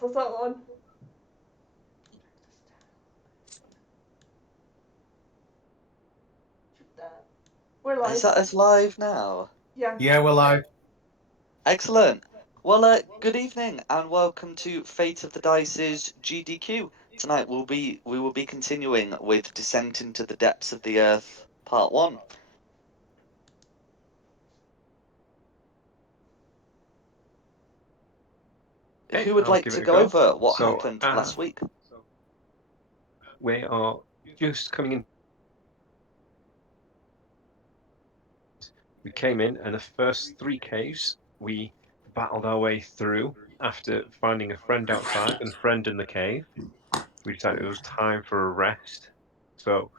That's what's on. We're live. Is that us live now? Yeah. Yeah, we're live. Excellent. Well, good evening and welcome to Fate of the Dice's GDQ. Tonight we will be continuing with Descent into the Depths of the Earth, Part 1. Okay, Who would I'll like give to it a go go. over what So, happened last week? We are just coming in. We came in, and the first 3 caves we battled our way through after finding a friend outside and a friend in the cave. We decided it was time for a rest. So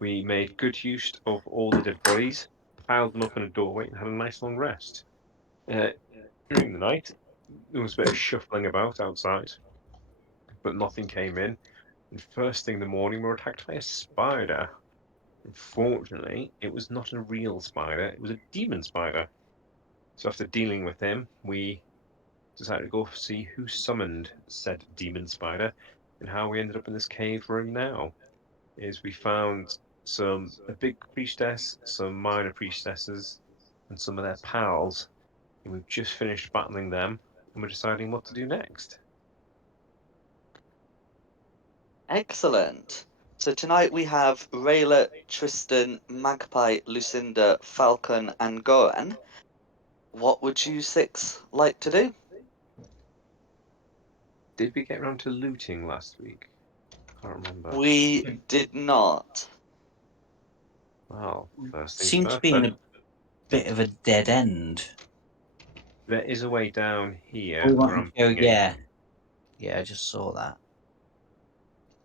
we made good use of all the dead bodies, piled them up in a doorway, and had a nice long rest. During the night, there was a bit of shuffling about outside, but nothing came in. And first thing in the morning, we were attacked by a spider. Unfortunately, it was not a real spider, it was a demon spider. So after dealing with him, we decided to go see who summoned said demon spider, and how we ended up in this cave room now is we found a big priestess, some minor priestesses, and some of their pals, and we've just finished battling them, and we're deciding what to do next. Excellent. So tonight we have Rayla, Tristan, Magpie, Lucinda, Falcon, and Goran. What would you 6 like to do? Did we get around to looting last week? Can't remember. We did not. Well, first things Seemed to first be in then. a bit of a dead end. There is a way down here We where want I'm to go, thinking. yeah, I just saw that.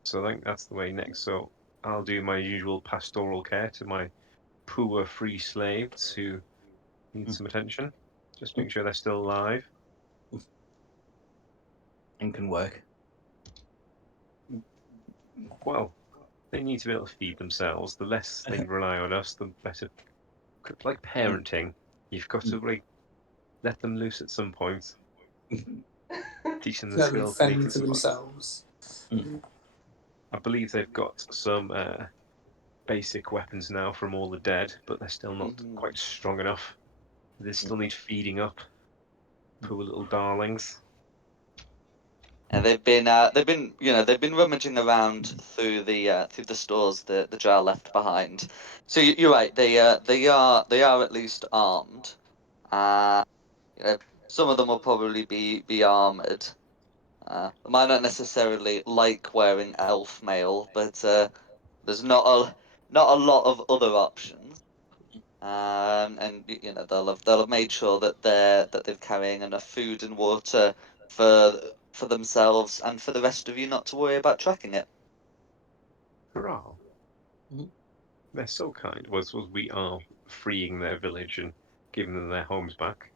So I think that's the way next. So I'll do my usual pastoral care to my poor free slaves who need some attention. Just make sure they're still alive. And can work. Well, they need to be able to feed themselves. The less they rely on us, the better. Like parenting, you've got to like let them loose at some point. Teach them the Let them skills they need fend to for survive. themselves. I believe they've got some basic weapons now from all the dead, but they're still not quite strong enough. They still need feeding up. Poor little darlings. And they've been rummaging around through the stores that the Drow left behind. So you're right. They are at least armed. Uh, you know, some of them will probably be armored. They might not necessarily like wearing elf mail, but there's not a lot of other options. And they'll have made sure that they're carrying enough food and water for themselves and for the rest of you not to worry about tracking it. Hurrah! Mhm. They're so kind. Was we are freeing their village and giving them their homes back.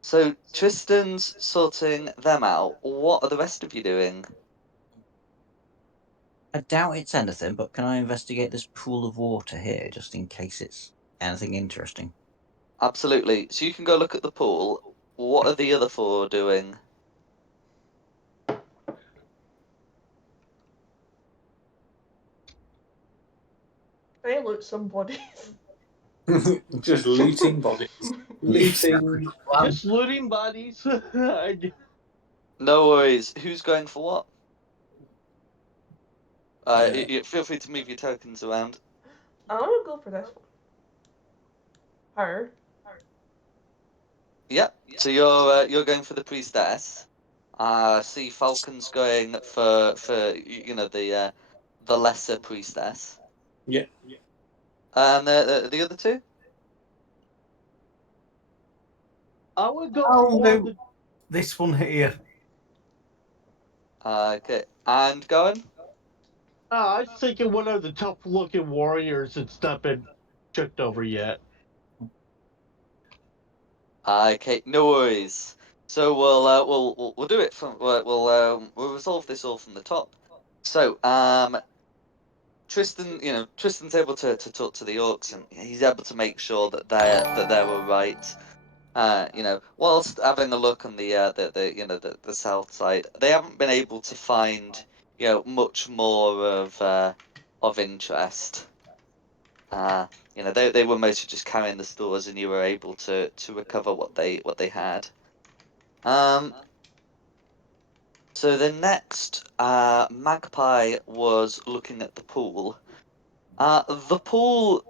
So Tristan's sorting them out. What are the rest of you doing? I doubt it's anything, but can I investigate this pool of water here just in case it's anything interesting? Absolutely. So you can go look at the pool. What are the other 4 doing? They loot some bodies. Just looting bodies. Looting. Just looting bodies. No worries. Who's going for what? Feel free to move your tokens around. I want to go for this one. Her. Yep. So you're going for the priestess. See, Falcon's going for the lesser priestess. Yeah. And the other 2. I would go Oh, for no. the. This one here. Okay. And going. I was thinking one of the tough-looking warriors that's not been checked over yet. Okay. No worries. So we'll do it from we'll resolve this all from the top. So Tristan's able to talk to the orcs, and he's able to make sure that they're all right. whilst having a look on the south side, they haven't been able to find much more of interest. They were mostly just carrying the stores, and you were able to recover what they had. So the next, Magpie was looking at the pool. The pool,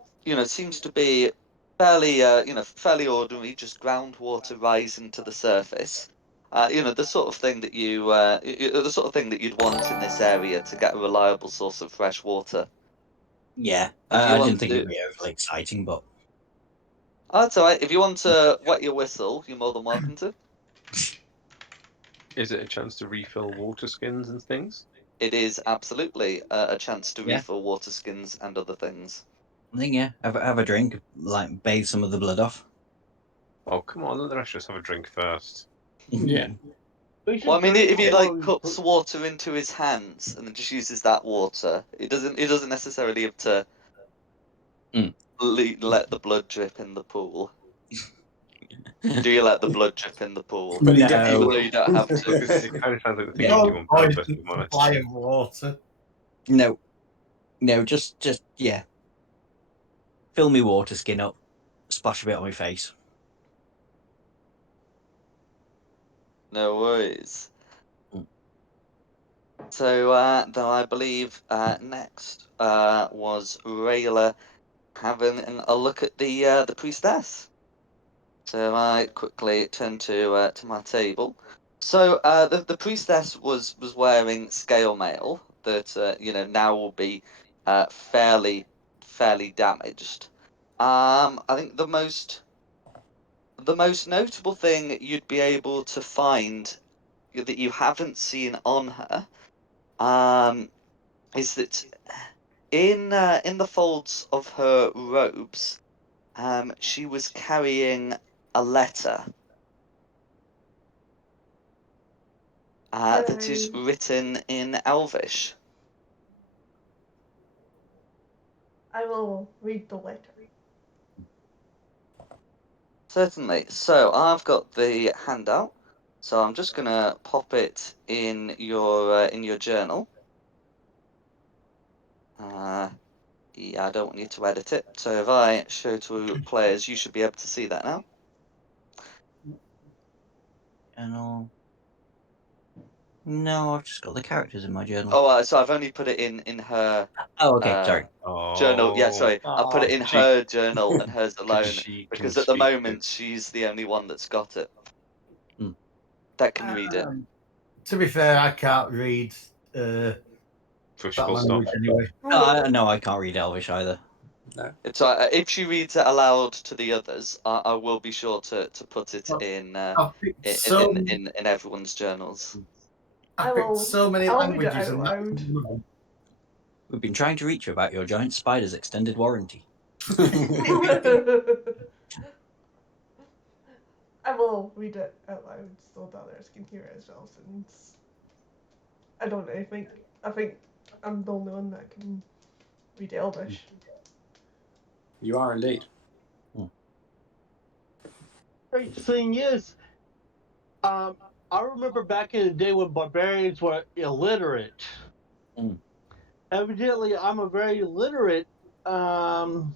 seems to be fairly ordinary, just groundwater rising to the surface. The sort of thing that the sort of thing that you'd want in this area to get a reliable source of fresh water. Yeah, If you I want didn't think to- it'd be overly exciting, but Oh, that's all right. If you want to wet your whistle, you're more than welcome to. Is it a chance to refill water skins and things? It is absolutely a chance to Yeah. refill water skins and other things. I think have a drink, like bathe some of the blood off. Oh, come on, let the rest of us have a drink first. Yeah. We should Well, I mean, drink if he before we cups put- water into his hands and then just uses that water, it doesn't necessarily have to Mm. let the blood drip in the pool. Do you let the blood drip in the pool? But he No. definitely Even will. though you don't have to. It kind of sounds like the thing Yeah. you do on purpose, if I'm honest. Supply of water. No, just yeah. Fill me water skin up, splash a bit on my face. No worries. Mm. So, though I believe next was Rayla having a look at the priestess. So I quickly turn to my table. So the priestess was wearing scale mail that now will be fairly damaged. I think the most notable thing you'd be able to find that you haven't seen on her is that in the folds of her robes, she was carrying a letter that is written in Elvish. I will read the letter. Certainly. So I've got the handout. So I'm just gonna pop it in your journal. Yeah, I don't want you to edit it. So if I show to players, you should be able to see that now. Journal. No, I've just got the characters in my journal. Oh, so I've only put it in her Oh, okay, sorry. journal. Yeah, Oh, sorry. I put it in She- her journal and hers can alone she can because at the speak to- moment she's the only one that's got it. Hmm. That can read it. To be fair, I can't read push that full stop. language anyway. No, I can't read Elvish either. No. So if she reads it aloud to the others, I will be sure to put it Well, in I've picked so, in everyone's journals. I've picked so many I'll read it languages out and loud. that's one of them. We've been trying to reach you about your giant spider's extended warranty. I will read it out loud so the others can hear it as well, since I don't know, I think I'm the only one that can read Elvish. You are indeed. Great thing is, I remember back in the day when barbarians were illiterate. Mm. Evidently, I'm a very literate one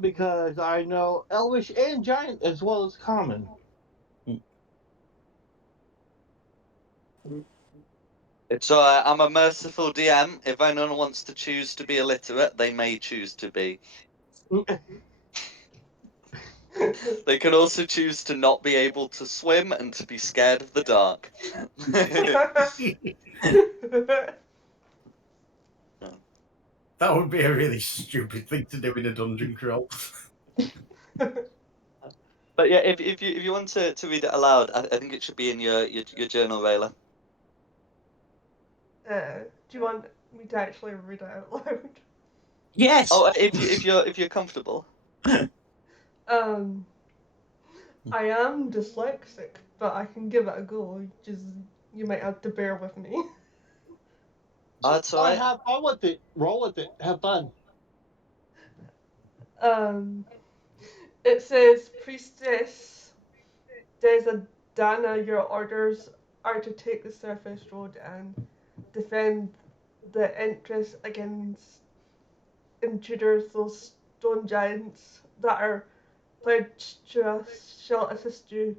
because I know Elvish and Giant as well as Common. It's I'm a merciful DM. If anyone wants to choose to be illiterate, they may choose to be. They can also choose to not be able to swim and to be scared of the dark. That would be a really stupid thing to do in a dungeon crawl. But yeah, if you want to read it aloud, I think it should be in your journal, Rayla. Do you want me to actually read it out loud? Yes. Oh, if you're comfortable. I am dyslexic, but I can give it a go. Just you might have to bear with me. That's all right. Have fun with it. Roll with it. Have fun. It says, Priestess Desadana, your orders are to take the surface road and defend the entrance against intruders, those stone giants that are pledged to us shall assist you.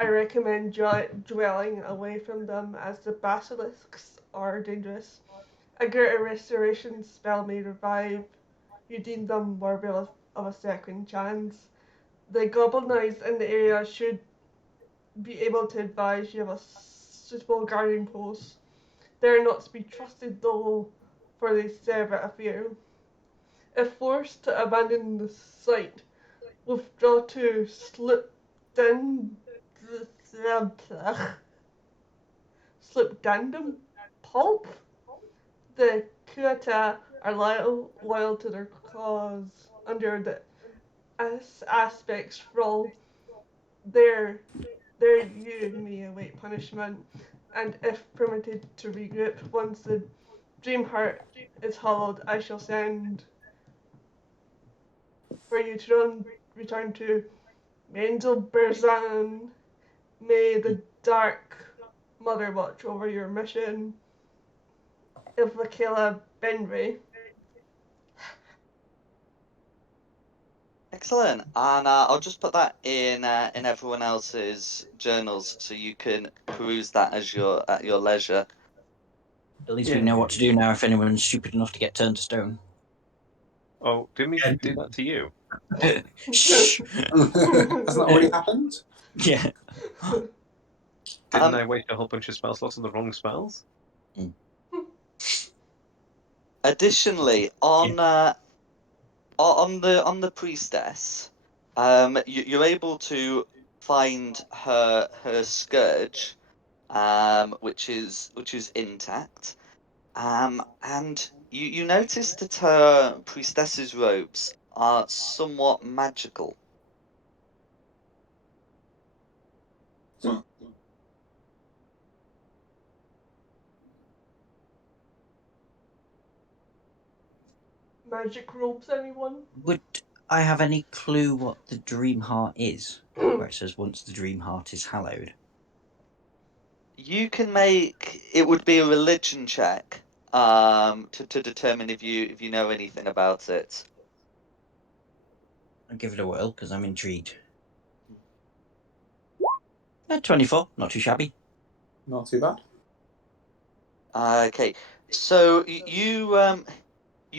I recommend dwelling away from them as the basilisks are dangerous. A greater restoration spell may revive. You deem them worthy of a second chance. The goblins in the area should be able to advise you of a suitable guarding post. They are not to be trusted though, for they serve at a fear. If forced to abandon the site, withdraw to Slipdandum Pulp. The Kuata are loyal to their cause under the aspects rule. There, there you may await punishment, and if permitted to regroup once the dream heart is hollowed, I shall send for you to return to Mendelberzan. May the Dark Mother watch over your mission. Ilvakila Benry. Excellent, and I'll just put that in everyone else's journals so you can peruse that as at your leisure. At least we know what to do now if anyone's stupid enough to get turned to stone. Oh, didn't we do that to you? Shh. Hasn't that already happened? Yeah. Didn't I waste a whole bunch of spell slots on the wrong spells? Additionally, on the priestess, you're able to find her scourge, which is intact, and you notice that her priestess's robes are somewhat magical. Magic robes, anyone? Would I have any clue what the dream heart is? Where it says once the dream heart is hallowed. You can make it would be a religion check to determine if you know anything about it. I'll give it a whirl because I'm intrigued. 24, not too shabby. Not too bad. Okay, so you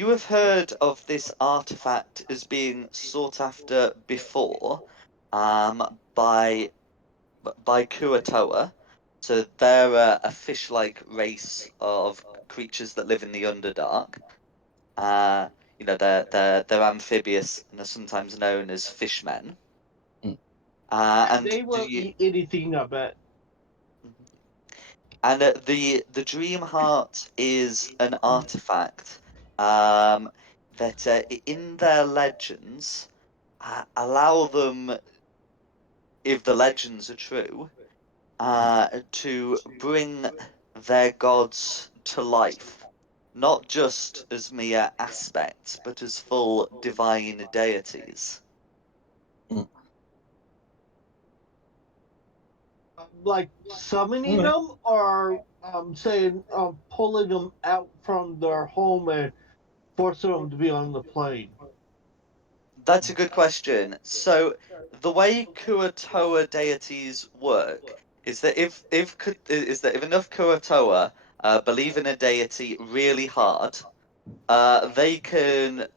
have heard of this artifact as being sought after before, by Kuatoa. So they're a fish-like race of creatures that live in the Underdark. They're amphibious and are sometimes known as fishmen. And they will eat anything, I bet. And the Dream Heart is an artifact that in their legends allow them, if the legends are true, to bring their gods to life, not just as mere aspects, but as full divine deities. Like summoning them, or saying pulling them out from their home and forcing them to be on the plane. That's a good question. So the way Kuatoa deities work is that if enough Kuatoa believe in a deity really hard, they can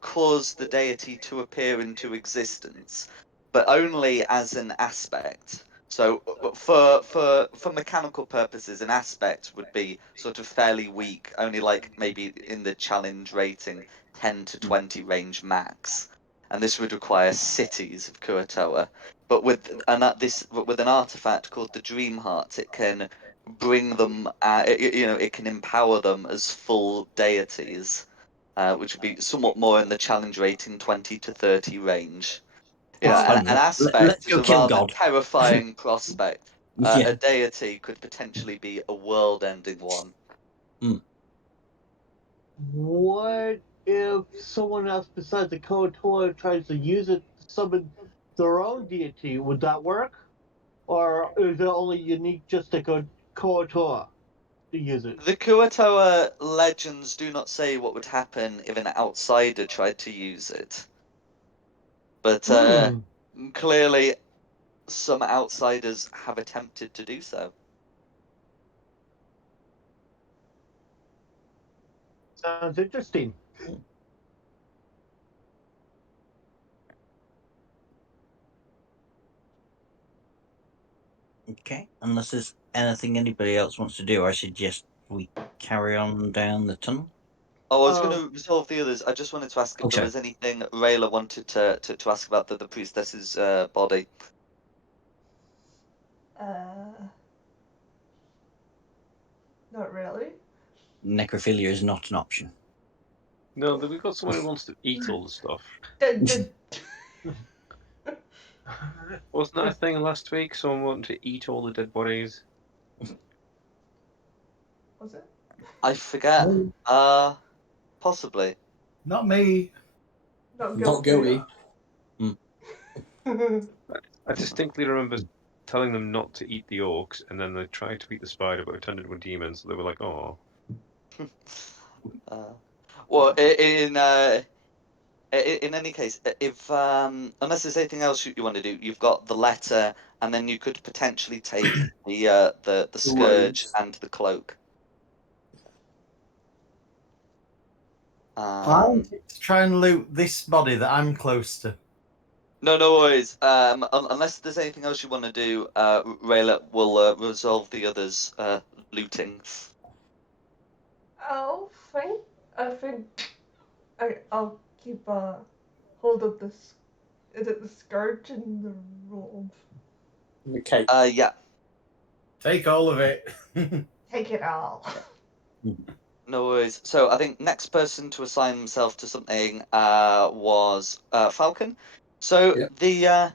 cause the deity to appear into existence, but only as an aspect. So for mechanical purposes, an aspect would be sort of fairly weak, only like maybe in the challenge rating 10 to 20 range max. And this would require cities of Kuatoa. But with an artifact called the Dream Heart, it can bring them, it can empower them as full deities, which would be somewhat more in the challenge rating 20 to 30 range. An Let's aspect is go a kill rather God. terrifying prospect. Yeah. A deity could potentially be a world-ending one. What if someone else besides the Kotor tries to use it to summon their own deity, would that work? Or is it only unique just to Koatoa to use it? The Kuatoa legends do not say what would happen if an outsider tried to use it. But clearly, some outsiders have attempted to do so. Sounds interesting. Okay, unless there's anything anybody else wants to do, I suggest we carry on down the tunnel. Oh, I was going to resolve the others. I just wanted to ask if there sorry. was anything Rayla wanted to ask about the priestess's body. Not really. Necrophilia is not an option. No, we've got someone who wants to eat all the stuff. Wasn't that a thing last week? Someone wanting to eat all the dead bodies? Was it? I forget. Possibly. Not me. Not guilty. I distinctly remember telling them not to eat the orcs, and then they tried to eat the spider, but it turned into a demon, so they were like, oh. Well, in any case, if unless there's anything else you want to do, you've got the letter, and then you could potentially take the scourge robes. and the cloak. To try and loot this body that I'm close to. No worries. Unless there's anything else you want to do, Rayla will resolve the others' looting. I think I'll keep hold of this. Is it the scourge and the robe? The cake. Yeah. Take all of it. Take it all. No worries. So I think next person to assign himself to something was Falcon. So Yep. the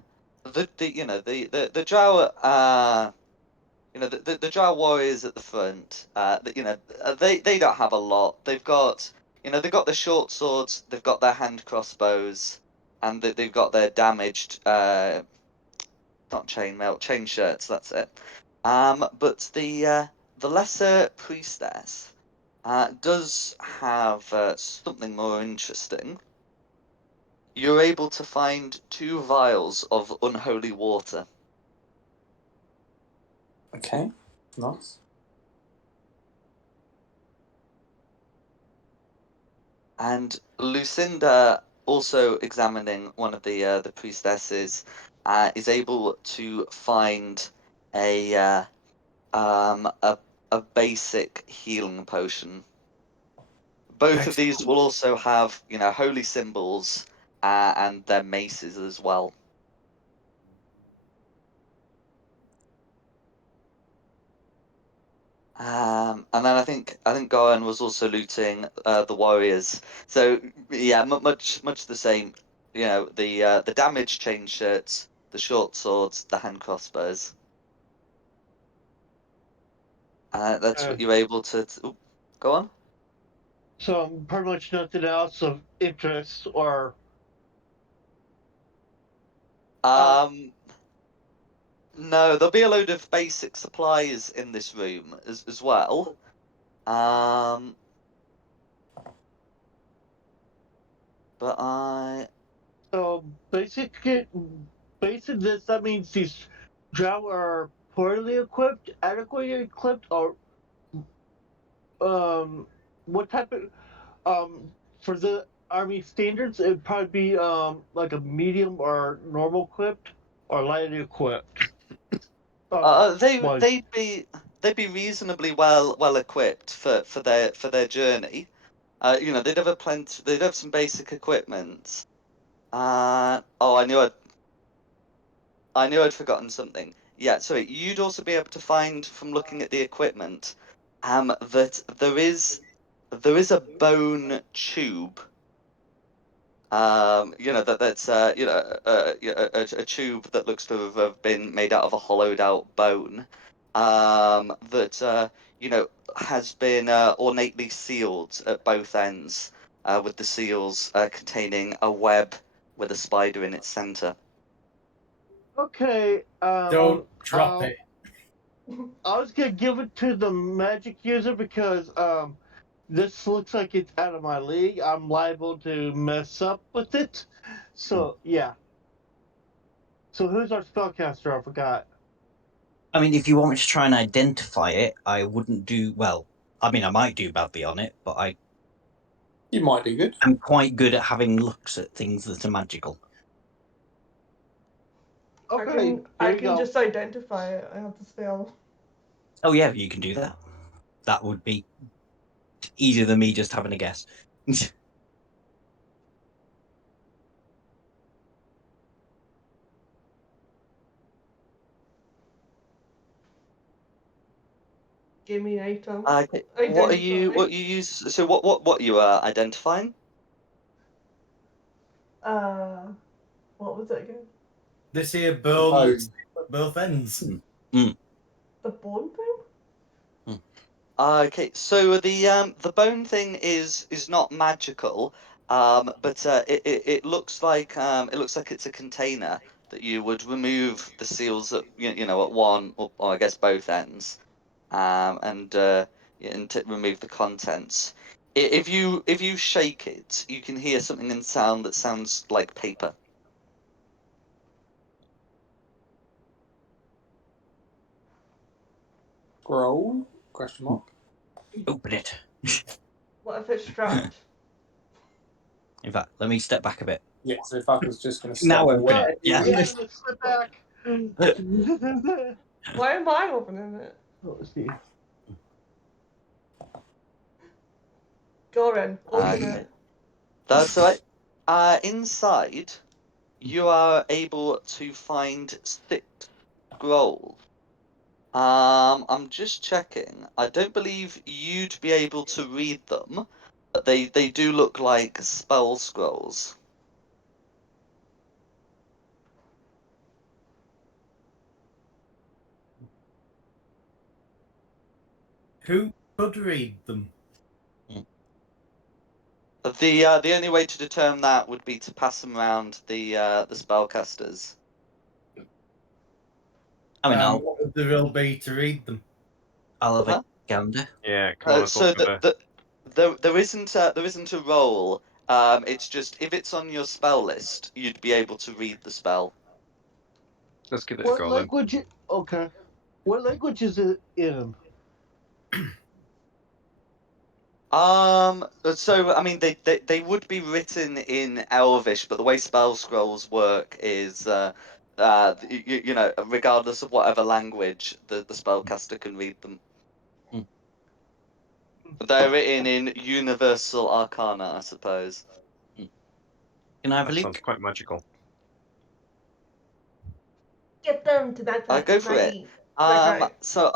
Drow the Drow warriors at the front, they don't have a lot. They've got their short swords, they've got their hand crossbows, and they've got their damaged not chainmail, chain shirts. That's it. But the lesser priestess does have something more interesting. You're able to find 2 vials of unholy water. Okay. Nice. And Lucinda, also examining one of the priestesses, is able to find a basic healing potion. Both of these will also have holy symbols and their maces as well. And then I think Goran was also looting the warriors. So yeah, much the same. The damaged chain shirts, the short swords, the hand crossbows. That's what you're able to. Go on. So pretty much nothing else of interest or. No, there'll be a load of basic supplies in this room as well. But So basic this, that means these drow are poorly equipped, adequately equipped, or what type of for the army standards it'd probably be like a medium or normal equipped or lightly equipped. they'd be reasonably well equipped for their journey. They'd have some basic equipment. I knew I'd forgotten something. Yeah, sorry. You'd also be able to find from looking at the equipment, that there is a bone tube. That's a tube that looks to have been made out of a hollowed out bone. That has been ornately sealed at both ends, with the seals containing a web with a spider in its center. Okay. Don't drop it. I was gonna give it to the magic user because this looks like it's out of my league. I'm liable to mess up with it. So yeah. So who's our spellcaster? I forgot. I mean, if you want me to try and identify it, I wouldn't do well. I mean, I might do badly on it, but You might do good. I'm quite good at having looks at things that are magical. Okay, I here you can go. just identify it. I have the spell. Oh yeah, you can do that. That would be easier than me just having a guess. Give me an item. Okay. What are you? What you use? So what you are identifying? What was it again? This here Oh. bones at both ends. The bone thing? Okay, so the bone thing is not magical, but it looks like it's a container that you would remove the seals at you know at one or I guess both ends, and to remove the contents. If you shake it, you can hear something in sound that sounds like paper. Scroll? Question mark. Open it. What if it's strapped? In fact, let me step back a bit. Yeah, so if I was just going to step Now open away. it. Yeah. Yeah, let's sit back. Why am I opening it? Let's see. Goran, open Okay. it. That's all right. Inside, you are able to find 6 scrolls. I'm just checking. I don't believe you'd be able to read them, but they do look like spell scrolls. Who could read them? The only way to determine that would be to pass them around the spellcasters. I mean, What would the rule be to read them? I'll have Huh? a gander. Yeah, come on, let's So look at the. there isn't a roll. It's just if it's on your spell list, you'd be able to read the spell. Let's give it a What go then. language? Okay. What language is it in? So I mean, they would be written in Elvish, but the way spell scrolls work is, you know, regardless of whatever language the spellcaster can read them. Mm. They're written in Universal Arcana, I suppose. Can I have a That sounds look? quite magical. Get them to that Go for it. Maggie. Right. So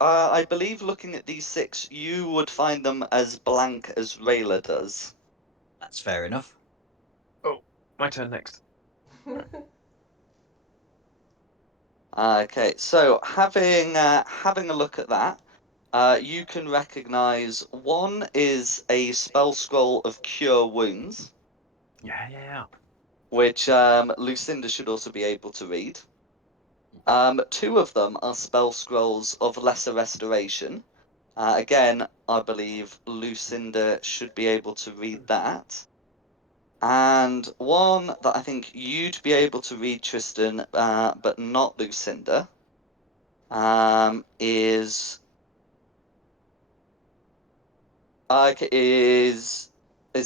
I believe looking at these 6, you would find them as blank as Rayla does. That's fair enough. Oh, my turn next. Okay, so having a look at that, you can recognize one is a spell scroll of Cure Wounds, Yeah. which Lucinda should also be able to read. 2 of them are spell scrolls of Lesser Restoration. Again, I believe Lucinda should be able to read that. And one that I think you'd be able to read, Tristan, but not Lucinda, is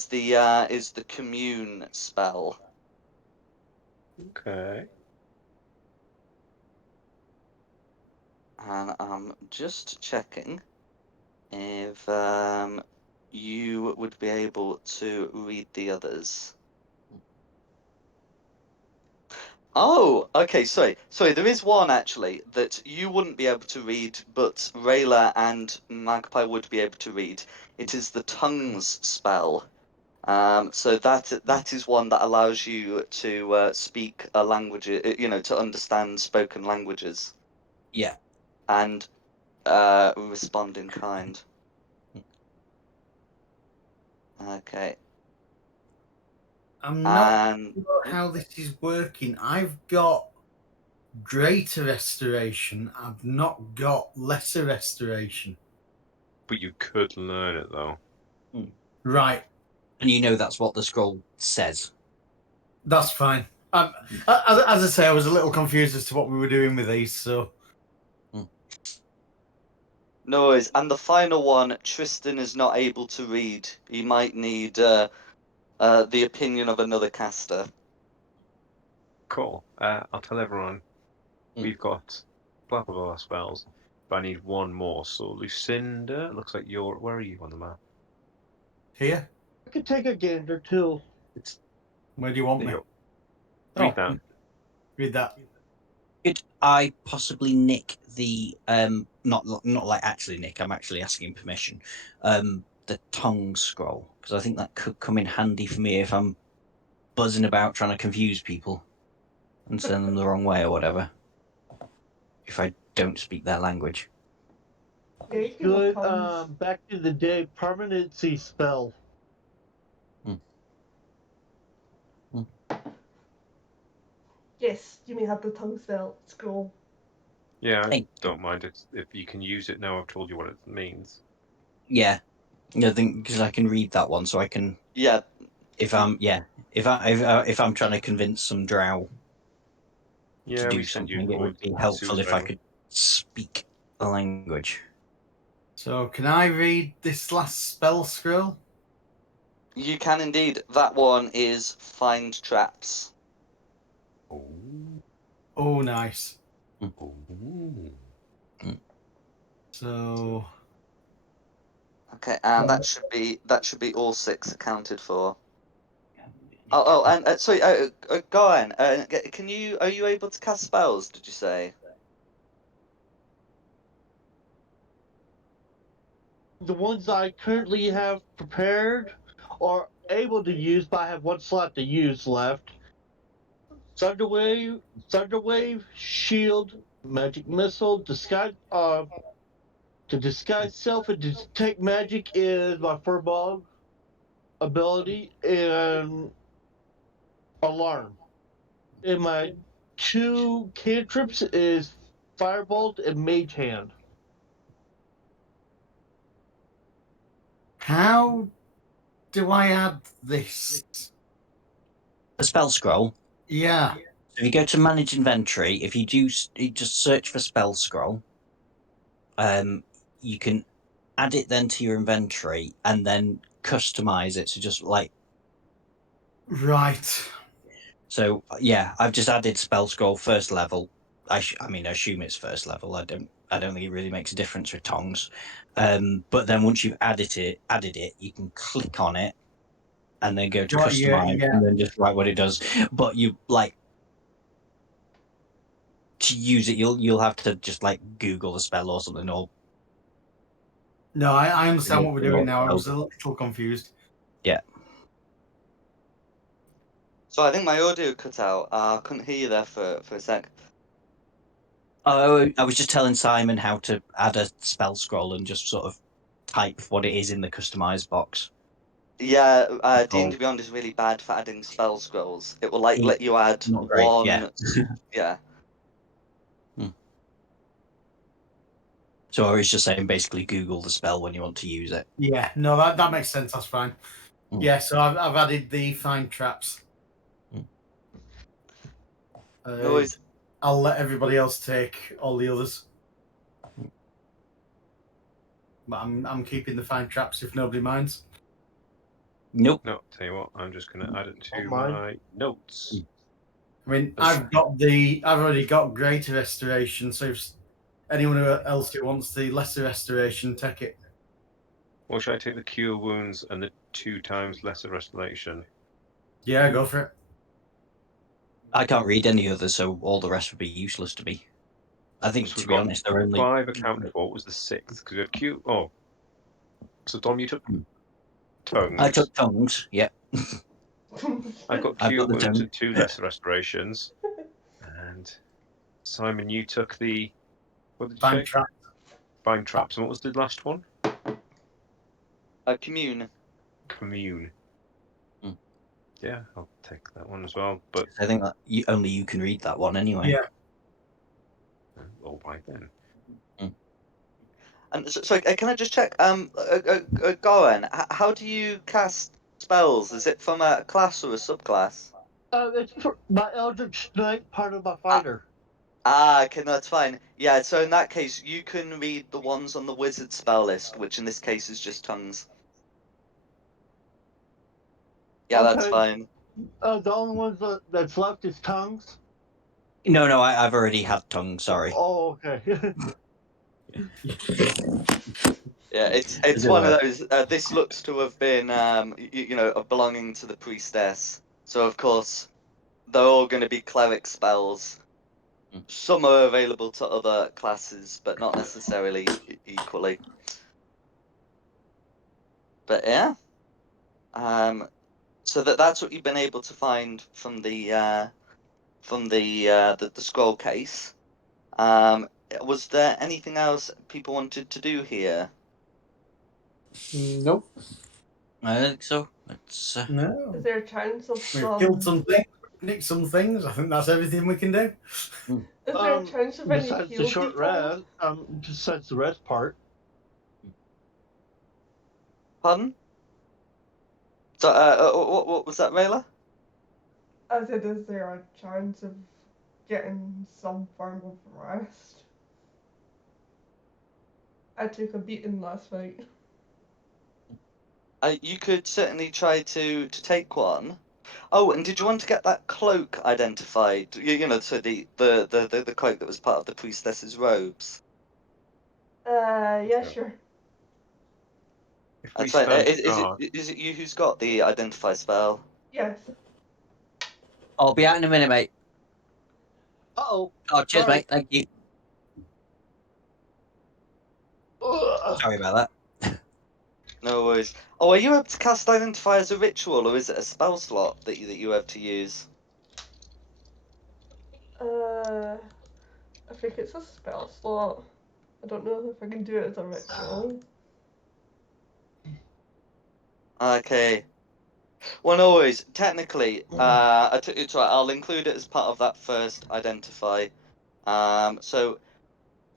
the commune spell. Okay. And I'm just checking if you would be able to read the others. Oh, okay, sorry. There is one actually that you wouldn't be able to read, but Rayla and Magpie would be able to read. It is the tongues spell. So that is one that allows you to speak a language, you know, to understand spoken languages Yeah. and respond in kind. Okay. I'm not And sure how this is working. I've got greater restoration. I've not got lesser restoration. But you could learn it though. Right. And you know that's what the scroll says. That's fine. As I say, I was a little confused as to what we were doing with these, so. no worries. And the final one, Tristan is not able to read. He might need the opinion of another caster. Cool. I'll tell everyone we've got blah blah blah spells, but I need one more. So Lucinda, looks like you're. Where are you on the map? Here? I could take a gander too. It's Where do you want there me? you go. Read that. Read that. Could I possibly nick the not like actually nick? I'm actually asking permission. The tongue scroll, because I think that could come in handy for me if I'm buzzing about trying to confuse people and send them the wrong way or whatever. If I don't speak their language. Yeah, you can have Good. tongues. Back to the day permanency spell. Yes, you may have the tongue scroll. Yeah, I Hey. don't mind it if you can use it now. I've told you what it means. Yeah, I think because I can read that one, so I can. Yeah. If I'm trying to convince some drow Yeah, to do we sent you something, it forward would be helpful if I suicide. could speak the language. So, can I read this last spell scroll? You can indeed. That one is find traps. Oh. Oh, nice. Oh. So. Okay, and that should be all 6 accounted for. Oh, and sorry, go on. Are you able to cast spells? Did you say? The ones I currently have prepared or able to use, but I have one slot to use left. Thunderwave, Shield, Magic Missile, Disguise. To disguise self and detect magic is my Furbog ability, and Alarm. And my 2 cantrips is Firebolt and Mage Hand. How do I add this? The spell scroll. Yeah. So if you go to manage inventory, if you just search for spell scroll, you can add it then to your inventory and then customize it. So just like Right. so, yeah, I've just added spell scroll first level. I assume it's first level. I don't think it really makes a difference with tongs. But then once you've added it, you can click on it and then go to Got customize yeah. and then just write what it does. But you like to use it, you'll have to just like Google the spell or something, or No, I understand what we're doing now. I spells. was a little confused. Yeah. So I think my audio cut out. I couldn't hear you there for a sec. Oh, I was just telling Simon how to add a spell scroll and just sort of type what it is in the customize box. Yeah, D&D Beyond is really bad for adding spell scrolls. It will like let you add Not great, one. yeah. Yeah. So I was just saying, basically, Google the spell when you want to use it. Yeah, no, that makes sense. That's fine. Yeah, so I've added the find traps. No worries. I'll let everybody else take all the others. But I'm keeping the find traps if nobody minds. Nope. No, tell you what, I'm just going to add it to Don't mind. my notes. I mean, I've already got greater restoration, so if anyone else who wants the lesser restoration, take it. Or should I take the cure wounds and the 2 times lesser restoration? Yeah, go for it. I can't read any others, so all the rest would be useless to me. I think, So to we've be got honest, they're only 5 accounted for. What was the 6th? Because we had cure. Oh, so Dom, you took tongues. I took tongues. Yep. I got I've cure got the wounds tongue. and 2 lesser restorations. And Simon, you took the what did you Find say? traps. Find traps. And what was the last one? Commune. Commune. Yeah, I'll take that one as well. But I think that only you can read that one anyway. Yeah. all right then. And so can I just check? Goran, how do you cast spells? Is it from a class or a subclass? It's my Eldritch Knight, part of my fighter. Okay, no, that's fine. Yeah, so in that case, you can read the ones on the wizard spell list, which in this case is just tongues. Yeah, that's Okay. fine. The only ones that's left is tongues. No, I've already had tongue. Sorry. Oh, okay. Yeah, it's one of those. This looks to have been, belonging to the priestess. So of course, they're all going to be cleric spells. Some are available to other classes, but not necessarily equally. But yeah, so that's what you've been able to find from the scroll case. Was there anything else people wanted to do here? Nope. I don't think so. It's No. Is there a chance of We've killed some things, nicked some things. I think that's everything we can do. Is there a chance of any Besides the heal short people? rest, besides the rest part. Pardon? So, what was that, Rayla? I said, is there a chance of getting some form of rest? I took a beating last night. You could certainly try to take one. Oh, and did you want to get that cloak identified? So the cloak that was part of the priestess's robes. Yeah, sure. If we That's fine. stand Is guard, it you who's got the identify spell? Yes. I'll be out in a minute, mate. Uh-oh. Oh, cheers, Sorry. mate. Thank you. Ugh. Sorry about that. No worries. Oh, are you able to cast identify as a ritual, or is it a spell slot that you have to use? I think it's a spell slot. I don't know if I can do it as a ritual. Okay. Well, no worries. Technically, it's right. I'll include it as part of that first identify. So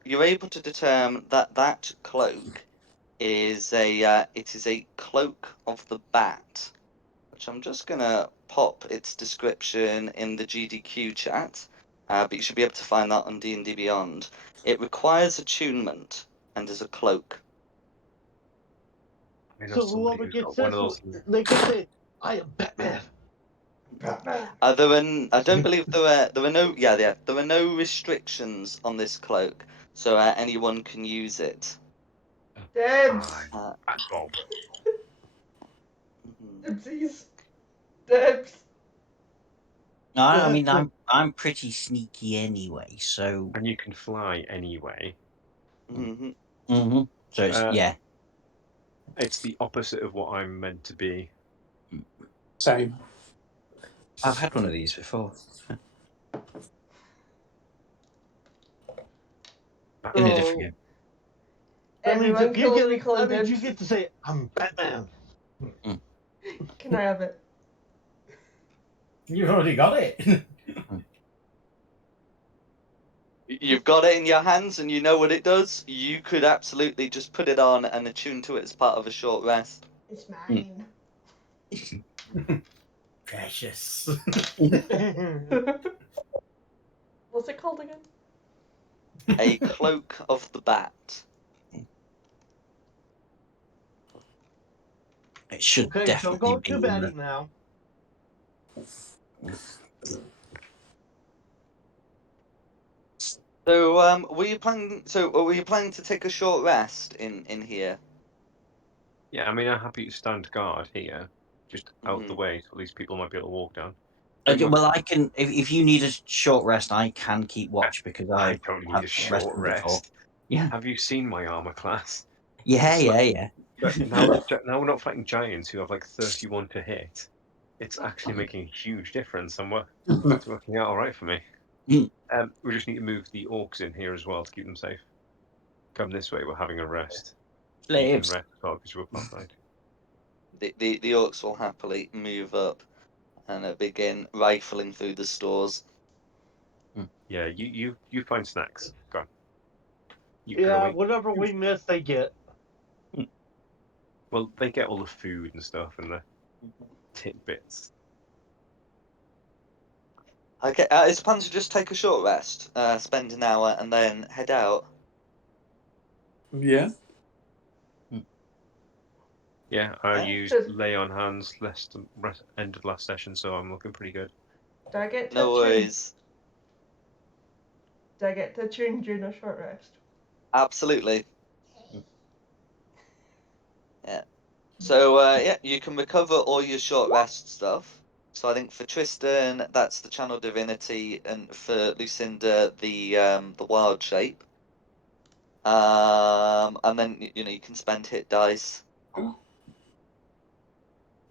you're able to determine that that cloak is a cloak of the bat, which I'm just gonna pop its description in the GDQ chat. But you should be able to find that on D&D Beyond. It requires attunement and is a cloak. I know So somebody whoever who's gets got one this, of those. they can say, I am Batman. Batman. I don't believe there were no there were no restrictions on this cloak, so anyone can use it. Debs. Bat Bob. Mhm. Debsies. Debs. No, I mean I'm pretty sneaky anyway, so. And you can fly anyway. Mhm. Mm-hmm. So it's, yeah. It's the opposite of what I'm meant to be. Same. I've had one of these before. In a different game. That means Everyone's gonna be calling that means you dibs. get to say, I'm Batman. Can I have it? You've already got it. You've got it in your hands and you know what it does. You could absolutely just put it on and attune to it as part of a short rest. It's mine. Precious. What's it called again? A cloak of the bat. It should Okay, don't definitely go be too in batty the. now. So were you planning to take a short rest in here? Yeah, I mean, I'm happy to stand guard here, just out the Mhm. way, so at least people might be able to walk down. Well, I can. If you need a short rest, I can keep watch because I I don't need have a short rested before. rest. Yeah. Have you seen my armor class? Yeah, It's like- yeah. But now we're not fighting giants who have like 31 to hit. It's actually making a huge difference, and it's working out all right for me. Mm. We just need to move the orcs in here as well to keep them safe. Come this way, we're having a rest. You can Slaves. rest as well because you were part night. The orcs will happily move up. and begin rifling through the stores. Yeah, you find snacks. Go on. You go Yeah, away. whatever we miss, they get. Well, they get all the food and stuff and the tidbits. Okay, is the plan to just take a short rest, spend an hour, and then head out? Yeah. Yeah, I Yeah. used Just- lay on hands end of last session, so I'm looking pretty good. Do I get to No attune? worries. Do I get to attune during a short rest? Absolutely. Yeah. So yeah, you can recover all your short rest stuff. So I think for Tristan, that's the Channel Divinity, and for Lucinda, the Wild Shape. And then you can spend hit dice.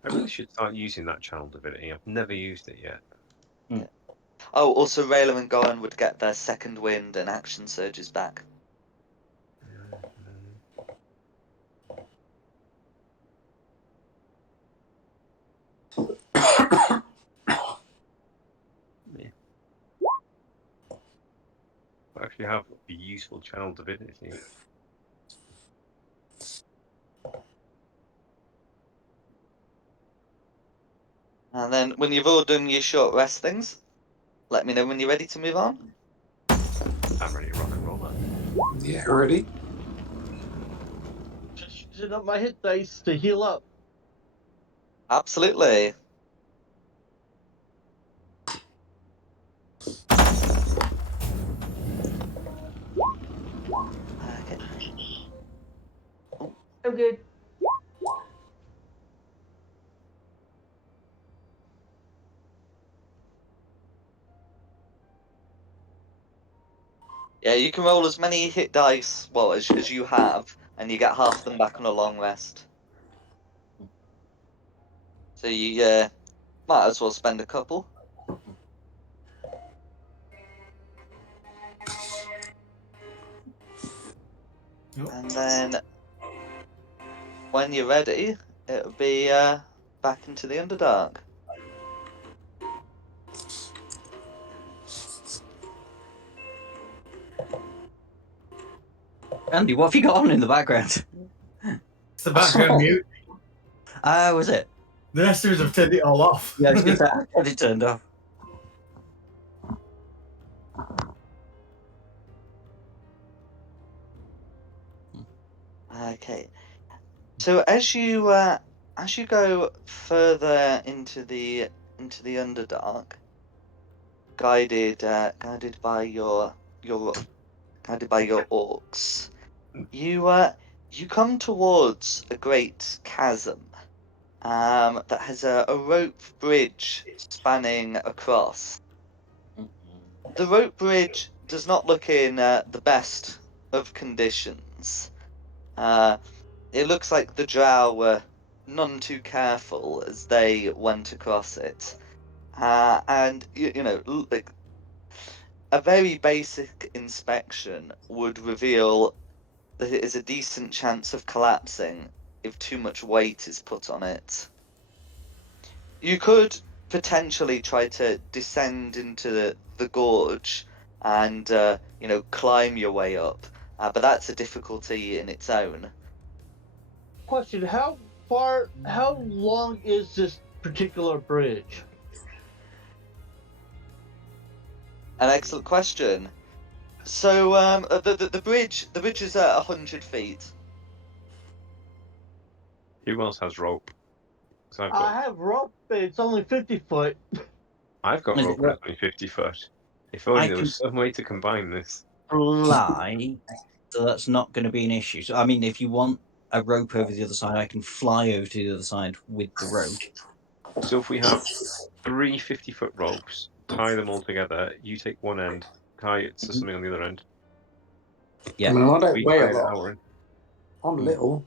I really should start using that channel divinity. I've never used it yet. Yeah. Oh, also Raylan and Goran would get their second wind and action surges back. Yeah. I actually have a useful channel divinity. And then when you've all done your short rest things, let me know when you're ready to move on. I'm ready to rock and roll now. Yeah, ready? Just using up my hit dice to heal up. Absolutely. Okay. I'm good. Yeah, you can roll as many hit dice, well, as you have, and you get half them back on a long rest. So you might as well spend a couple. And then when you're ready, it'll be back into the Underdark. Andy, what have you got on in the background? It's the background mute. Was it? The rest of us have turned it all off. Yeah, I was going to say, I had it turned off. Okay. So as you go further into the Underdark, guided by your orcs, you come towards a great chasm that has a rope bridge spanning across. The rope bridge does not look in the best of conditions. It looks like the drow were none too careful as they went across it. And like a very basic inspection would reveal that it is a decent chance of collapsing if too much weight is put on it. You could potentially try to descend into the gorge and climb your way up, but that's a difficulty in its own. Question: how long is this particular bridge? An excellent question. So the bridge is 100 feet. Who else has rope? 'Cause I have rope, but it's only 50 foot. I've got Is it rope and what- it's only 50 foot. If only I there can was some way to combine this. fly, so that's not going to be an issue. So, I mean, if you want a rope over the other side, I can fly over to the other side with the rope. So if we have 3 50-foot ropes, tie them all together, you take one end, tie it to something on the other end. Yeah. I mean, I don't We weigh tie a it lot. our end. I'm little.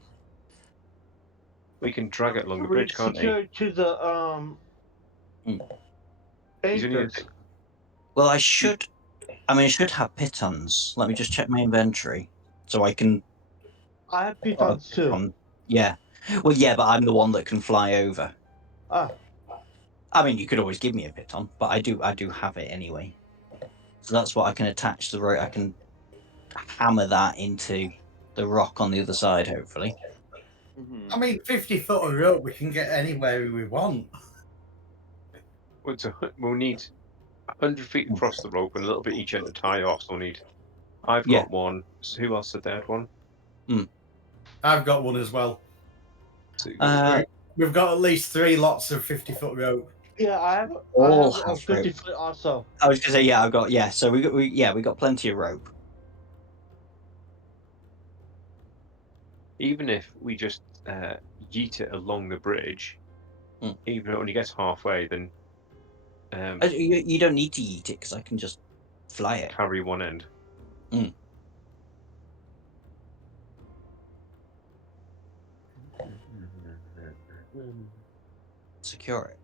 We can drag it along the We bridge, can't we? secure it to the He's only anchors. Well, I should have pitons. Let me just check my inventory, so I can. I have pitons too. Yeah. Well, yeah, but I'm the one that can fly over. Ah, I mean, you could always give me a piton, but I do have it anyway. So that's what I can attach the rope. I can hammer that into the rock on the other side, hopefully. I mean, 50 foot of rope, we can get anywhere we want. We'll need 100 feet across the rope and a little bit each end to tie off. So we'll need. I've Yeah. got one. So who else said they had one? I've got one as well. So We've got at least 3 lots of 50 foot rope. Yeah, I have All a have 50 rope. foot also. I was gonna say, yeah, I've got, yeah. So we got plenty of rope. even if we just yeet it along the bridge, even if it only gets halfway, then You don't need to eat it because I can just fly it. carry one end. Secure it.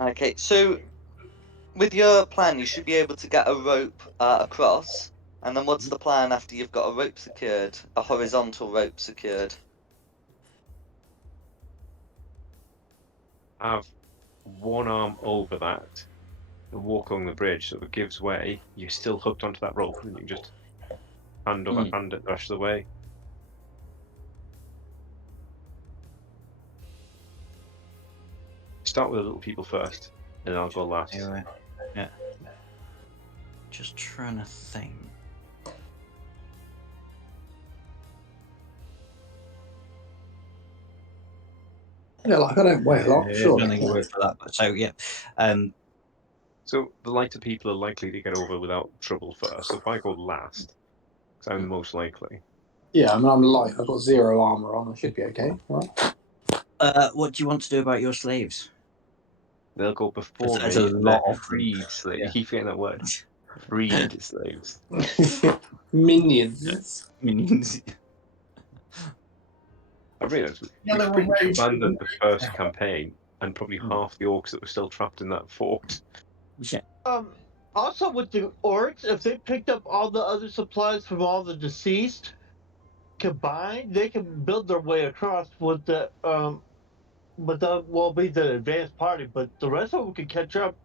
Okay, so with your plan, you should be able to get a rope across. And then what's the plan after you've got a rope secured, a horizontal rope secured? Have one arm over that and walk along the bridge so if it gives way, you're still hooked onto that rope and you can just hand over hand it the rest of the way. Start with the little people first, and I'll go last. Yeah. Just trying to think. Yeah, like I don't weigh a lot. Yeah, Sure. I don't think it works for that. So yeah, So the lighter people are likely to get over without trouble first. So if I go last, because I'm the most likely. Yeah, I mean, I'm light. I've got 0 armor on. I should be okay, right? what do you want to do about your slaves? They'll go before There's me. a lot of them. Freed slaves. Yeah. You keep getting that word. Freed slaves. Minions. Minions. I realised Yeah, we they were pretty much very abandoned the stupid. first campaign, and probably half the orcs that were still trapped in that fort. Yeah. Also with the orcs, if they picked up all the other supplies from all the deceased combined, they can build their way across with the but that will be the advanced party. But the rest of them can catch up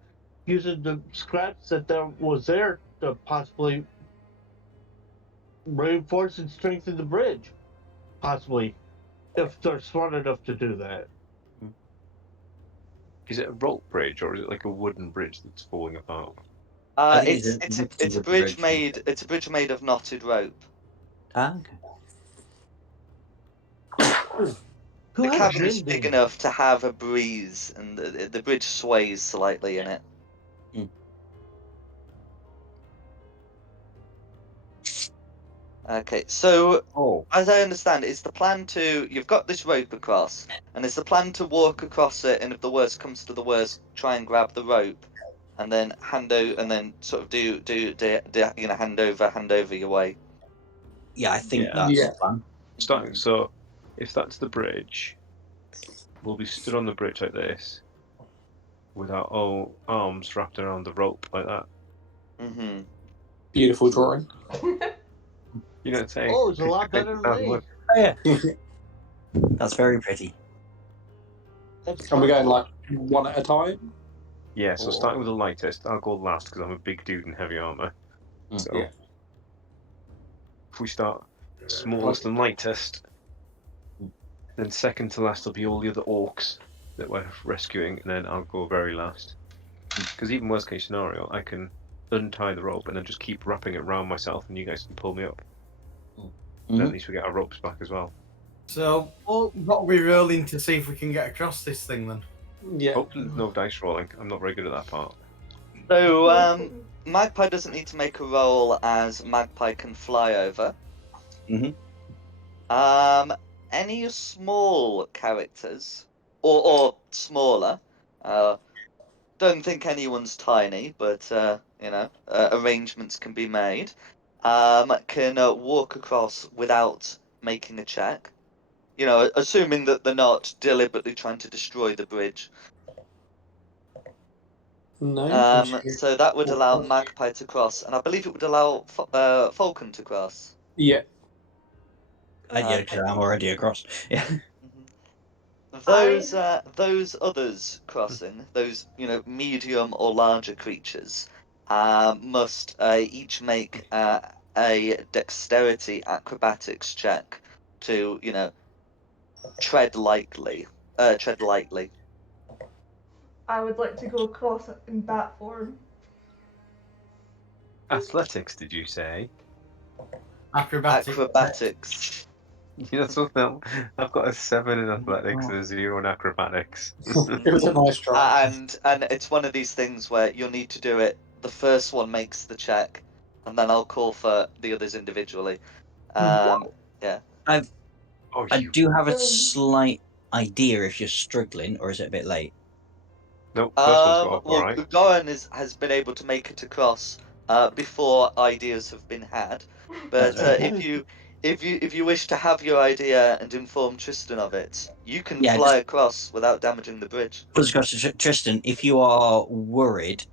using the scraps that there was there to possibly reinforce and strengthen the bridge. Possibly, if they're smart enough to do that. Is it a rope bridge or is it like a wooden bridge that's falling apart? I think It's a bridge made. It's a bridge made of knotted rope. Ah, okay. Who The has cavern's mending? big enough to have a breeze, and the bridge sways slightly in it. Okay, so as I understand it, it's the plan to you've got this rope across, and it's the plan to walk across it, and if the worst comes to the worst, try and grab the rope, and then hand over, and then sort of do hand over your way. Yeah, I think Yeah. that's the plan. Starting. So, if that's the bridge, we'll be stood on the bridge like this, with our arms wrapped around the rope like that. Mm-hmm. Beautiful drawing. You know what I'm saying? Oh, it's a lot better than me. Oh, yeah. That's very pretty. And we're going like one at a time? Yeah, so starting with the lightest, I'll go last because I'm a big dude in heavy armor. So Yeah. if we start smallest and lightest, then second to last will be all the other orcs that we're rescuing, and then I'll go very last. Because even worst case scenario, I can untie the rope and then just keep wrapping it around myself, and you guys can pull me up. Then at least we get our ropes back as well. So, what are we rolling to see if we can get across this thing then? Yeah. Hopefully there's no dice rolling. I'm not very good at that part. So Magpie doesn't need to make a roll as Magpie can fly over. Any small characters or smaller? Don't think anyone's tiny, but arrangements can be made. Can walk across without making a check. You know, assuming that they're not deliberately trying to destroy the bridge. No. So that would allow Magpie to cross, and I believe it would allow Falcon to cross. Yeah. Yeah, because I'm already across. Yeah. Those others crossing, those medium or larger creatures, must each make a dexterity acrobatics check to tread lightly. Tread lightly. I would like to go across in bat form. Athletics, did you say? Acrobatics. That's something. I've got a 7 in athletics and a 0 in acrobatics. Give it a nice try. And it's one of these things where you'll need to do it. The first one makes the check, and then I'll call for the others individually. Yeah. I do have a slight idea if you're struggling, or is it a bit late? Nope, first one's got up Well, alright. Goran has been able to make it across before ideas have been had. But if you wish to have your idea and inform Tristan of it, you can fly across without damaging the bridge. Tristan, if you are worried,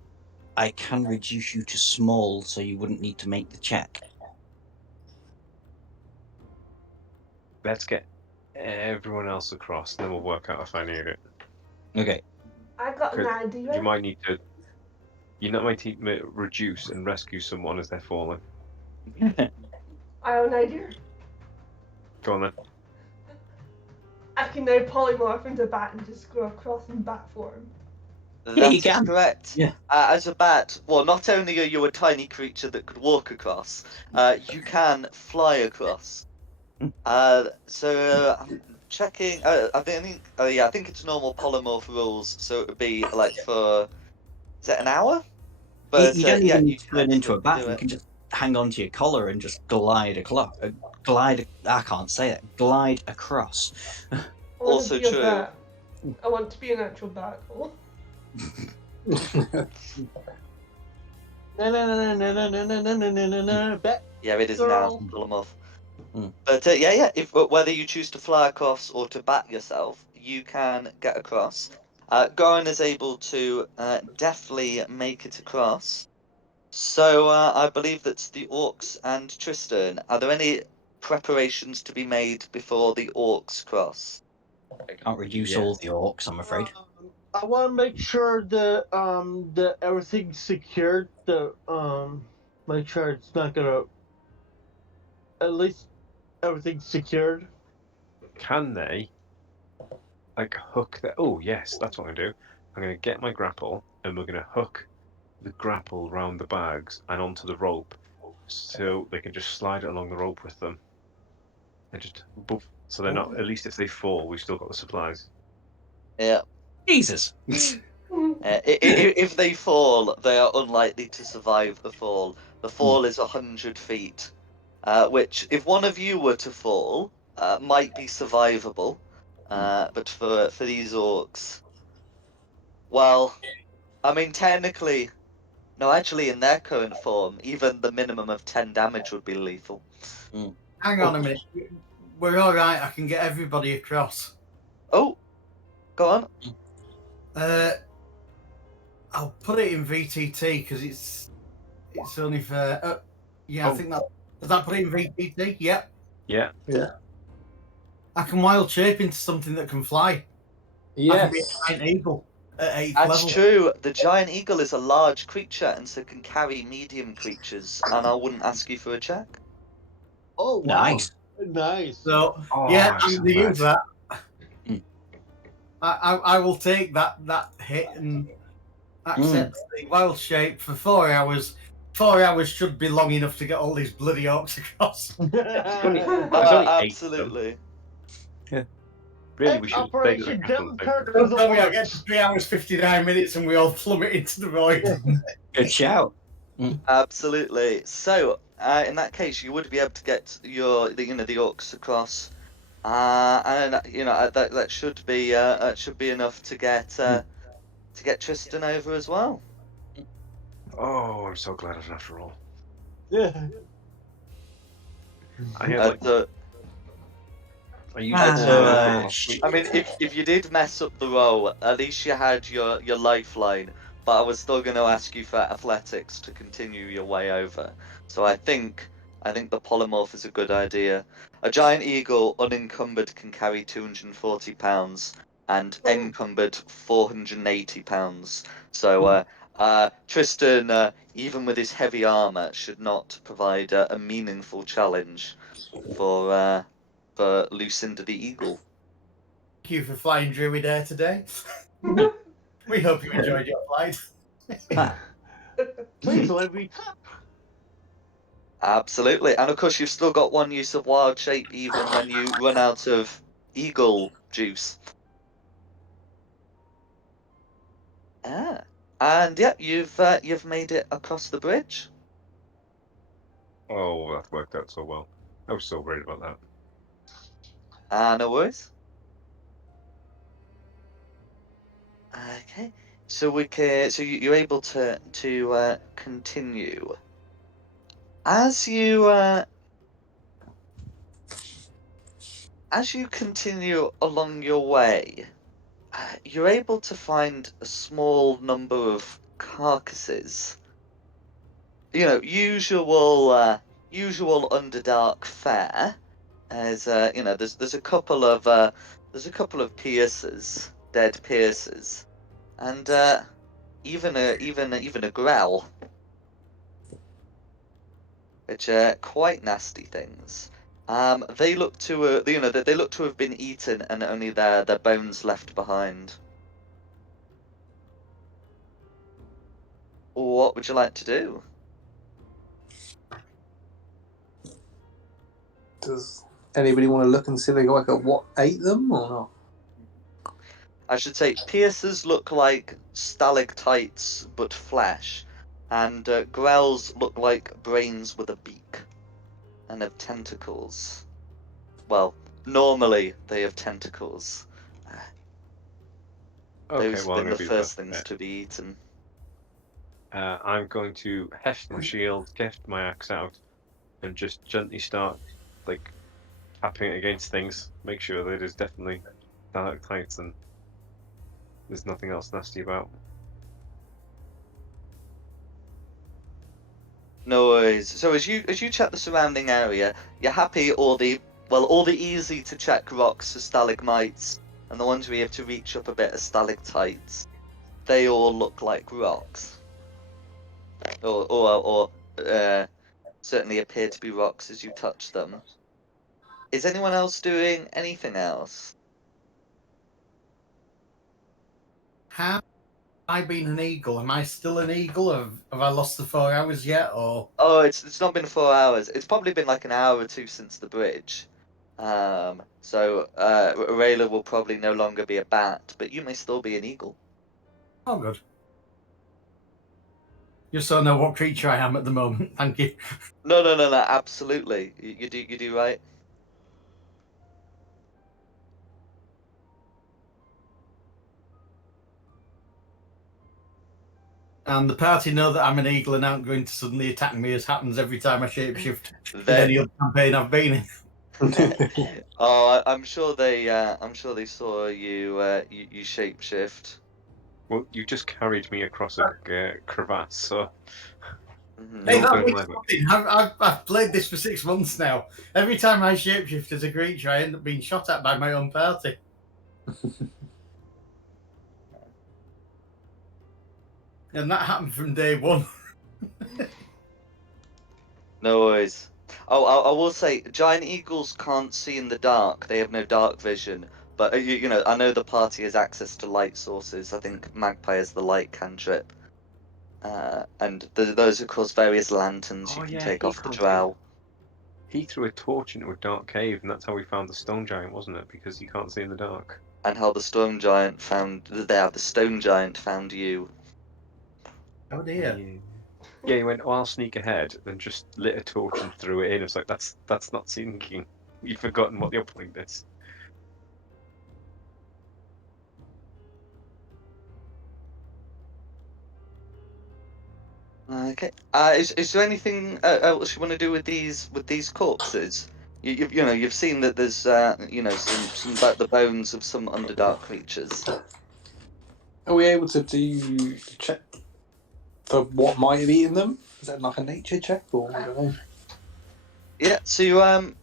I can reduce you to small, so you wouldn't need to make the check. Let's get everyone else across, and then we'll work out if I need it. Okay. I got an idea. You might need to. You might need to reduce and rescue someone as they're falling. I have an idea. Go on then. I can now polymorph into bat and just go across in bat form. That is correct. Yeah. As a bat, well, not only are you a tiny creature that could walk across, you can fly across. So I'm checking. I think it's normal polymorph rules. So it would be like for, is it an hour? But you don't even need to turn into a bat. do You it. can just hang on to your collar and just glide across. I can't say it. Glide across. Also true. I want to be an actual bat. Yeah, it is now polymorph. But if whether you choose to fly across or to bat yourself, you can get across. Goran is able to deftly make it across. So I believe that's the orcs and Tristan. Are there any preparations to be made before the orcs cross? I can't reduce all the orcs, I'm afraid. I want to make sure that that everything's secured. Make sure it's not gonna. At least everything's secured. Can they, like, hook the... Oh, yes, that's what I'm going to do. I'm going to get my grapple, and we're going to hook the grapple round the bags and onto the rope, so they can just slide it along the rope with them. And just... Boof, so they're not... At least if they fall, we've still got the supplies. Yeah. Jesus! If they fall, they are unlikely to survive the fall. The fall is 100 feet, which, if one of you were to fall, might be survivable. But for these orcs, well, I mean, technically, no, actually, in their current form, even the minimum of 10 damage would be lethal. Hang on a minute. We're all right. I can get everybody across. Oh, go on. I'll put it in VTT because it's only for. I think that. Does that put it in VTT? Yep. Yeah. I can wild shape into something that can fly. Yes. I can be a giant eagle at 8th level. That's true. The giant eagle is a large creature and so can carry medium creatures, and I wouldn't ask you for a check. Oh, wow. Nice. So, I'm going to use that. I will take that hit and accept the wild shape for 4 hours. 4 hours should be long enough to get all these bloody orcs across. Absolutely. Yeah. Really, we should Operation Devil Carter. Don't tell me I get 3 hours 59 minutes and we all plummet into the void. Good shout. Absolutely. So, in that case, you would be able to get the orcs across, and that should be enough to get Tristan over as well. Oh, I'm so glad I didn't have to roll. Yeah. I had I mean, if you did mess up the roll, at least you had your lifeline, but I was still going to ask you for athletics to continue your way over. So I think the polymorph is a good idea. A giant eagle unencumbered can carry 240 pounds, and encumbered 480 pounds. So Tristan, even with his heavy armor, should not provide a meaningful challenge for Lucinda the eagle. Thank you for flying Druid Air today. We hope you enjoyed your flight. Please let me. Absolutely, and of course you've still got one use of wild shape even when you run out of eagle juice. And yeah, you've made it across the bridge. Oh, that worked out so well. I was so worried about that. No worries. Okay, so you're able to continue. As you continue along your way, you're able to find a small number of carcasses. Usual Underdark fare. As there's a couple of piercers, dead piercers, and even a growl, which are quite nasty things. They look to they look to have been eaten, and only their bones left behind. What would you like to do? Does anybody want to look and see if they got like what ate them or not? I should say piercers look like stalactites but flesh, and growls look like brains with a beak and have tentacles. Well, normally they have tentacles. Okay, Those have well, I'm been going the to be first the things to be eaten. I'm going to heft my shield, get my axe out, and just gently start, like, tapping it against things. Make sure that it is definitely stalactites and there's nothing else nasty about. No worries. So as you check the surrounding area, you're happy all the easy to check rocks are stalagmites, and the ones where you have to reach up a bit are stalactites. They all look like rocks, or certainly appear to be rocks as you touch them. Is anyone else doing anything else? Have I been an eagle? Am I still an eagle? Have I lost the 4 hours yet? Or Oh, it's not been 4 hours. It's probably been like an hour or two since the bridge. So Rayla will probably no longer be a bat, but you may still be an eagle. oh, good. Just so I know what creature I am at the moment. Thank you. No, absolutely. You do right. And the party know that I'm an eagle and aren't going to suddenly attack me, as happens every time I shapeshift in They, any other campaign I've been in. oh, I'm sure they saw you you shapeshift. Well, you just carried me across a crevasse, so Mhm. Hey, you're that going makes live. nothing. I've played this for 6 months now. Every time I shapeshift as a creature, I end up being shot at by my own party. And that happened from day one. No worries. Oh, I will say, giant eagles can't see in the dark. They have no dark vision. But I know the party has access to light sources. I think Magpie has the light cantrip, and those of course various lanterns Oh you can yeah, take he off the can't see. drow. He threw a torch into a dark cave, and that's how we found the stone giant, wasn't it? Because you can't see in the dark. And how the stone giant the stone giant found you. Oh dear. Yeah, he went, oh, I'll sneak ahead, then just lit a torch and threw it in. It's like, that's not sneaking. You've forgotten what the uplink is. Okay. Is there anything else you want to do with these corpses? You've seen that there's some the bones of some underdark creatures. Are we able to do check for what might have eaten them? Is that like a nature check or I don't know? Yeah, so you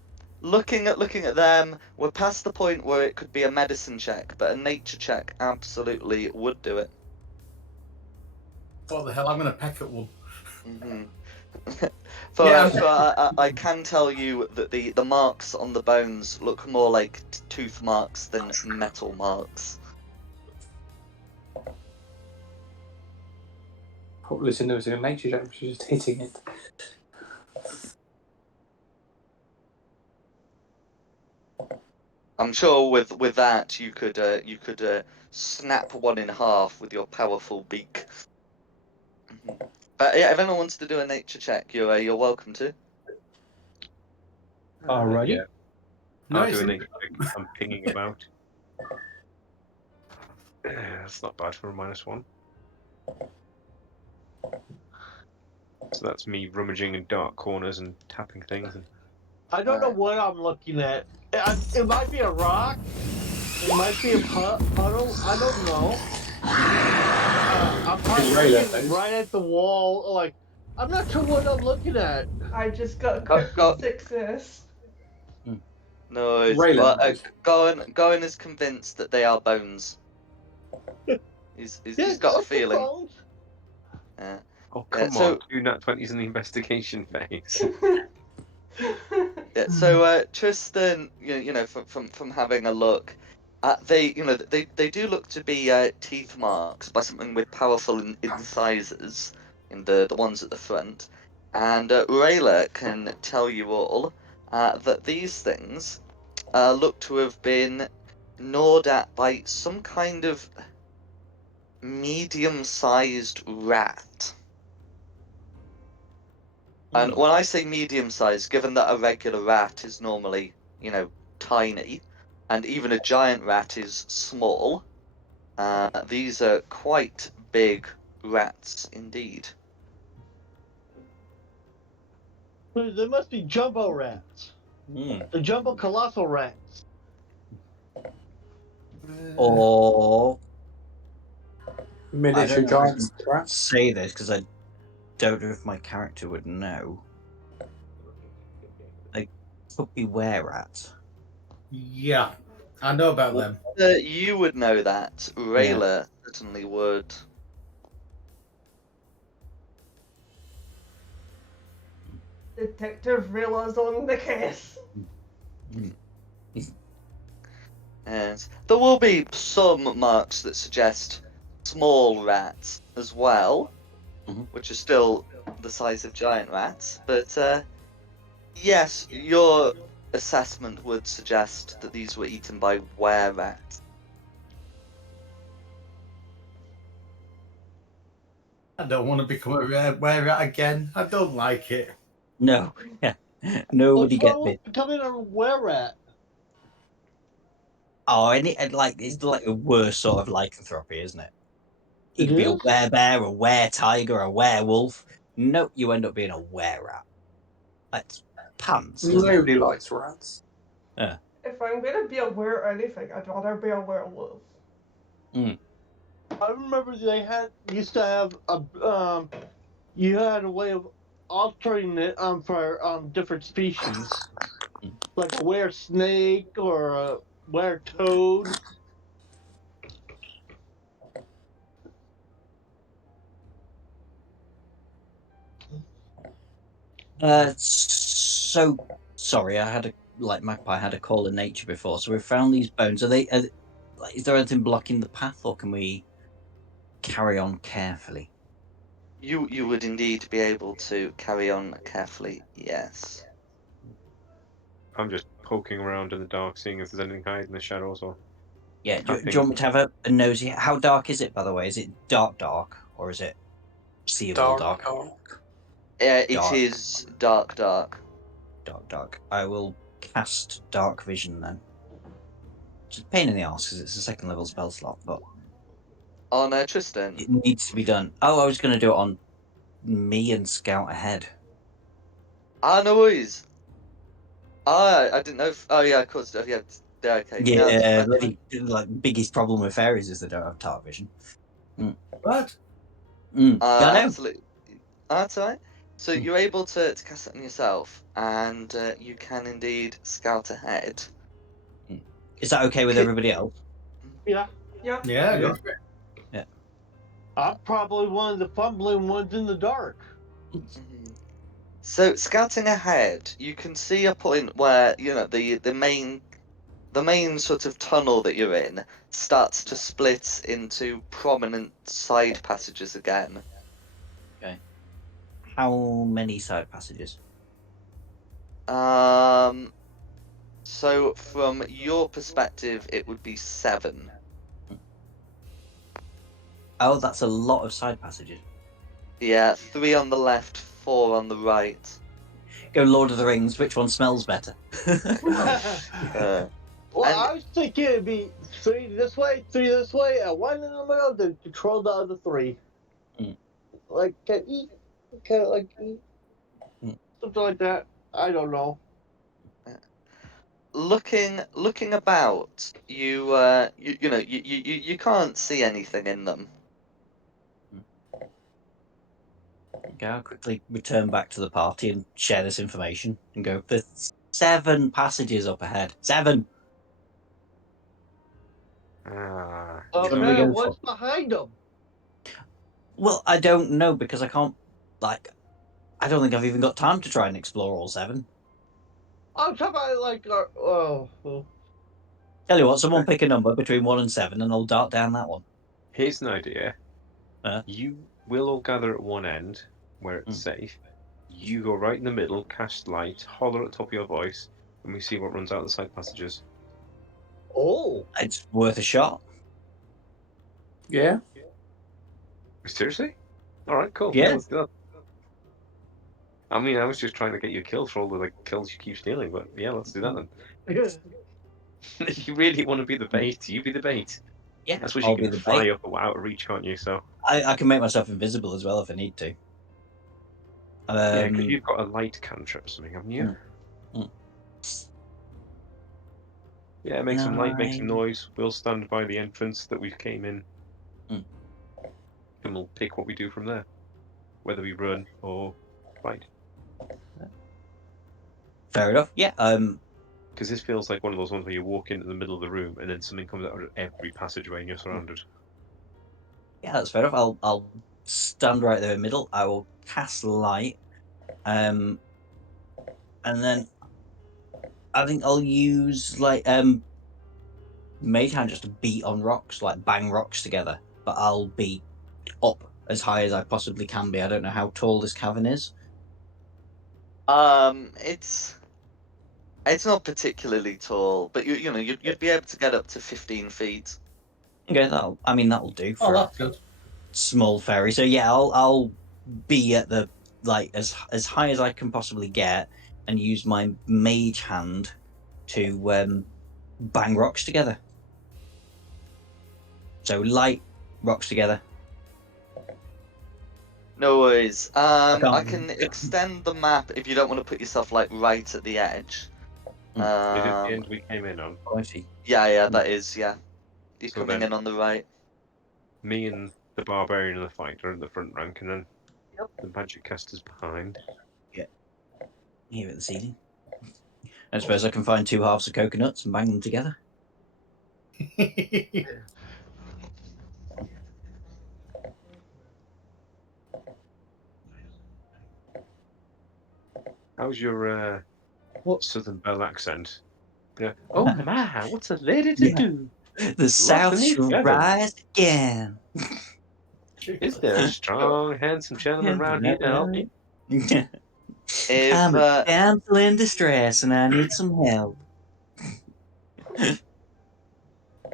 looking at them, we're past the point where it could be a medicine check, but a nature check absolutely would do it. What the hell? I'm going to peck at one. Hmm Yeah. I can tell you that the marks on the bones look more like tooth marks than metal marks. Probably listen to it in a nature check, she's just hitting it. I'm sure with that you could snap one in half with your powerful beak. But yeah, if anyone wants to do a nature check, you're welcome to. Alrighty. Yeah. No, I'll it's do a in- nature check. I'm pinging about. That's not bad for a -1. So that's me rummaging in dark corners and tapping things. And I don't know what I'm looking at. It might be a rock. It might be a puddle. I don't know. I'm probably looking right at the wall. Like, I'm not sure what I'm looking at. I just got a critical success. No, Raylan but Gowan is convinced that they are bones. He's got a feeling. Bones. Yeah. oh come so- on, do nat 20s in the investigation phase. Yeah, so Tristan, you know, from having a look, they do look to be teeth marks by something with powerful incisors in the ones at the front, and Rayla can tell you all that these things look to have been gnawed at by some kind of medium-sized rat. And when I say medium-sized, given that a regular rat is normally, tiny, and even a giant rat is small, these are quite big rats indeed. There must be jumbo rats. The jumbo colossal rats. Or miniature I don't know if I giant can rats. say this because I don't know if my character would know. They could be were-rats. Yeah, I know about them. You would know that. Rayla certainly would. Detective Rayla's on the case. And there will be some marks that suggest small rats as well, which are still the size of giant rats. But yes, your assessment would suggest that these were eaten by were-rats. I don't want to become a were-rat again. I don't like it. No, nobody What's get wrong bit. with becoming a were-rat? Oh, and it's like a worse sort of lycanthropy, isn't it? You could be a were-bear, a were-tiger, a werewolf. No, you end up being a were-rat. That's pants. Nobody likes rats. If I'm gonna be a were anything, I'd rather be a werewolf. I remember they used to have you had a way of altering it for different species, like a were snake or a were toad. So sorry, I had Magpie had a call in nature before. So we've found these bones. Is there anything blocking the path, or can we carry on carefully? You would indeed be able to carry on carefully, yes. I'm just poking around in the dark, seeing if there's anything hiding in the shadows or. Yeah, do you want me to have a nosy? How dark is it, by the way? Is it dark, or is it seeable dark? It Dark. is dark. Dark. I will cast dark vision then. It's a pain in the arse because it's a second level spell slot, but On Tristan. it needs to be done. Oh, I was going to do it on me and scout ahead. No worries. I didn't know. Oh yeah, of course. Yeah, okay. Yeah, like biggest problem with fairies is they don't have dark vision. What? Yeah, I know. Absolutely. That's all right. So you're able to cast it on yourself, and you can indeed scout ahead. Is that okay with everybody else? Yeah. Yeah. Yeah, go for it. I'm probably one of the fumbling ones in the dark. Mhm. So scouting ahead, you can see a point where the main sort of tunnel that you're in starts to split into prominent side passages again. Okay. How many side passages? So from your perspective, it would be 7. Oh, that's a lot of side passages. Yeah, 3 on the left, 4 on the right. Go Lord of the Rings. Which one smells better? Uh, Well, And- I was thinking it'd be 3 this way, 3 this way, and 1 in the middle to control the other 3. Like, kind of like something like that. I don't know. looking about, you can't see anything in them. Okay, I'll quickly return back to the party and share this information and go, there's 7 passages up ahead. 7! Ah, What are we Man, going what's for? behind them? Well, I don't know because I can't, I don't think I've even got time to try and explore all 7. I'm talking about like, Tell you what, someone pick a number between 1 and 7 and I'll dart down that one. here's an idea. Uh. You will all gather at one end where it's safe. You go right in the middle, cast light, holler at the top of your voice, and we see what runs out the side passages. oh. It's worth a shot. Yeah. Seriously? All right, cool. Yeah. Let's do that. I mean, I was just trying to get you a kill for all the kills you keep stealing, but yeah, let's do that then. If you really want to be the bait, you be the bait. Yeah, I suppose I'll you be can the fly bait. up or out of reach, can't you? So I can make myself invisible as well if I need to. yeah, because you've got a light cantrip or something, haven't you? Yeah, make some light, make some noise. We'll stand by the entrance that we came in, and we'll pick what we do from there, whether we run or fight. Fair enough. Yeah. Because this feels like one of those ones where you walk into the middle of the room and then something comes out of every passageway and you're surrounded. Yeah, that's fair enough. I'll stand right there in the middle. I will cast light, and then I think I'll use mage hand just to beat on rocks, like bang rocks together. But I'll be up as high as I possibly can be. I don't know how tall this cavern is. It's not particularly tall, but you'd be able to get up to 15 feet. Okay, that'll do for that's good. small fairy. So yeah, I'll be at the as high as I can possibly get and use my mage hand to bang rocks together. So light rocks together. No worries. I can't- can extend the map if you don't want to put yourself right at the edge. Is it the end we came in on? Oh, I see. Yeah, that is, yeah. You're So coming then- in on the right. Me and the barbarian and the fighter are in the front rank, and then the magic caster's behind. Yeah. Here at the ceiling. I suppose I can find 2 halves of coconuts and bang them together. How's your Southern Belle accent? Yeah. Oh my, what's a lady to Yeah. do? The South beneath shall feathers. rise again. Is there a strong, handsome gentleman around here to help me? If I'm a damsel in distress and I need some help.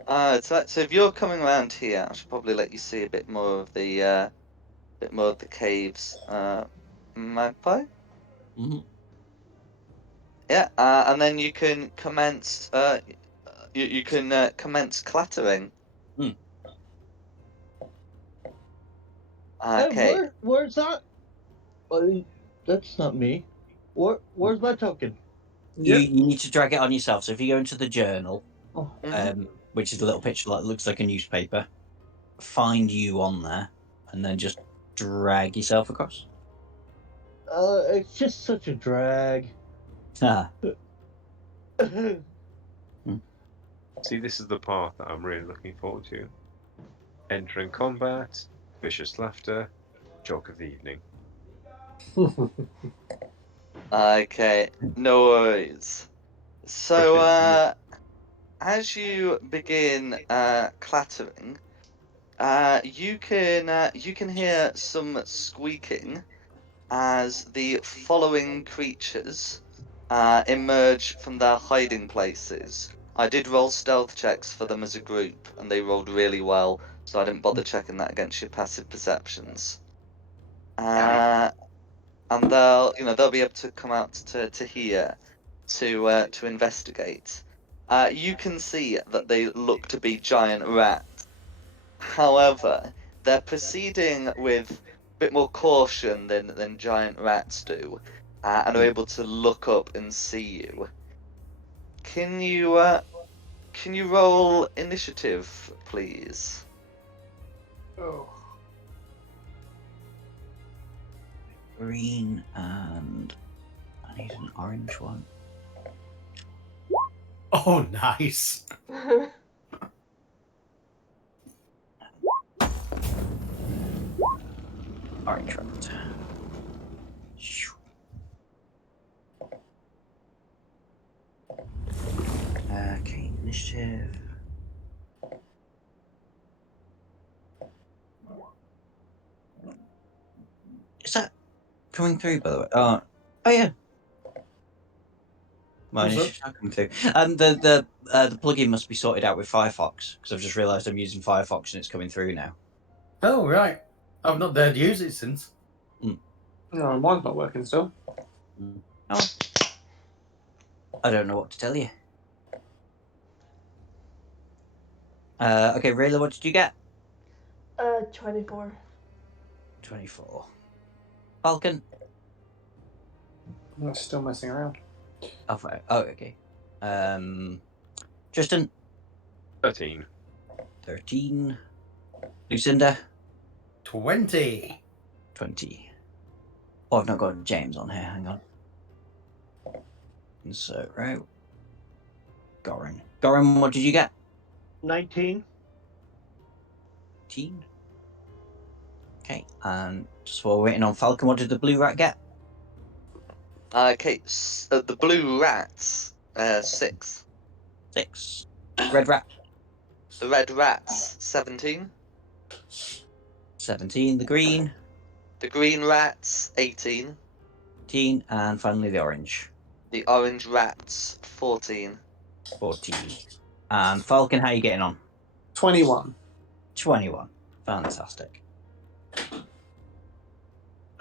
so if you're coming around here, I should probably let you see a bit more of the caves. Magpie. Mhm. Yeah, and then you can commence. You can commence clattering. Hmm. Okay. Hey, where's that? That's not me. Where's my token? You need to drag it on yourself. So if you go into the journal, Oh. which is a little picture that looks like a newspaper, find you on there, and then just drag yourself across? It's just such a drag. Ah, See, this is the part that I'm really looking forward to. Entering combat, vicious laughter, joke of the evening. Okay, no worries. So, as you begin clattering, you can hear some squeaking as the following creatures emerge from their hiding places. I did roll stealth checks for them as a group, and they rolled really well, so I didn't bother checking that against your passive perceptions. And they'll be able to come out to here to investigate. You can see that they look to be giant rats. However, they're proceeding with a bit more caution than giant rats do, and are able to look up and see you. Can you roll initiative, please? Oh. green and I need an orange one. Oh, nice. Orange right. Okay, initiative. Is that coming through, by the way? Oh yeah. My What's initiative's not coming through. The plugin must be sorted out with Firefox because I've just realised I'm using Firefox and it's coming through now. Oh, right. I've not dared use it since. No, mine's not working still. Oh, I don't know what to tell you. Okay, Rayla, what did you get? 24. 24. Falcon. I'm still messing around. Oh, okay. Tristan. 13. 13. Lucinda. 20. 20. Oh, I've not got James on here. Hang on. So, right. Goran. Goran, what did you get? 19. 18. Okay, and just while we're waiting on Falcon, what did the blue rat get? Okay, the blue rats, 6. 6. Red rat. The red rats, 17. 17. The green. The green rats, 18. 18. And finally the orange. The orange rats, 14. 14. And Falcon, how are you getting on? 21. 21. Fantastic.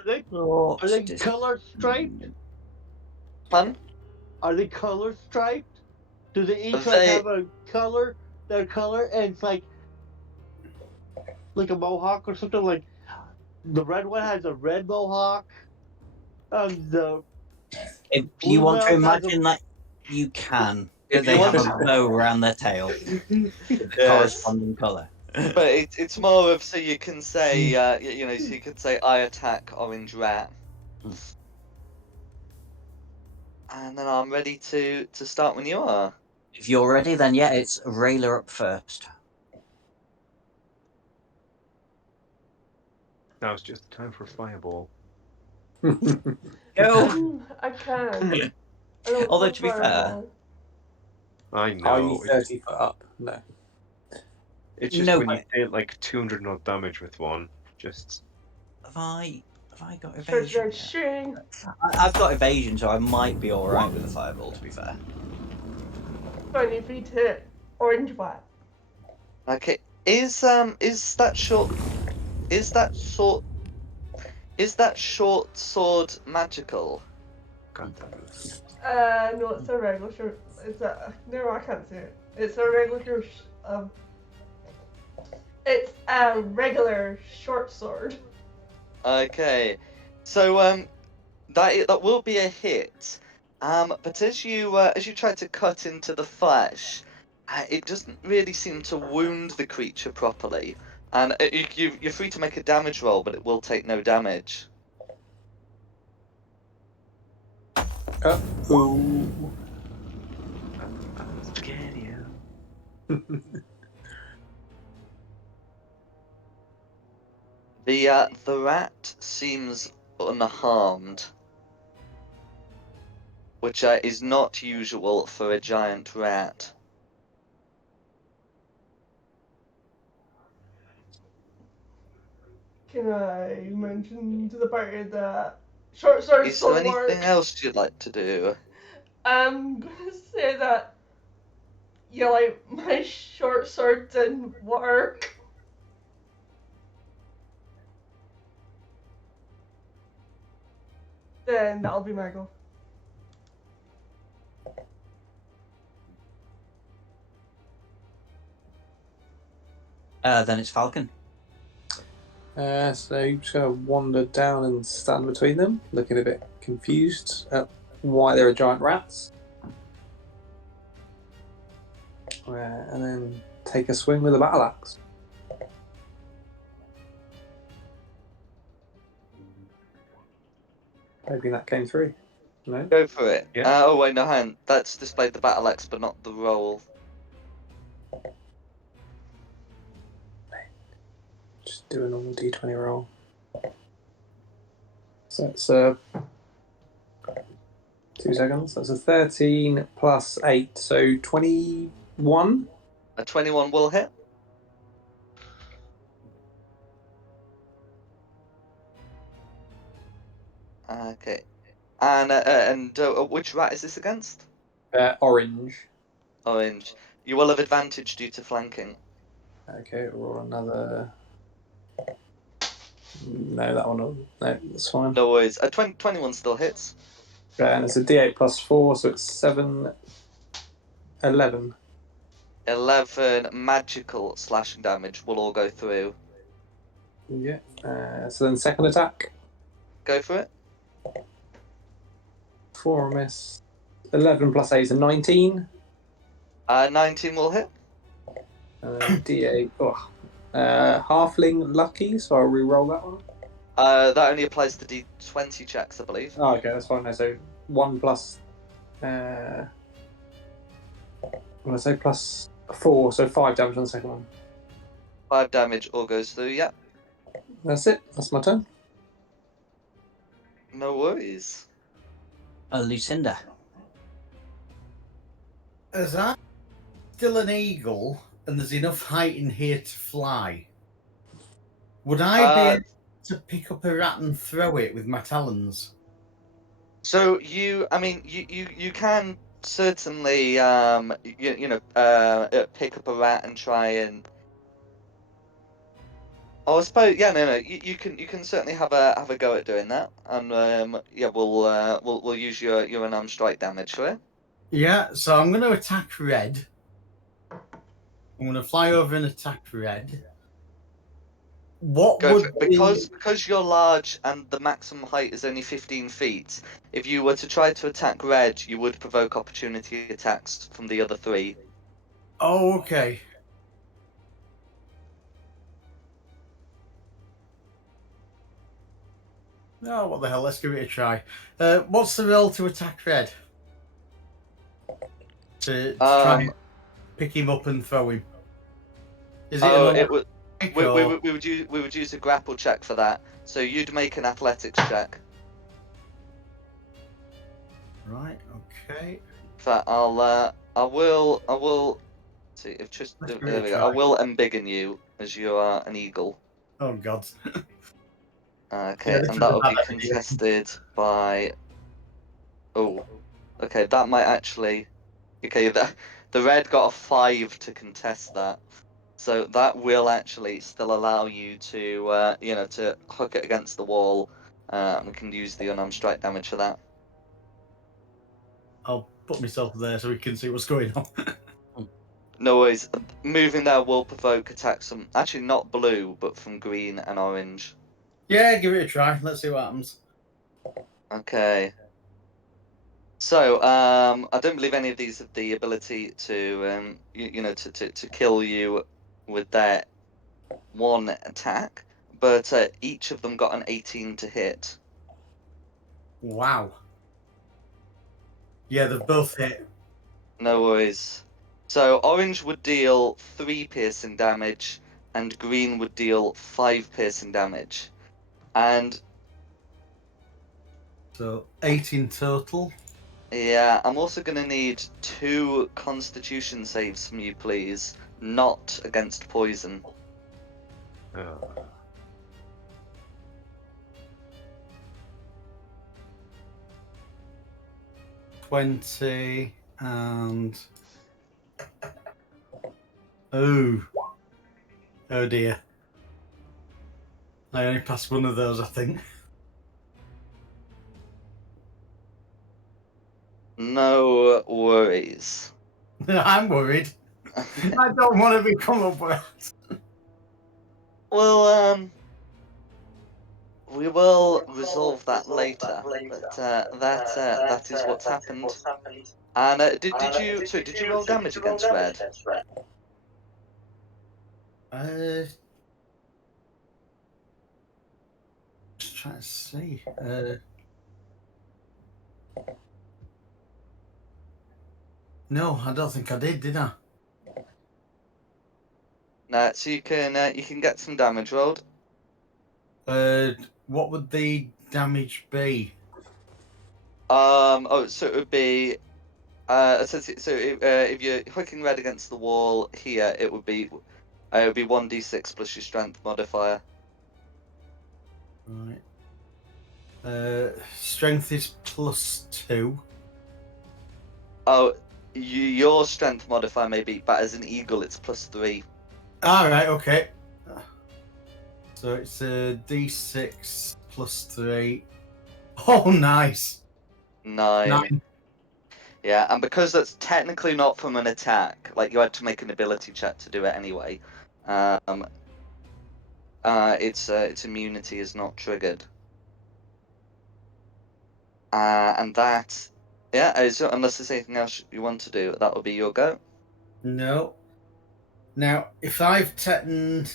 Are they color striped? Fun? Are they color striped? Do they each They- have a color? Their color, and it's like a mohawk or something. Like the red one has a red mohawk. The If you blue want to one has imagine that, you can. If They you have want a bow around their tail with the Yes. corresponding colour. But it's more of, so you can say, so you could say, I attack orange rat. And then I'm ready to start when you are. If you're ready, then yeah, it's Rayla up first. Now it's just time for a fireball. Go! I can. I don't Although, know to be fair, I Are know. you 30 foot up? No. It's just No, when you but- hit like 200 odd damage with one, just have I got Starts evasion? red shooting. I've got evasion, so I might be alright with the fireball, to be fair. 20 feet to hit orange rat. Okay, is that short sword magical? God damn it. No, it's a regular short. No, I can't say it. It's a regular. It's a regular short sword. Okay, so that will be a hit. But as you try to cut into the flesh, it doesn't really seem to wound the creature properly. And you're free to make a damage roll, but it will take no damage. Ooh. I'm scared, yeah. The rat seems unharmed, which is not usual for a giant rat. Can I mention to the party that short swords Is there don't anything work? else you'd like to do? I'm gonna say that, yeah, like, my short sword didn't work. Then that'll be my go. Then it's Falcon. So you're just going to wander down and stand between them, looking a bit confused at why there are giant rats. And then take a swing with a battle axe. Hoping that came through. No? Go for it. Yeah. Oh wait, no, hang on. That's displayed the battle axe, but not the roll. Just do a normal d20 roll. So it's 2 seconds. That's a 13 plus 8, so 21. A 21 will hit. Okay. And which rat is this against? Orange. Orange. You will have advantage due to flanking. Okay, roll another. No, that one. No, that's fine. No worries. 21 still hits. And it's a d8 plus 4, so it's 7, 11. 11 magical slashing damage will all go through. Yeah. So then second attack. Go for it. 4 miss. 11 plus 8 is a 19. 19 will hit. And then d8. Oh. Halfling lucky, so I'll re-roll that one. That only applies to d20 checks, I believe. Oh, okay, that's fine. So 1 plus. What did I say? Plus 4, so 5 damage on the second one. 5 damage all goes through, yeah. That's it. That's my turn. No worries. Lucinda. As I'm still an eagle and there's enough height in here to fly, would I be able to pick up a rat and throw it with my talons? So you can certainly pick up a rat and try and. Oh, I suppose no. You can certainly have a go at doing that, and we'll use your unarmed strike damage for it. Yeah, so I'm going to attack red. I'm going to fly over and attack red. What Go would for it. Because you're large and the maximum height is only 15 feet. If you were to try to attack red, you would provoke opportunity attacks from the other 3. Oh, okay. Oh, what the hell? Let's give it a try. What's the roll to attack red? To try and pick him up and throw him. Is it? We would use a grapple check for that. So you'd make an athletics check. Right. Okay. In fact, I will see if just there we go. I will embiggen you as you are an eagle. Oh God. Okay, Yeah, and that will be contested by. Oh, okay. That might actually. Okay, the red got a 5 to contest that, so that will actually still allow you to to hook it against the wall. We can use the unarmed strike damage for that. I'll put myself there so we can see what's going on. No worries. Moving there will provoke attacks from actually not blue, but from green and orange. Yeah, give it a try. Let's see what happens. Okay. So, I don't believe any of these have the ability to, to kill you with their one attack, but each of them got an 18 to hit. Wow. Yeah, they've both hit. No worries. So orange would deal 3 piercing damage, and green would deal 5 piercing damage. And So 8 in total. yeah, I'm also going to need 2 Constitution saves from you, please. Not against poison. Oh. 20 and oh dear. I only passed one of those, I think. No worries. I'm worried. I don't want to become a brat. Well, we will resolve that later, but that is what's happened. And did you roll damage against red? Just trying to see. No, I don't think I did I? No, so you can get some damage rolled. What would the damage be? So it would be if you're hooking red against the wall here, it would be 1d6 plus your strength modifier. Right. Strength is +2. Oh, your strength modifier may be, but as an eagle, it's +3. All right, okay. So it's a d6 +3. Oh, nice. 9. Yeah, and because that's technically not from an attack, like you had to make an ability check to do it anyway. Its immunity is not triggered. And that, yeah, so unless there's anything else you want to do, that will be your go. No. Now, if I've taken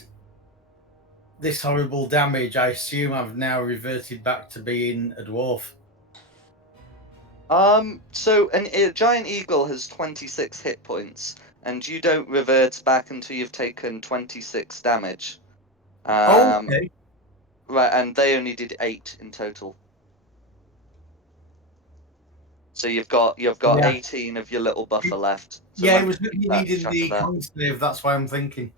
this horrible damage, I assume I've now reverted back to being a dwarf. So a giant eagle has 26 hit points, and you don't revert back until you've taken 26 damage. Okay. Right, and they only did 8 in total. So you've got Yeah. 18 of your little buffer left. So Yeah, it remember was to keep you that needed track the of that. con save. That's why I'm thinking.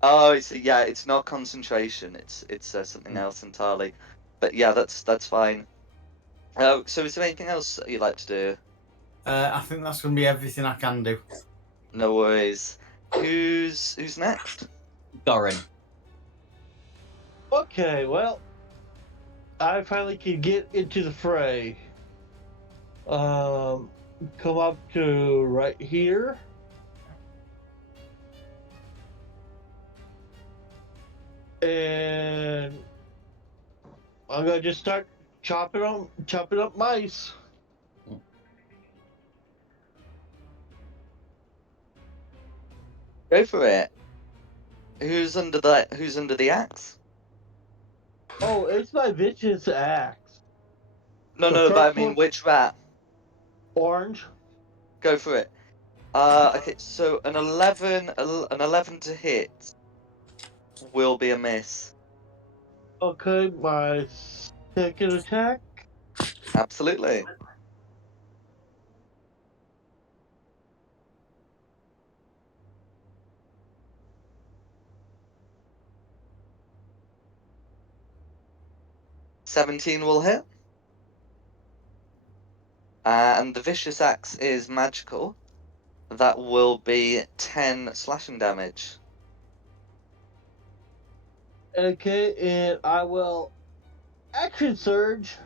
Oh, it's not concentration. It's something else entirely. But yeah, that's fine. So is there anything else you'd like to do? I think that's going to be everything I can do. No worries. Who's next? Doran. Okay, well, I finally can get into the fray. Come up to right here. And I'm gonna just start chopping up mice. Go for it. Who's under the axe? Oh, it's my vicious axe. No, The but I first mean one- which rat? Orange. Go for it. Okay, so an 11 to hit will be a miss. Okay, my second attack. Absolutely. $17 will hit. And the vicious axe is magical. That will be 10 slashing damage. Okay, and I will action surge.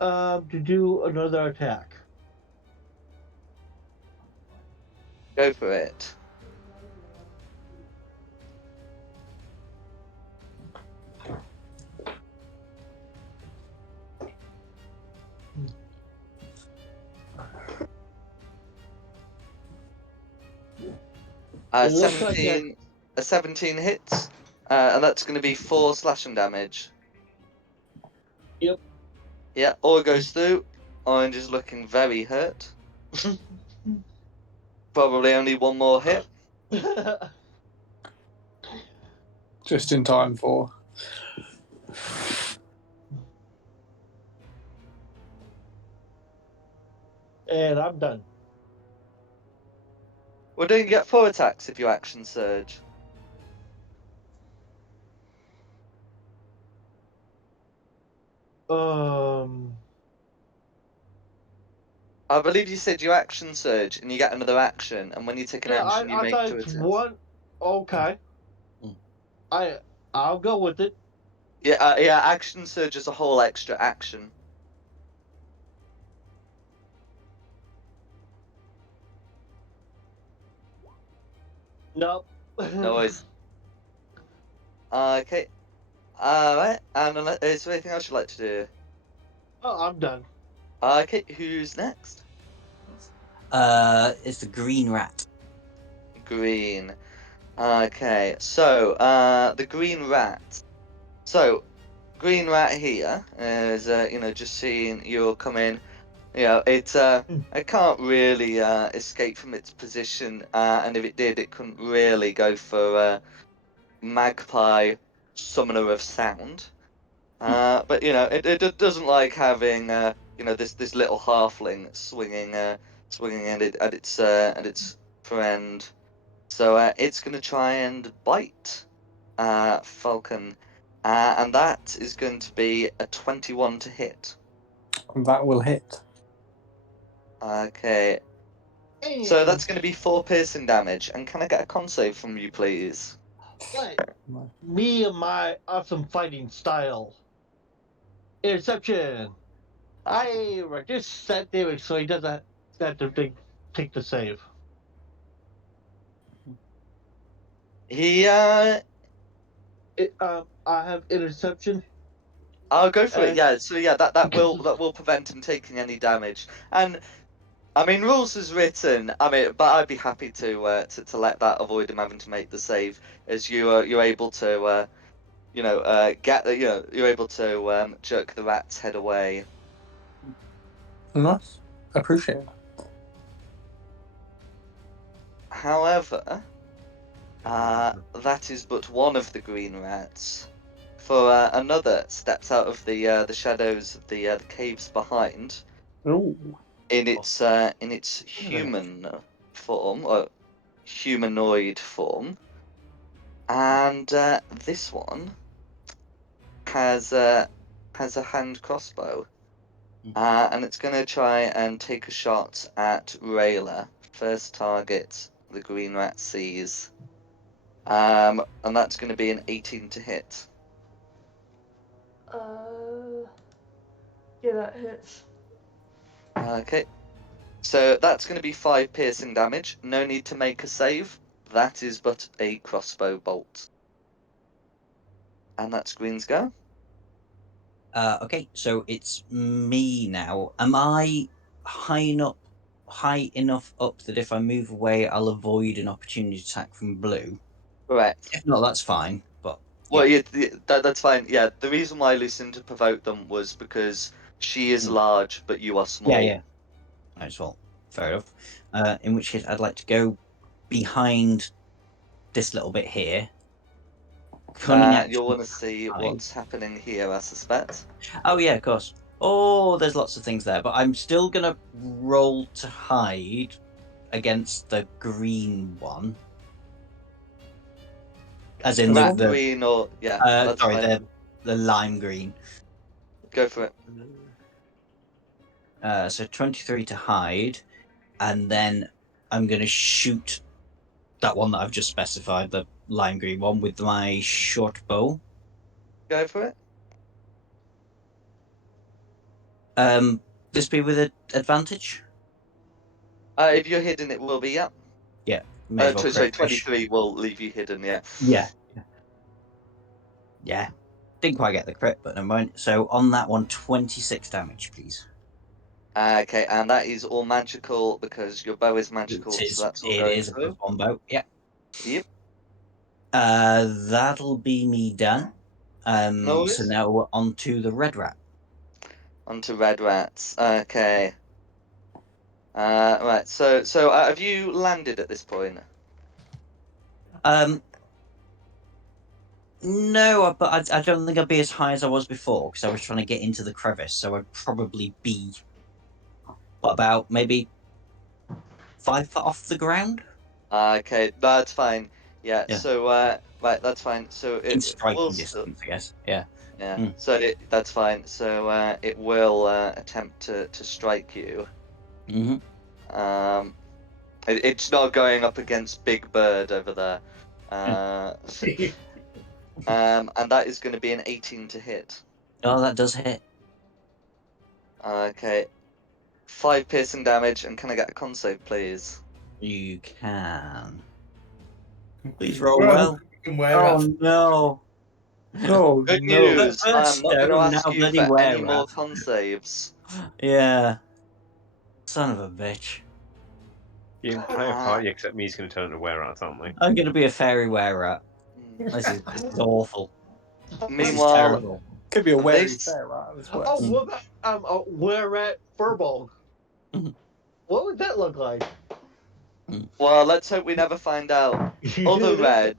To do another attack. Go for it. It looks like A 17 hits, and that's going to be 4 slashing damage. Yep. Yeah, all goes through. Orange is looking very hurt. Probably only one more hit. Just in time for. And I'm done. We're doing get 4 attacks if you action surge. I believe you said you action surge and you get another action, and when you take an Yeah, action, you I make thought 2 it's attacks. one. Okay. I'll go with it. Yeah, action surge is a whole extra action. Nope. No worries. Okay. Alright, and is there anything else you'd like to do? Oh, I'm done. Okay, who's next? It's the green rat. Green. Okay, so, the green rat. So, green rat here is, just seeing you come in. It can't really escape from its position, and if it did, it couldn't really go for magpie summoner of sound. But it doesn't like having this little halfling swinging at its friend. So it's gonna try and bite Falcon, and that is going to be a 21 to hit. That will hit. Okay, so that's going to be 4 piercing damage. And can I get a con save from you, please? Me and my awesome fighting style. Interception. I reduce that damage so he doesn't have to take the save. I I have interception. I'll go for it. Yeah. So yeah, that will prevent him taking any damage. And I mean, rules is written. I mean, but I'd be happy to let that avoid him having to make the save, as you're able to you're able to jerk the rat's head away. Nice. Appreciate it. However, that is but one of the green rats. For another steps out of the shadows of the caves behind. Ooh. In its human form, or humanoid form, and this one has a hand crossbow, and it's going to try and take a shot at Rayla. First target the green rat sees, and that's going to be an 18 to hit. Yeah, that hits. Okay. So that's going to be 5 piercing damage. No need to make a save. That is but a crossbow bolt. And that's Green's go. Okay, so it's me now. Am I high enough up that if I move away, I'll avoid an opportunity attack from blue? Correct. If not, that's fine. But Well, yeah, that's fine. Yeah, the reason why I listened to provoke them was because she is large, but you are small. yeah. That's well, fair enough. In which case, I'd like to go behind this little bit here. You'll want to see Hide. what's happening here, I suspect. Oh yeah, of course. Oh, there's lots of things there, but I'm still gonna roll to hide against the green one. As in Rat the green or yeah, that's sorry, fine. the lime green. Go for it. So 23 to hide, and then I'm gonna shoot that one that I've just specified, the lime green one, with my short bow. Go for it. This be with an advantage? If you're hidden, it will be, yeah. Yeah. May as well Sorry, crit push. 23 will leave you hidden, yeah. Yeah. Didn't quite get the crit, but never mind. So on that one, 26 damage, please. Okay, and that is all magical because your bow is magical, so that's all It going is a through. +1 bow. Yeah. Yep. That'll be me done. No So worries. now we're on to the red rat. Onto red rats. Okay. Right. So have you landed at this point? No, but I don't think I'd be as high as I was before because I was trying to get into the crevice. So I'd probably be about maybe 5 foot off the ground Okay, that's fine. Yeah. Yeah. So right, that's fine. So in it will striking still. distance, I guess. Yeah. Yeah. Mm. So that's fine. So it will attempt to strike you. Hmm. It's not going up against Big Bird over there. And that is going to be an 18 to hit. Oh, that does hit. Okay. 5 piercing damage, and can I get a con save, please? You can. Please roll Well, well. where Oh else? no. Oh Good no! news. First I'm not going to stone, ask now you bloody for any were more rat. con saves. Yeah. Son of a bitch. The entire party except me is going to turn into were rats, aren't they? I'm gonna be a fairy were rat. Hmm. This is awful. This is Meanwhile, terrible. Could be a wary this fair rat as well. Oh, what about where at Furball? Mhm. What would that look like? well, let's hope we never find out. Other red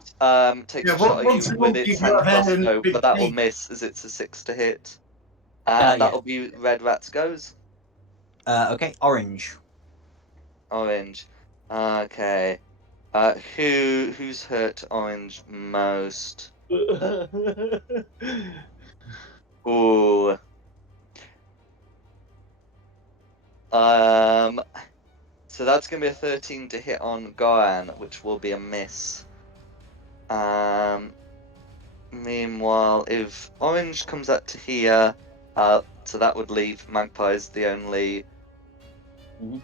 takes Yeah, a shot at once you a with month its you hand go ahead and crossbow, big but that will feet. miss as it's a 6 to hit. Yeah. And that'll be red rats goes. Okay, orange. Orange. Okay. Who's hurt orange most? Ooh. So that's gonna be a 13 to hit on Goran, which will be a miss. Meanwhile, if orange comes up to here, so that would leave Magpie as the only Mhm.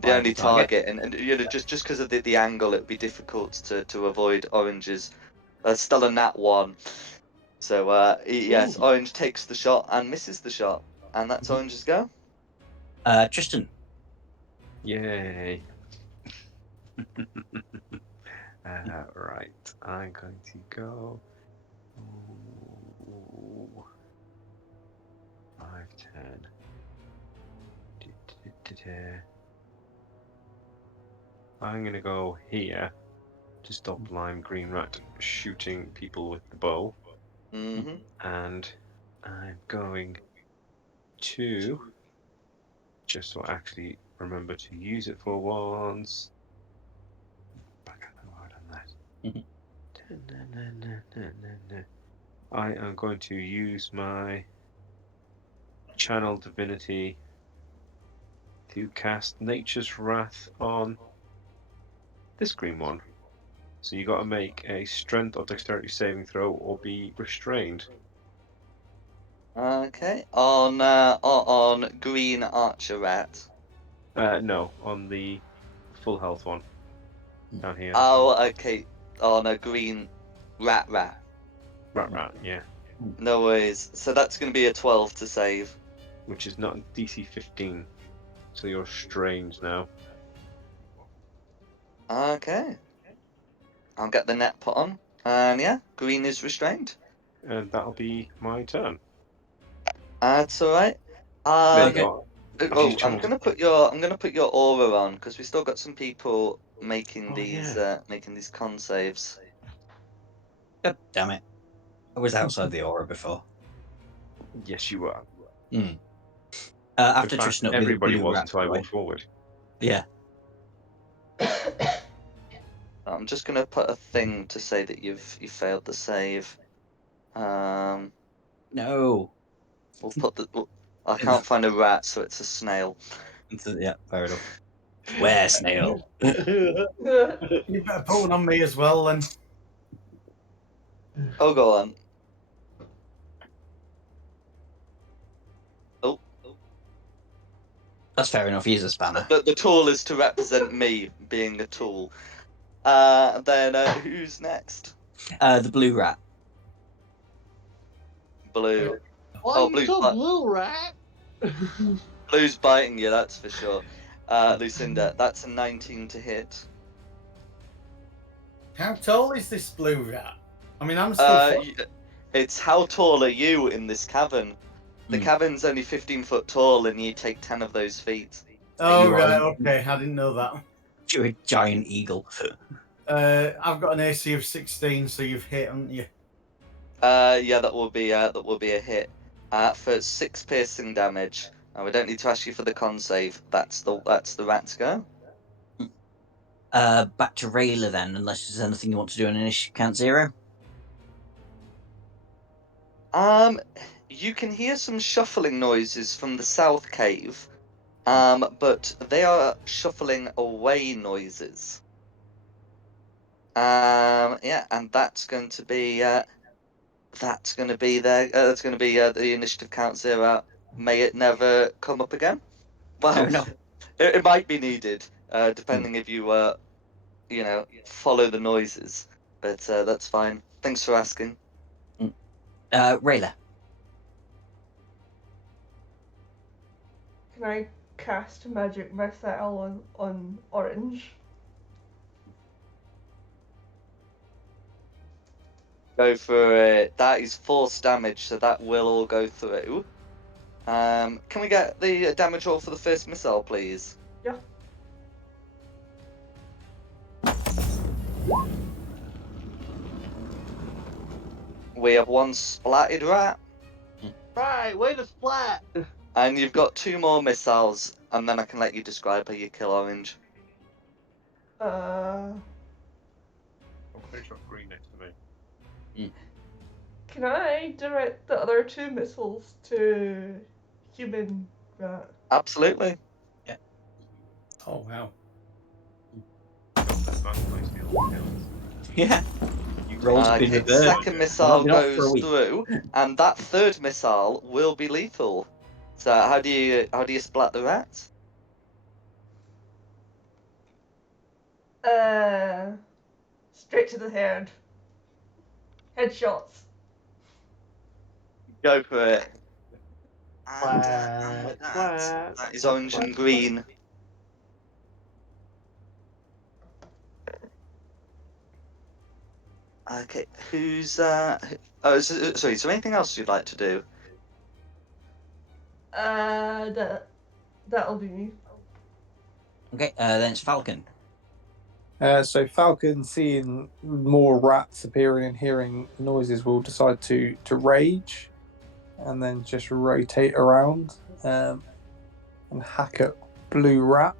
the only Viable target. target, and just because of the angle, it would be difficult to avoid orange's. Still a nat 1. So yes, Ooh. orange takes the shot and misses the shot, and that's orange's go. Tristan. Yay. Right, I'm going to go. 5, 10. I'm going to go here to stop Lime Green Rat shooting people with the bow. Mm-hmm. And I'm going to, just so I actually remember to use it for once. Back up the word on that. I am going to use my Channel Divinity to cast Nature's Wrath on this green one. So you got to make a Strength or Dexterity saving throw or be restrained. Okay, on green archer rat. No, on the full health one down here. Oh, okay. On a green rat. Rat, yeah. No worries. So that's going to be a 12 to save. Which is not DC 15. So you're restrained now. Okay. I'll get the net put on. And yeah, green is restrained. And that'll be my turn. That's all right. There you Okay. go. I've Oh, used I'm channels. gonna put your aura on because we still got some people making Oh, these yeah. con saves. God damn it. I was outside the aura before. Yes, you were. Mm. In After fact, Tristan, it'll be the everybody blue was rat. until I by the way. walked forward. Yeah. I'm just gonna put a thing to say that you failed the save. No. We'll put I can't find a rat, so it's a snail. Yeah, fair enough. Where snail? You better put one on me as well, then. Oh, go on. Oh, That's fair enough. He is a spanner. the tool is to represent me being a tool. Then who's next? The blue rat. Blue. Why Oh, are you so blue, rat? Blue's biting you, that's for sure. Lucinda, that's a 19 to hit. How tall is this blue rat? I mean, I'm still. It's how tall are you in this cavern? The cavern's only 15 foot tall, and you take 10 of those feet. Oh, You right, are- okay, I didn't know that. You're a giant eagle. I've got an AC of 16, so you've hit, haven't you? Yeah, that will be a hit. For 6 piercing damage. We don't need to ask you for the con save. That's the rat's go. Back to Rayla then, unless there's anything you want to do on initiative count 0. You can hear some shuffling noises from the south cave, but they are shuffling away noises. Yeah, and that's going to be the initiative count 0. May it never come up again. Well, Fair enough. it might be needed, depending if you follow the noises. But that's fine. Thanks for asking. Rayla. Can I cast magic missile on orange? Go for it. That is force damage, so that will all go through. Can we get the damage roll for the first missile, please? Yeah. We have 1 splatted rat, Right, way to splat. and you've got 2 more missiles, and then I can let you describe how you kill orange. I'm pretty sure green next to me. Can I direct the other 2 missiles to human rat? Absolutely. Oh, wow. Yeah. Rolls been Okay, reversed. second missile been off for a goes week. through, and that third missile will be lethal. So how do you splat the rats? Straight to the head. Headshots. Go for it. And Splat, splat, that is splat, orange splat, and green. Okay, who's Oh, sorry. Is there anything else you'd like to do? That'll be me. Okay, then it's Falcon. So Falcon, seeing more rats appearing and hearing noises, will decide to rage, and then just rotate around and hack at blue rat.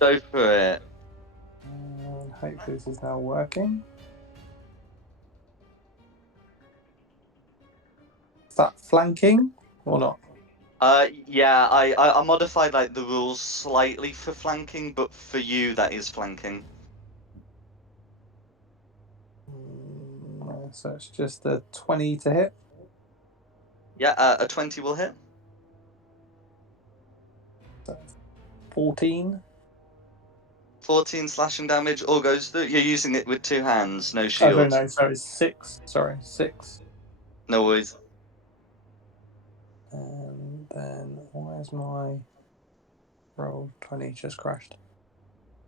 Go for it. And hopefully this is now working. Is that flanking or not? Yeah, I modified like the rules slightly for flanking, but for you that is flanking. So it's just a 20 to hit. Yeah, a 20 will hit. So 14. 14 slashing damage, all goes through. You're using it with 2 hands, no Oh, shield. no, sorry, 6. Sorry, 6. No worries. And then where's my roll? 20 just crashed.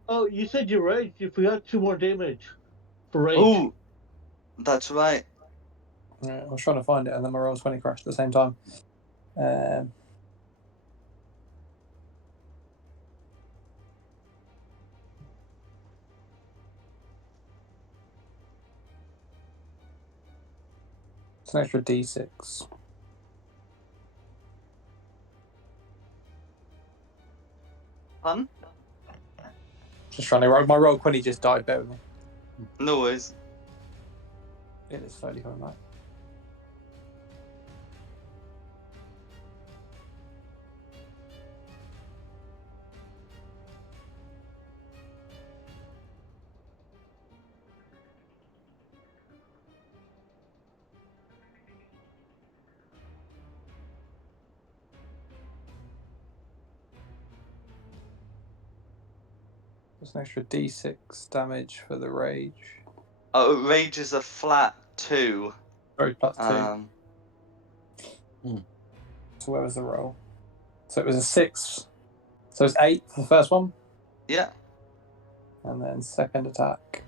Oh, you said you raged. You forgot 2 more damage for rage. Oh, that's right. I was trying to find it, and then my roll 20 crashed at the same time. It's an extra D6. Fun? Just trying to roll. My roll 20 just died. Bear with me. No worries. It is slowly coming back. There's an extra D6 damage for the rage. Oh, rage is a flat 2. Sorry, plus 2. So where was the roll? So it was a 6. So it's 8 for the first one. Yeah. And then second attack.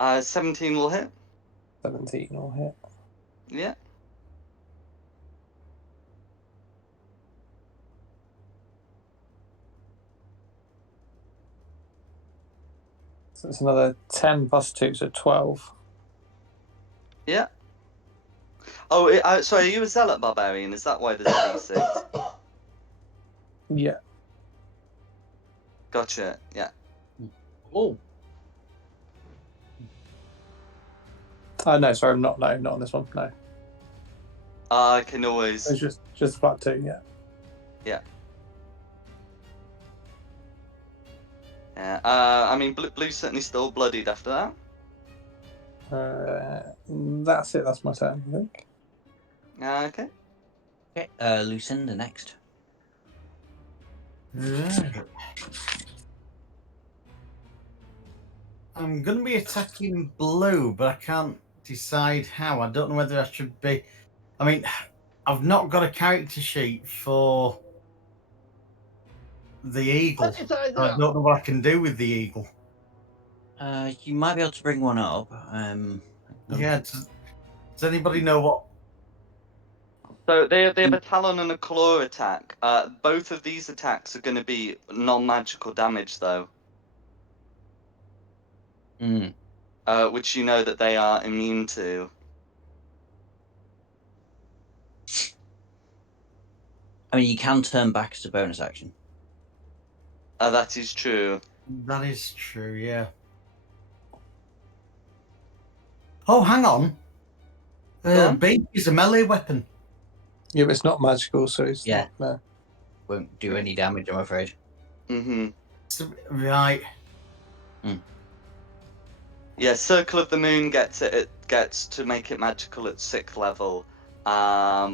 Uh, 17 will hit. 17 will hit. Yeah. So it's another 10 plus 2, so 12. Yeah. Oh, sorry, are you a Zealot Barbarian? Is that why there's a D6? Yeah. Gotcha, yeah. Oh, No, sorry, I'm not. No, not on this one. No, I can always... it's just flat 2. Yeah. Yeah. Yeah. I mean, Blue's certainly still bloodied after that. That's it. That's my turn, I think. Okay. Okay, Lucinda next. right. I'm going to be attacking blue, but I can't decide how. I don't know whether I should be. I mean, I've not got a character sheet for the eagle. What is that? I don't know what I can do with the eagle. You might be able to bring one up. Yeah, does anybody know what? So they have a Talon and a Claw attack. Both of these attacks are going to be non-magical damage, though. Mm. Which you know that they are immune to. I mean, you can turn back as a bonus action. That is true. That is true, yeah. Oh, hang on. Go on. Baby is a melee weapon. Yeah, but it's not magical, so it's Yeah. not. Won't do any damage, I'm afraid. Mm-hmm. Right. Yeah, Circle of the Moon gets to make it magical at 6th level. I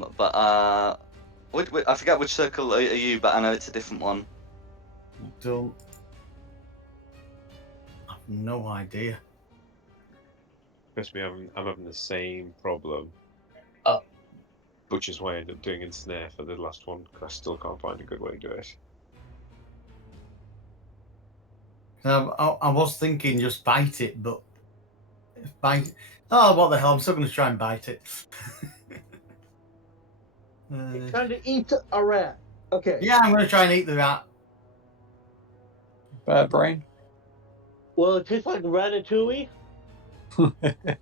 forget which circle are you, but I know it's a different one. Don't. I have no idea. Because I'm having the same problem. Oh. Which is why I ended up doing Ensnare for the last one, because I still can't find a good way to do it. I was thinking just bite it, but bite. Oh, what the hell! I'm still going to try and bite it. You're trying to eat a rat. Okay. Yeah, I'm going to try and eat the rat. Bad brain. Well, it tastes like ratatouille. It's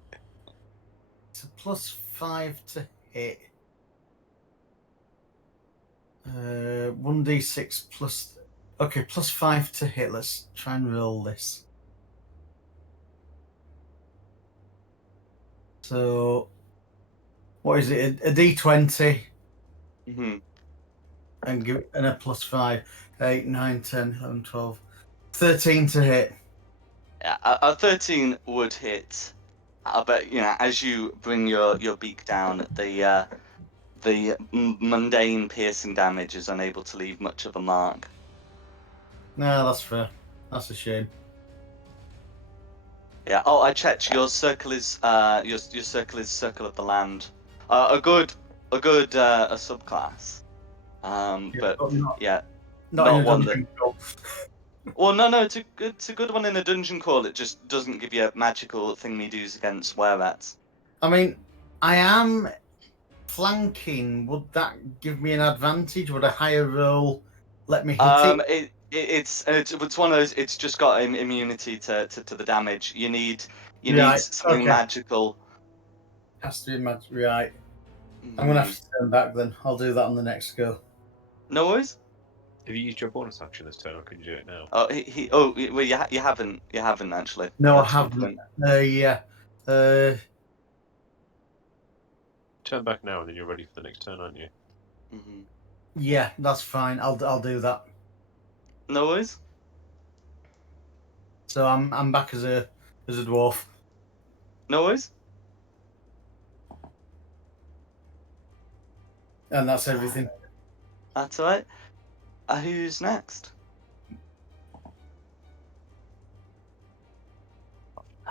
a +5 to hit. 1d6 plus. Okay, +5 to hit. Let's try and roll this. So, what is it? A d20 Mm-hmm. and a +5. 8, 9, 10, 11, 12, 13 to hit. Yeah, a 13 would hit. But as you bring your beak down, the mundane piercing damage is unable to leave much of a mark. No, that's fair. That's a shame. Yeah. Oh, I checked. Your circle is your circle is Circle of the Land. A good subclass. But not not in a one dungeon crawl. Well, no, it's a good one in a dungeon crawl. It just doesn't give you magical thingy-doos against were-rats. I mean, I am flanking. Would that give me an advantage? Would a higher roll let me hit it? It's one of those. It's just got immunity to the damage. You need Right, something okay. magical. Has to be magic. Right. I'm gonna have to turn back then. I'll do that on the next go. No worries. Have you used your bonus action this turn, or can you do it now? Oh, well, you haven't actually. No, I That's a good haven't. point. Yeah. Turn back now, and then you're ready for the next turn, aren't you? Mm-hmm. Yeah, that's fine. I'll do that. No worries. So I'm back as a dwarf. No worries. And that's everything. That's all right. Who's next?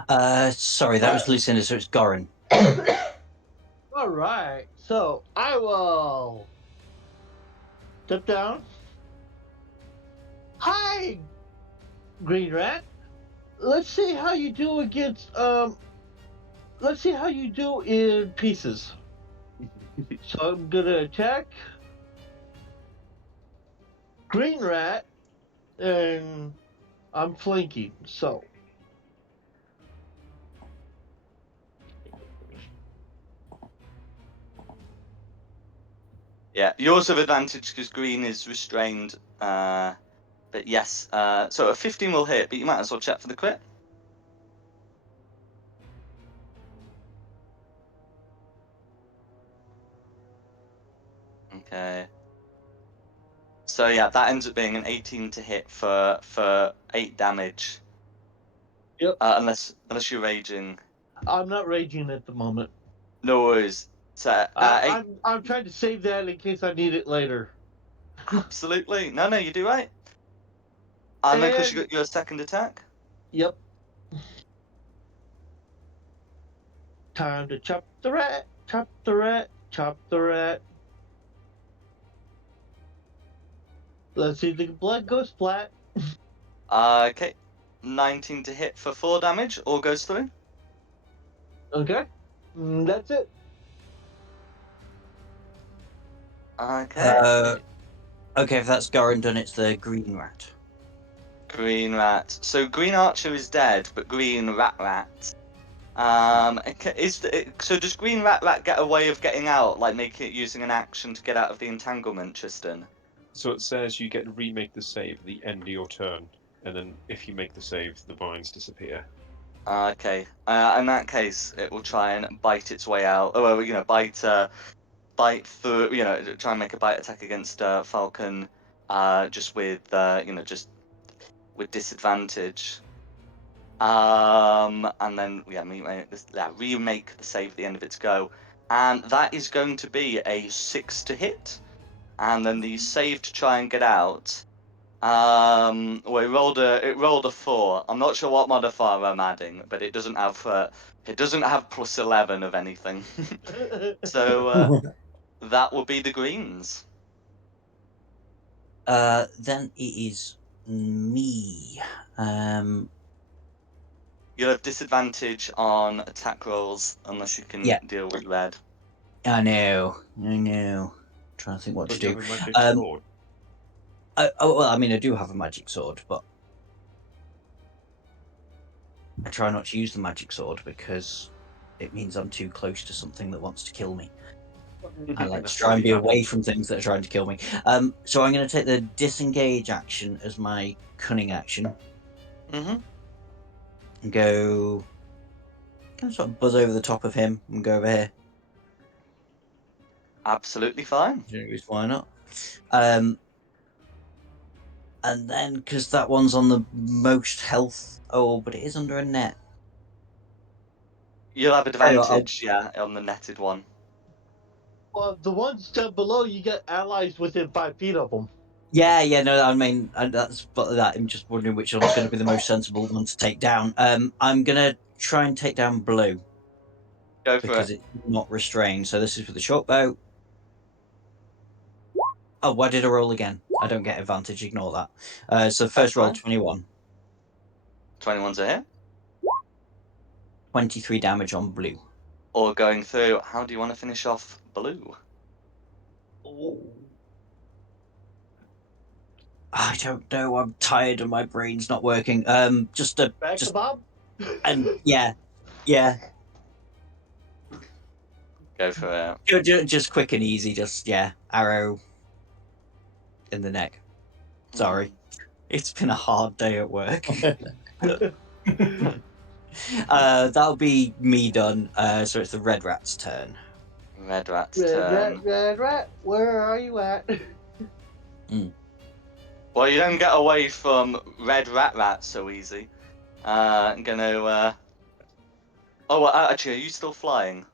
Sorry, that was Lucinda, so it's Goran. All All right. So I will step down. Hi, Green Rat. Let's see how you do against Let's see how you do in pieces. So I'm gonna attack Green Rat, and I'm flanking. So Yeah, yours have advantage because green is restrained. But yes, so a 15 will hit, but you might as well check for the crit. Okay. So yeah, that ends up being an 18 to hit for 8 damage. Yep. Unless you're raging. I'm not raging at the moment. No worries. So 8. I'm trying to save that in case I need it later. Absolutely. No, you do right. And then because you And got your second attack. yep. Time to chop the rat, chop the rat, chop the rat. Let's see the blood go splat. Okay. 19 to hit for 4 damage. All goes through. Okay. That's it. Okay. Okay, if that's Goran done, it's the green rat. Green rat. So green archer is dead, but green rat. So does green rat get a way of getting out, like make it using an action to get out of the entanglement, Tristan? So it says you get to remake the save at the end of your turn, and then if you make the save, the vines disappear. Okay. In that case, it will try and bite its way out. Oh, well, bite through. Try and make a bite attack against Falcon, just with just with disadvantage. And then remake the save at the end of its go, and that is going to be a 6 to hit, and then the save to try and get out. Well, it rolled a 4. I'm not sure what modifier I'm adding, but it doesn't have plus 11 of anything. So that will be the greens. Then it is me. You'll have disadvantage on attack rolls unless you can Yeah. deal with red. I know. Trying to think what to Don't you do. have a magic sword? Well, I mean, I do have a magic sword, but I try not to use the magic sword because it means I'm too close to something that wants to kill me. I like to That's try and be already away happened. from things that are trying to kill me. So I'm going to take the disengage action as my cunning action Mm-hmm. and go. Kind of sort of buzz over the top of him and go over here. Absolutely fine. Why not? And then because that one's on the most health. Oh, but it is under a net. You'll have Tell you what, advantage, on the netted one. Well, the ones down below, you get allies within 5 feet of them. Yeah, no, I mean that's but that. I'm just wondering which one's going to be the most sensible one to take down. I'm gonna try and take down blue Go for because it. it's not restrained. So this is for the short bow. Oh, why did I roll again? I don't get advantage. Ignore that. So first roll fine. 21. 21's a hit. 23 damage on blue. Or going through. How do you want to finish off blue? I don't know. I'm tired and my brain's not working. Just Back to Bob? and yeah. Go for it. Just quick and easy. Just arrow in the neck. Sorry, it's been a hard day at work. That'll be me done. So it's the red rat's turn. Red rat's Red turn. rat, where are you at? Well, you don't get away from red rat so easy. I'm gonna. Oh, well, actually, are you still flying?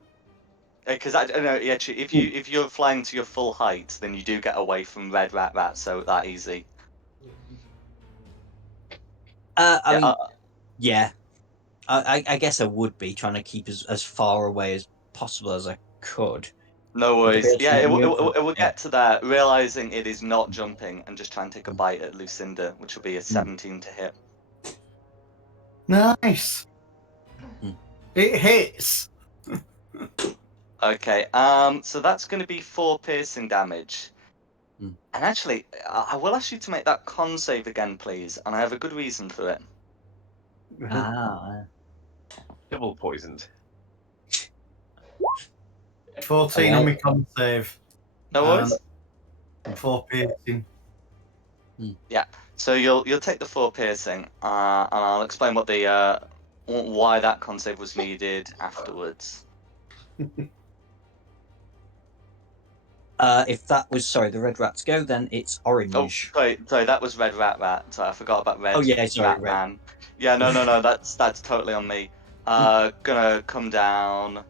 Because actually, if you're flying to your full height, then you do get away from red rat so that easy. I mean, yeah. I guess I would be trying to keep as far away as possible as I could. No Would they be worries. able to Yeah, it move will them? get to there, realizing it is not jumping, and just try and take a bite at Lucinda, which will be a 17 to hit. Nice. Hmm. It hits. Okay, so that's going to be 4 piercing damage. Hmm. And actually, I will ask you to make that con save again, please, and I have a good reason for it. Ah. Double poisoned. 14 on my con save. No worries. And 4 piercing. So you'll take the 4 piercing, and I'll explain what the why that con save was needed afterwards. If that was the red rats go, then it's orange. Oh, sorry, that was Red Rat. Sorry, I forgot about Red. Oh, yeah, sorry, Rat Red. Man. Yeah, no, that's totally on me. Gonna come down.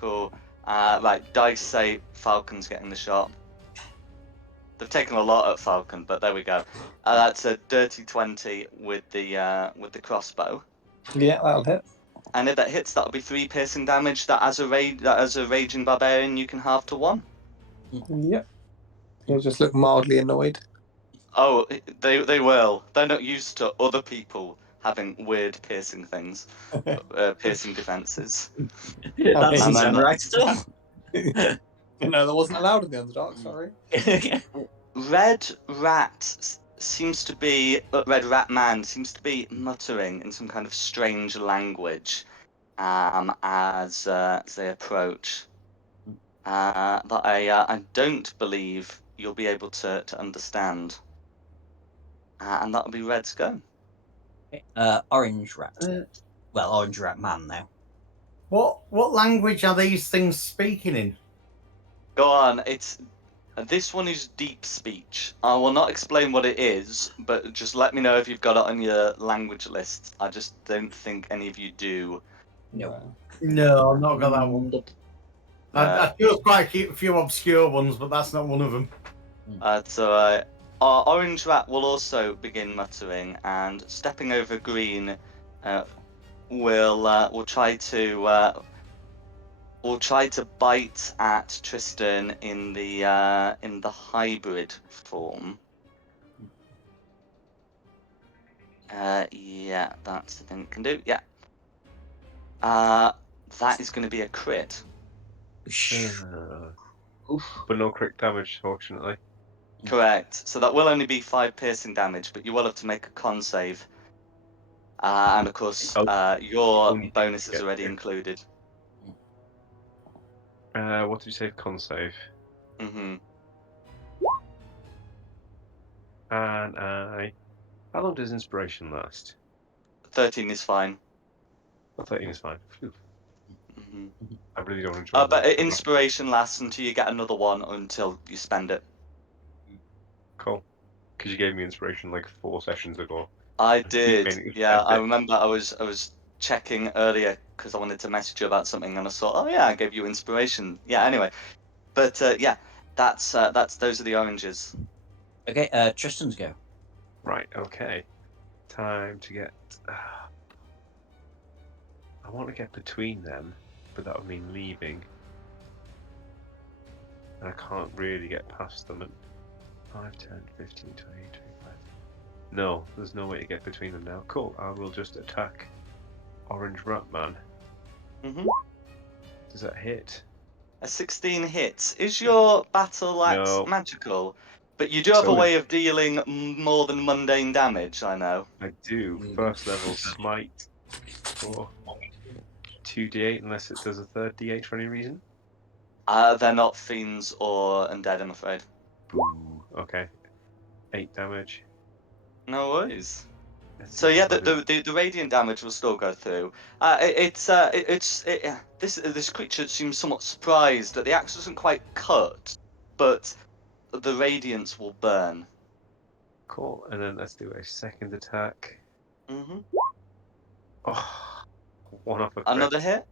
Cool. Right, dice say Falcon's getting the shot. They've taken a lot at Falcon, but there we go. That's a dirty 20 with the crossbow. Yeah, that'll hit. And if that hits, that'll be 3 piercing damage. That as a raging barbarian, you can halve to 1. Yep. He'll just look mildly annoyed. Oh, they will. They're not used to other people having weird piercing things, piercing defenses. That doesn't And then- sound right at all. No, that wasn't allowed in the Underdark, sorry. Red Rat Red Rat Man seems to be muttering in some kind of strange language as they approach. That I don't believe you'll be able to understand. And that'll be Red's go. Orange rat. Well, orange rat man now. What language are these things speaking in? Go on. This one is deep speech. I will not explain what it is, but just let me know if you've got it on your language list. I just don't think any of you do. No. No, I've not got that one. I feel quite a few obscure ones, but that's not one of them. So our orange rat will also begin muttering, and stepping over green, will try to bite at Tristan in the hybrid form. Yeah, that's the thing it can do. Yeah. That is going to be a crit. But no crit damage, fortunately. Correct. So that will only be 5 piercing damage, but you will have to make a con save. And of course, your bonus is already included. What did you say? Con save. Mm-hmm. And how long does inspiration last? 13 is fine. Well, 13 is fine. Mm-hmm. I really don't enjoy But inspiration lasts until you get another one until you spend it. Cool. Because you gave me inspiration like 4 sessions ago. I did. Yeah, I it. remember I was checking earlier because I wanted to message you about something, and I saw, oh yeah, I gave you inspiration. Yeah, anyway. But yeah, that's those are the oranges. Okay, Tristan's go. Right, okay. Time to get... I want to get between them, but that would mean leaving. And I can't really get past them at 5, 10, 15, 20, 25. No, there's no way to get between them now. Cool, I will just attack Orange Ratman. Mm-hmm. Does that hit? A 16 hits. Is your battle axe No. magical? But you do have a way of dealing more than mundane damage, I know. I do. First level smite for 2d8 unless it does a third d8 for any reason. They're not fiends or undead, I'm afraid. Boo. Okay. 8 damage. No worries. So yeah, the radiant damage will still go through. This creature seems somewhat surprised that the axe doesn't quite cut, but the radiance will burn. Cool. And then let's do a second attack. Mm-hmm. Oh, one off a crit. Another hit.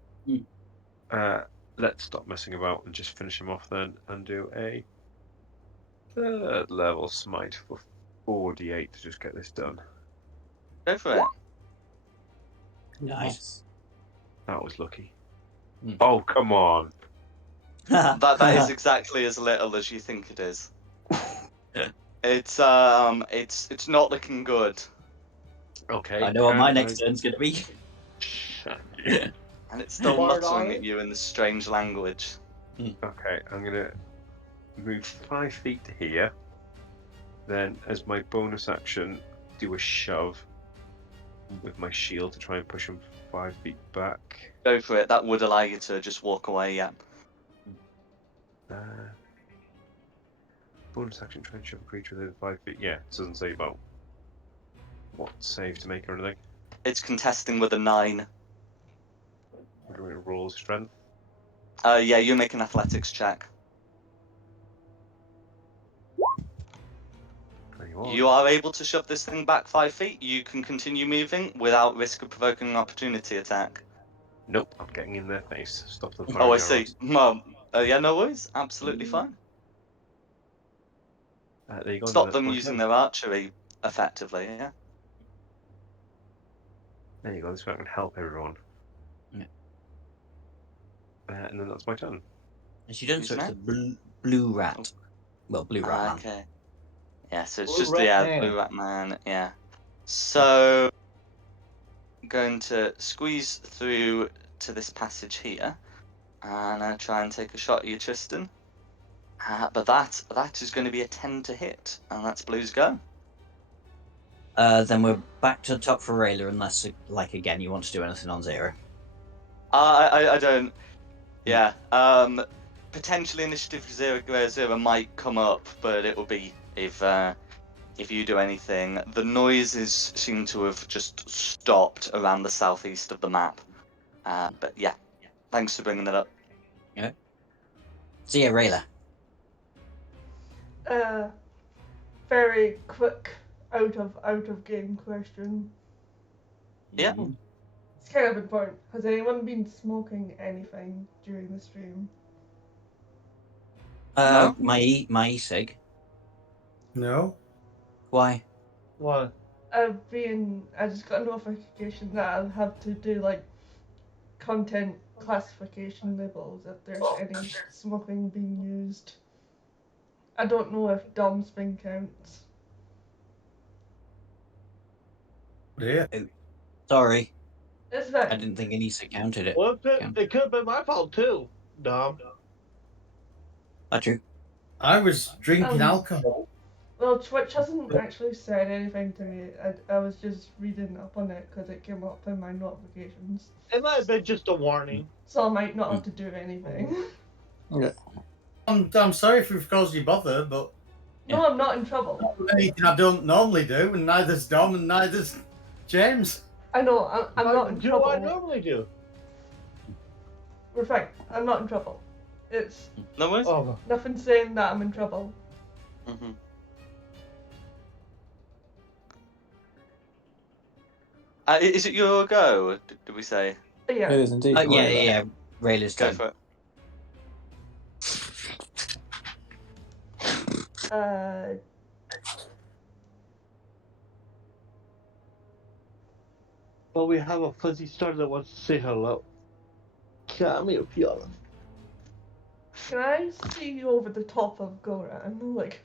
Let's stop messing about and just finish him off then, and do a third level smite for 4d8 to just get this done. Go for it. Nice. That was lucky. Oh, come on. That is exactly as little as you think it is. It's not looking good, Okay. I know what my can next turn's going to be. and it's still Bard muttering on at it? you in this strange language. Okay, I'm gonna move 5 feet to here. Then, as my bonus action, do a shove with my shield to try and push him 5 feet back. Go for it. That would allow you to just walk away. Yeah. Bonus action, try and shove a creature within 5 feet. Yeah, it doesn't say about what save to make or anything. It's contesting with a 9. I'm going to roll strength. Yeah, you make an athletics check. 21. You are able to shove this thing back 5 feet. You can continue moving without risk of provoking an opportunity attack. Nope, I'm getting in their face. Stop them Oh, firing I see. arrows. Well, yeah, no worries. Absolutely fine. There you go. Stop That's them my using turn. their archery effectively. Yeah. There you go. This way I can help everyone. Yeah. And then that's my turn. As you don't, Who's so it's next? the blue rat. Well, blue rat man. Okay. Yeah, so it's Blue just Rat the Man. blue rat man. Yeah. So going to squeeze through to this passage here, and try and take a shot at you, Tristan. But that is going to be a 10 to hit, and that's blue's go. Then we're back to the top for Rayla, unless, like, again, you want to do anything on 0. I don't. Yeah. Potentially initiative 0 might come up, but it will be if you do anything. The noises seem to have just stopped around the southeast of the map. But yeah, thanks for bringing that up. So yeah, Rayla. Very quick out of game question. Yeah. It's kind of important. Has anyone been smoking anything during the stream? No? My e-cig. No. Why? What? I just got a notification that I'll have to do like content classification labels if there's any smoking being used. I don't know if Dom spin counts. Yeah. Sorry, It's I fine. didn't think an e-cig counted it. Well, it could have been my fault too, Dom. That's true. I was drinking Um, alcohol. Well, Twitch hasn't actually said anything to me. I was just reading up on it because it came up in my notifications. It might have been just a warning. So I might not have to do anything. Yeah. I'm sorry if we've caused you bother, but No, I'm not in trouble. anything I don't normally do, and neither's Dom and neither's James. I know, I'm not in Do trouble. I normally do? We're fine. I'm not in trouble. It's No worries? Oh, nothing saying that I'm in trouble. Mm-hmm. Is it your go, did we say? Yeah. It is indeed. Yeah. Rayla's Go turn. for it. well, we have a fuzzy star that wants to say hello. Come here, Fiona. Can I see you over the top of Goran? Like,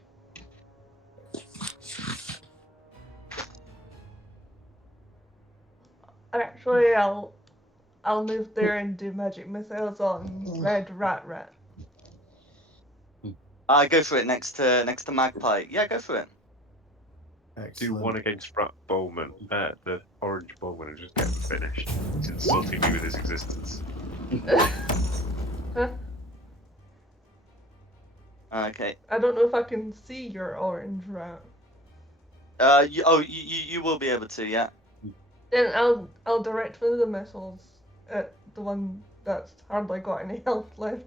actually, I'll move there and do magic missiles on Red Rat. Go for it next to Magpie. Yeah, go for it. Do one against Rat Bowman. The orange Bowman and just get him finished. He's insulting me with his existence. Huh? Okay. I don't know if I can see your orange rat. You will be able to, yeah. Then I'll direct one of the missiles at the one that's hardly got any health left.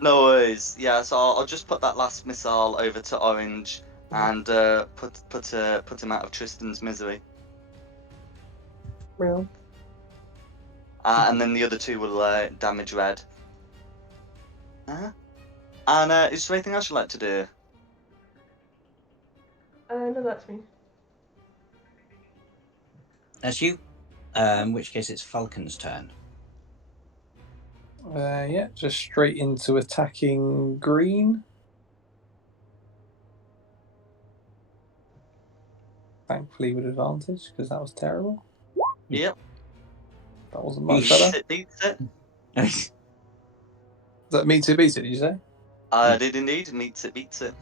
No worries. Yeah, so I'll just put that last missile over to Orange and put him out of Tristan's misery. Real. And then the other two will damage Red. And is there anything else you'd like to do? No, that's me. That's you. In which case, it's Falcon's turn. Yeah, just straight into attacking green. Thankfully with advantage, because that was terrible. Yep. That wasn't much better. It beats it. Does that mean to beat it, did you say? I did indeed. Meets it, beats it.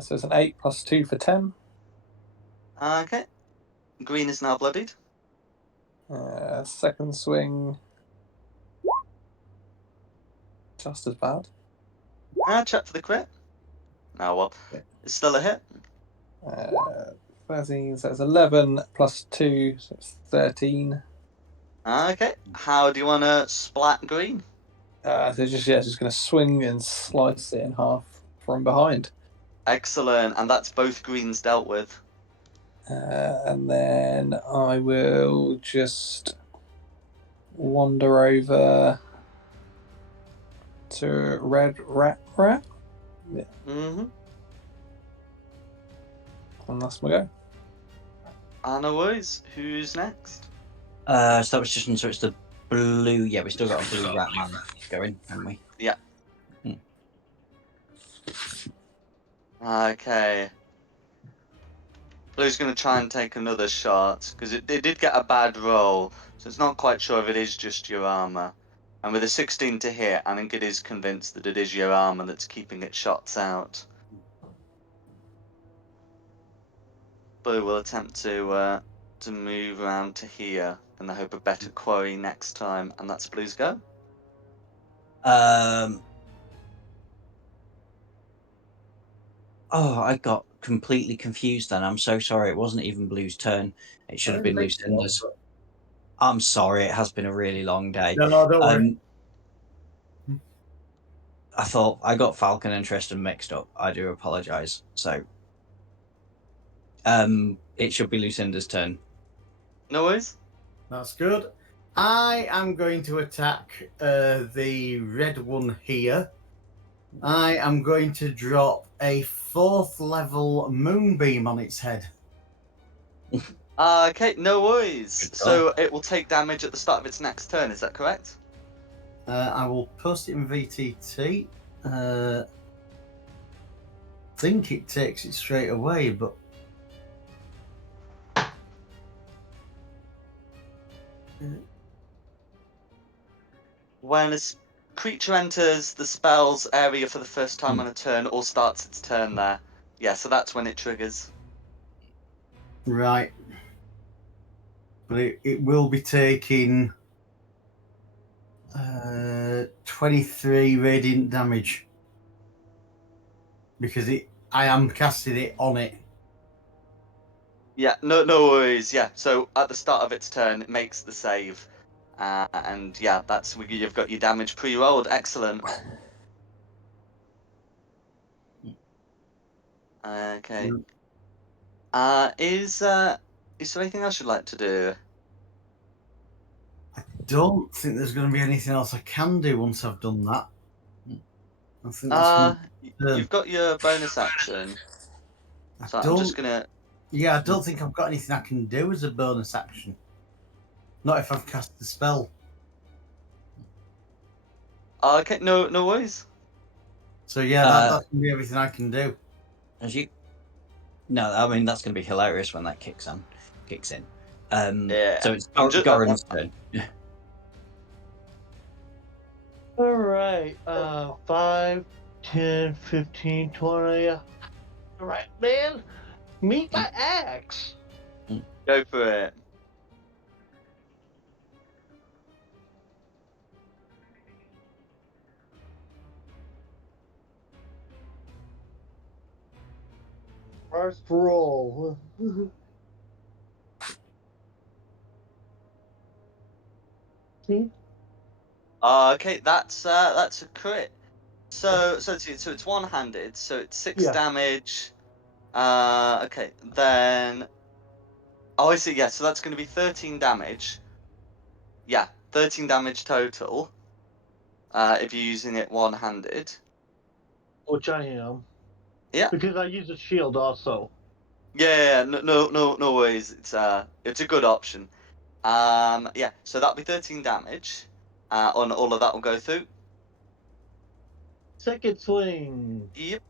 So it's an 8 plus 2 for 10. Okay. Green is now bloodied. Second swing. Just as bad. Check for the crit. Oh well. It's still a hit. 13, so it's 11 plus 2, so it's 13. Okay. How do you want to splat green? So just going to swing and slice it in half from behind. Excellent. And that's both greens dealt with. And then I will just wander over to red rat. Yeah. Mm-hmm. And that's my go. No worries. Who's next? So that was just so it's the blue. Yeah, we still got a blue rat man going, haven't we? Yeah. Okay. Blue's going to try and take another shot, because it did get a bad roll, so it's not quite sure if it is just your armor. And with a 16 to hit, I think it is convinced that it is your armor that's keeping its shots out. Blue will attempt to move around to here, in the hope of better quarry next time, and that's Blue's go. Oh, I got completely confused then. I'm so sorry. It wasn't even Blue's turn. It should have been Lucinda's. I'm sorry. It has been a really long day. No, don't worry. I thought I got Falcon and Tristan mixed up. I do apologise. So, it should be Lucinda's turn. No worries. That's good. I am going to attack the red one here. I am going to drop a 4th level moonbeam on its head. Okay, no worries. Good So it will take damage at the start of its next turn, is that correct? I will post it in VTT. Think it takes it straight away, but When a creature enters the spell's area for the first time on a turn or starts its turn there. Yeah, so that's when it triggers. right. But it will be taking 23 radiant damage because I am casting it on it. Yeah, no worries. Yeah, so at the start of its turn, it makes the save. And yeah, you've got your damage pre-rolled. Excellent. Okay. Is there anything else you'd like to do? I don't think there's going to be anything else I can do once I've done that. I think that's you've got your bonus action. So I'm just gonna. Yeah, I don't think I've got anything I can do as a bonus action. Not if I've cast the spell. Okay, no worries. So yeah, that's gonna be everything I can do. No, I mean that's gonna be hilarious when that kicks in. Yeah. So it's Goran's turn. All right. 5, 10, 15, 20. All right, man. Meet my axe. Go for it. First roll. Okay, that's a crit. So it's one-handed. So it's 6 damage. Okay, then. Oh, I see. Yeah, so that's going to be 13 damage. Yeah, 13 damage total. If you're using it one-handed. Which I am. Yeah. Because I use a shield also. Yeah. No worries. It's a good option. Yeah. So that'll be 13 damage. on all of that will go through. Second swing. Yep.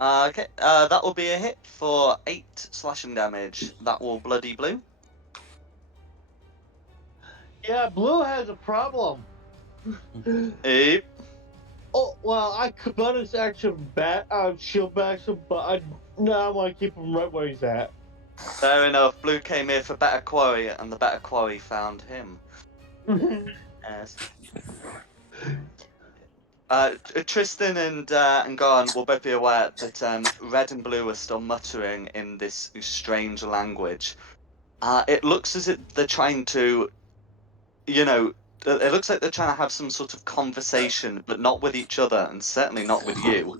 Okay, that will be a hit for 8 slashing damage. That will bloody blue. Yeah, blue has a problem. Yep. Oh, well, I could bonus action shield bash him, but I want to keep him right where he's at. Fair enough. Blue came here for better quarry, and the better quarry found him. Yes. Tristan and Garn will both be aware that red and blue are still muttering in this strange language. It looks as if they're trying to, it looks like they're trying to have some sort of conversation, but not with each other, and certainly not with you.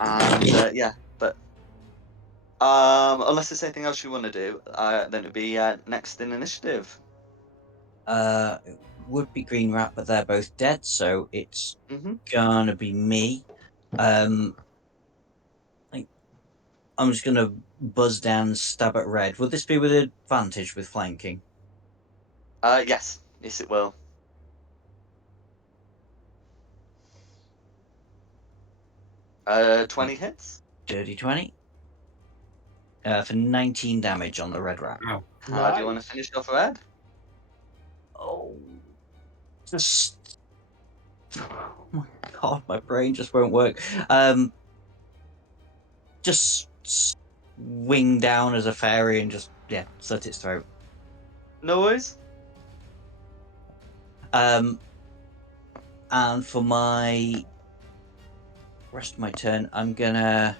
And yeah, but unless there's anything else you want to do, then it'd be next in initiative. It would be Green Rat, but they're both dead, so it's Mm-hmm. gonna be me. I'm just gonna buzz down and stab at Red. Would this be with advantage with flanking? Yes, it will. 20 hits. Dirty 20. For 19 damage on the Red Rat. Wow. How do you want to finish off Red? Oh, just oh my god, my brain just won't work. Just swing down as a fairy and just slit its throat. No worries. And for my rest of my turn, I'm gonna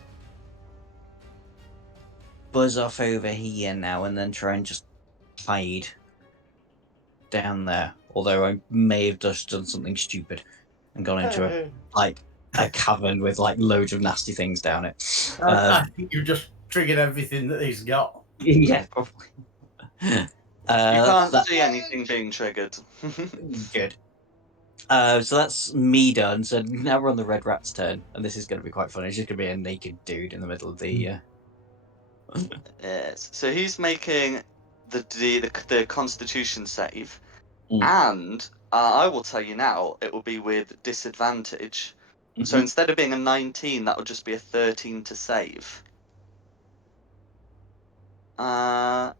buzz off over here now and then try and just hide down there. Although I may have just done something stupid and gone into a cavern with like loads of nasty things down it. I think you've just triggered everything that he's got. Yeah, probably. You can't see anything being triggered. Good. So that's me done. So now we're on the Red Rat's turn, and this is going to be quite funny. It's just going to be a naked dude in the middle of the. Yes. So he's making the Constitution save, Mm. and I will tell you now, it will be with disadvantage. So instead of being a 19, that would just be a 13 to save. Okay,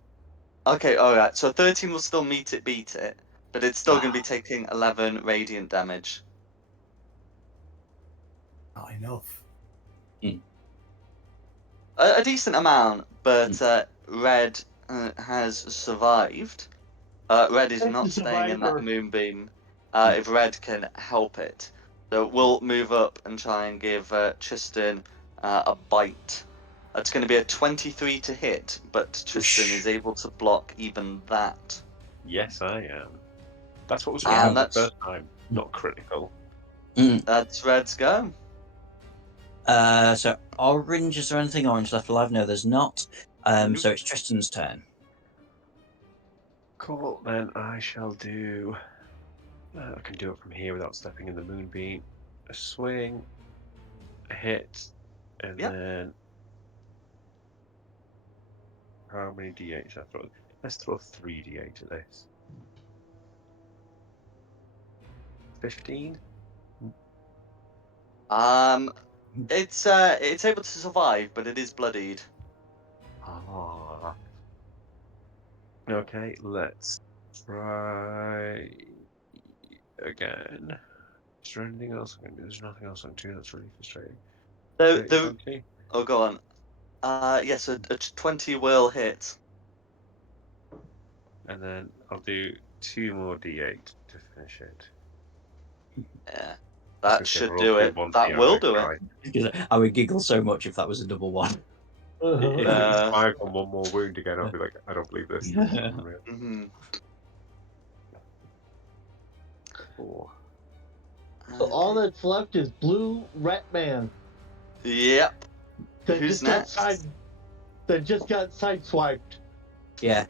alright. So 13 will still beat it, but it's still going to be taking 11 radiant damage. Not enough. A decent amount, but Red has survived. Red is not staying in that moonbeam if Red can help it. So we'll move up and try and give Tristan a bite. It's going to be a 23 to hit, but Tristan is able to block even that. Yes, I am. That's what was And the first time. Not critical. That's Red's go. So orange, is there anything orange left alive? No, there's not. Nope. So it's Tristan's turn. Cool. Then I shall do. I can do it from here without stepping in the moonbeam. A swing, a hit, and then how many d8s I throw? Let's throw 3 d8 at this. 15. It's able to survive, but it is bloodied. Ah. Okay, let's try again. Is there anything else I can do? There's nothing else I can do. That's really frustrating. Oh, go on. Yes, a 20 will hit. And then I'll do 2 more d8 to finish it. Yeah, that should do it. That will do it. I would giggle so much if that was a double one. If it was 5 on 1 more wound again, I'll be like, I don't believe this. Mm-hmm. Cool. So all that's left is Blue Ratman. Yep. Who's next? That just got sideswiped. Yeah.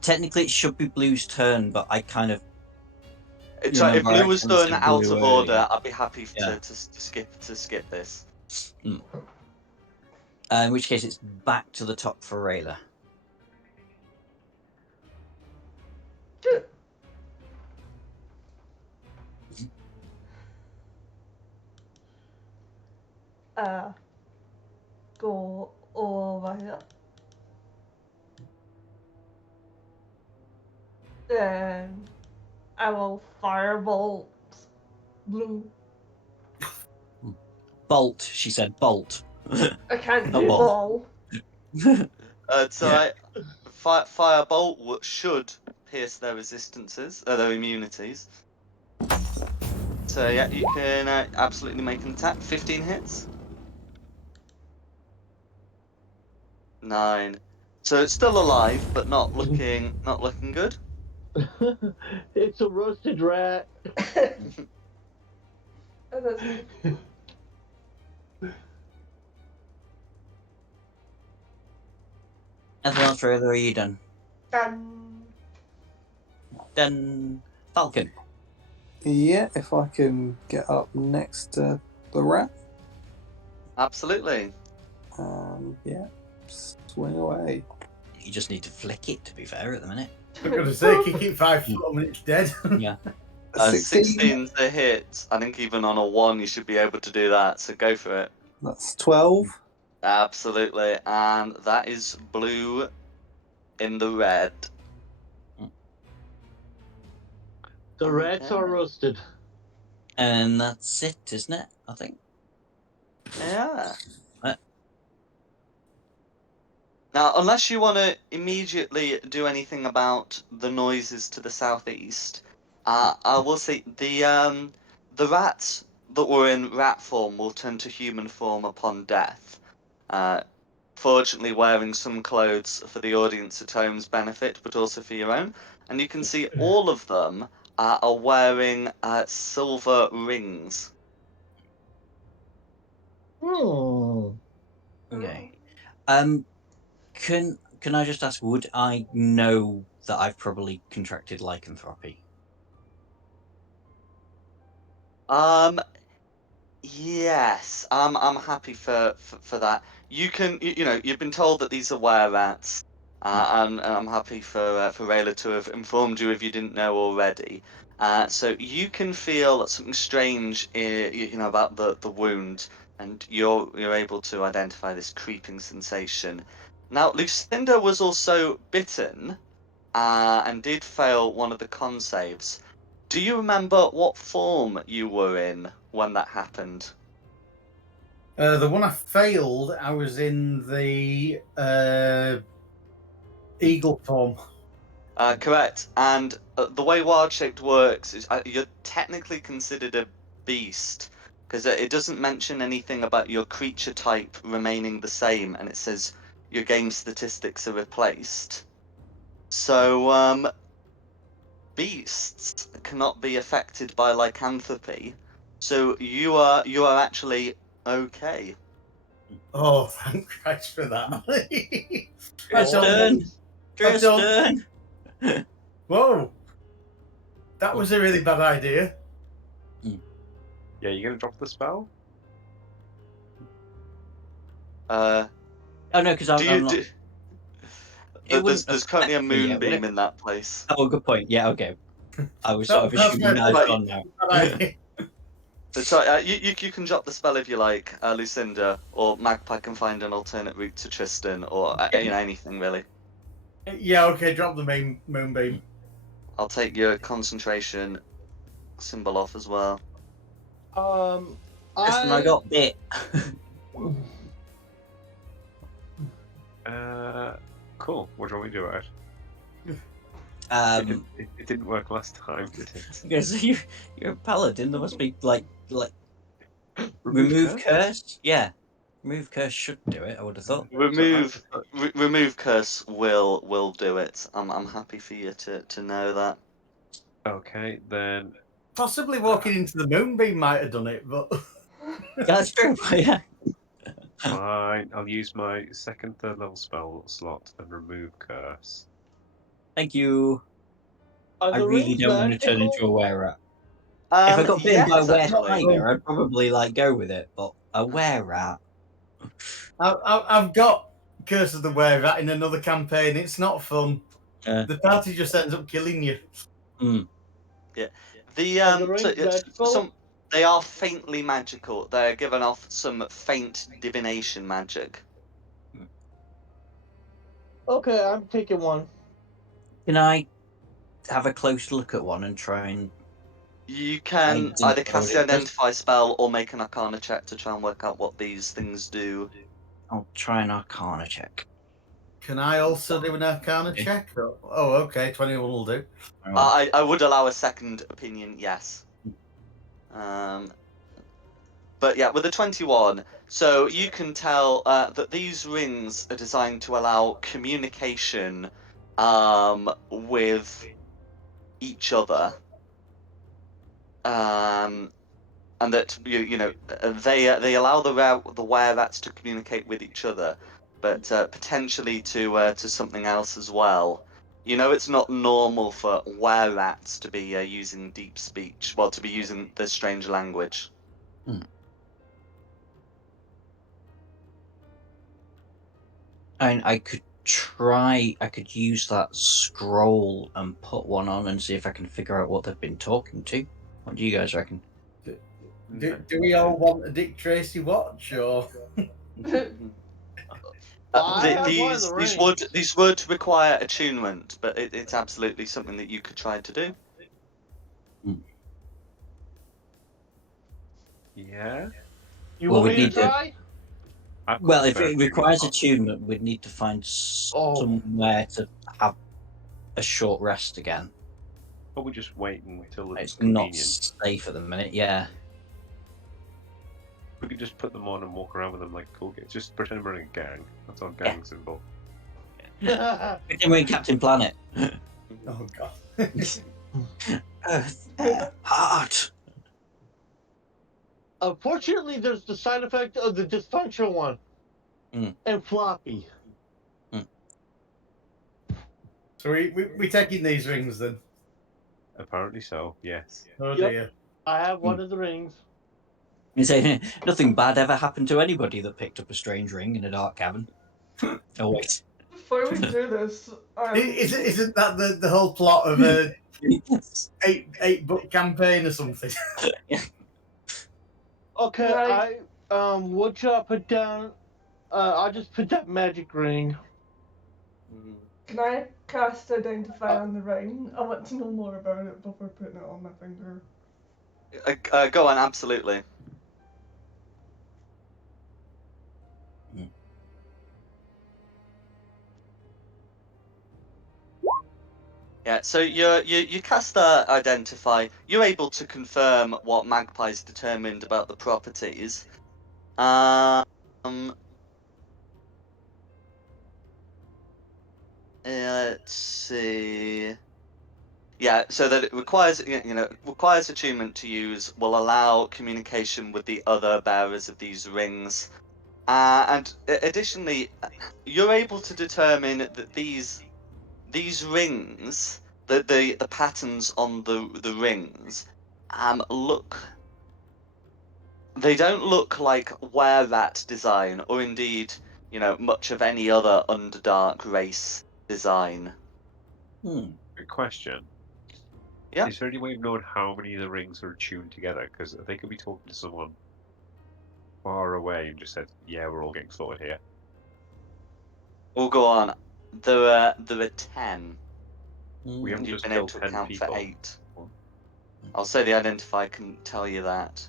Technically, it should be Blue's turn, but I kind of. It's like if Blue was done out of order, early. I'd be happy to skip this. In which case, it's back to the top for Rayla. Go over here. Then I will firebolt blue. Bolt, she said. Bolt. I can't No do ball. ball. So firebolt should pierce their resistances, their immunities. So yeah, you can absolutely make an attack. 15 hits. 9. So it's still alive, but not looking good. It's a roasted rat. Anything else, Rayla? Are you done? Then Falcon. Yeah, if I can get up next to the rat. Absolutely. Yeah, swing away. You just need to flick it, to be fair, at the minute. I'm going to say, kick it 5 foot when it's dead. Yeah. 16's a hit. I think even on a 1 you should be able to do that, so go for it. That's 12. Absolutely. And that is blue in the red. The rats are roasted. And that's it, isn't it? I think. Yeah. Now, unless you want to immediately do anything about the noises to the southeast, I will say the rats that were in rat form will turn to human form upon death. Fortunately, wearing some clothes for the audience at home's benefit, but also for your own. And you can see all of them are wearing silver rings. Hmm. Okay. Can I just ask, would I know that I've probably contracted lycanthropy? Yes, I'm happy for that. You can, you know, you've been told that these are were rats, and I'm happy for Rayla to have informed you if you didn't know already. So you can feel something strange, you know, about the wound, and you're able to identify this creeping sensation. Now, Lucinda was also bitten, and did fail one of the con saves. Do you remember what form you were in when that happened? The one I failed, I was in the eagle form. Correct. And the way Wild Shaped works is you're technically considered a beast because it doesn't mention anything about your creature type remaining the same, and it says your game statistics are replaced. So, beasts cannot be affected by lycanthropy. So you are actually okay. Oh, thank Christ for that. Tristan! Tristan! Whoa! That was a really bad idea. Yeah, you're going to drop the spell? Oh no, because I'm not. There's currently a moonbeam in that place. Oh, good point. Yeah, okay. I was sort of assuming that I'd gone now. So you can drop the spell if you like, Lucinda, or Magpie can find an alternate route to Tristan, or you know, anything really. Yeah, okay, drop the main moonbeam. I'll take your concentration symbol off as well. Tristan, I got bit. Cool. What do you want me to do about it? It didn't work last time, did it? Because you're a paladin, there must be like remove curse. Yeah, remove curse should do it. I would have thought. Remove curse will do it. I'm happy for you to know that. Okay, then. Possibly walking into the moonbeam might have done it, but That's true. Yeah. Fine. I'll use my second, third level spell slot and remove curse. Thank you. I really don't want to turn into a were rat. If I got bitten by a were tiger, I'd probably like go with it, but a were rat. I've got Curse of the Were-Rat in another campaign. It's not fun. The party just ends up killing you. The Are the rings magical? they are faintly magical. They're giving off some faint divination magic. Okay, I'm taking one. Can I have a close look at one and try and... You can Identify either cast the what it does? identify spell or make an arcana check to try and work out what these things do. I'll try an Arcana check. Can I also do an Arcana check? Oh, okay. 21 will do. I would allow a second opinion, yes. But yeah, with a 21, so you can tell that these rings are designed to allow communication with each other. And that they allow the were-rats to communicate with each other, but potentially to something else as well. You know, it's not normal for were-rats to be using deep speech, well, to be using this strange language. I could use that scroll and put one on and see if I can figure out what they've been talking to. What do you guys reckon? Do we all want a Dick Tracy watch, or? I have one of the rings. These would require attunement, but it's absolutely something that you could try to do. Yeah. You Well, want we me to need to- try? Well, if it requires attunement, we'd need to find somewhere to have a short rest again. But we just wait until it's It's not convenient. safe at the minute, yeah. We could just put them on and walk around with them like cool kids. Just pretend we're in a gang. That's our gang symbol. Pretend we're in Captain Planet. Oh god. Earth, air, heart. Unfortunately, there's the side effect of the dysfunctional one. And floppy. So we taking these rings then? Apparently so, yes. Oh Yep. dear. I have one of the rings. You say nothing bad ever happened to anybody that picked up a strange ring in a dark cavern. Oh wait. Before we do this, Isn't that the whole plot of a 8-book campaign or something? Okay, Right. what should I put down? I'll just put that magic ring. Can I cast Identify on the ring? I want to know more about it before putting it on my finger. Go on, absolutely. Yeah, so you cast Identify. You're able to confirm what Magpie's determined about the properties. Let's see. Yeah, so that it requires attunement to use, will allow communication with the other bearers of these rings, and additionally, you're able to determine that these rings, the patterns on the rings, they don't look like were-rat design, or indeed, much of any other Underdark race design. Good question. Yeah. Is there any way of knowing how many of the rings are tuned together? Because they could be talking to someone far away and just said, "Yeah, we're all getting sorted here." We'll go on. There are 10. We haven't And you've just been able killed to 10 account people. for 8. I'll say the Identify can tell you that.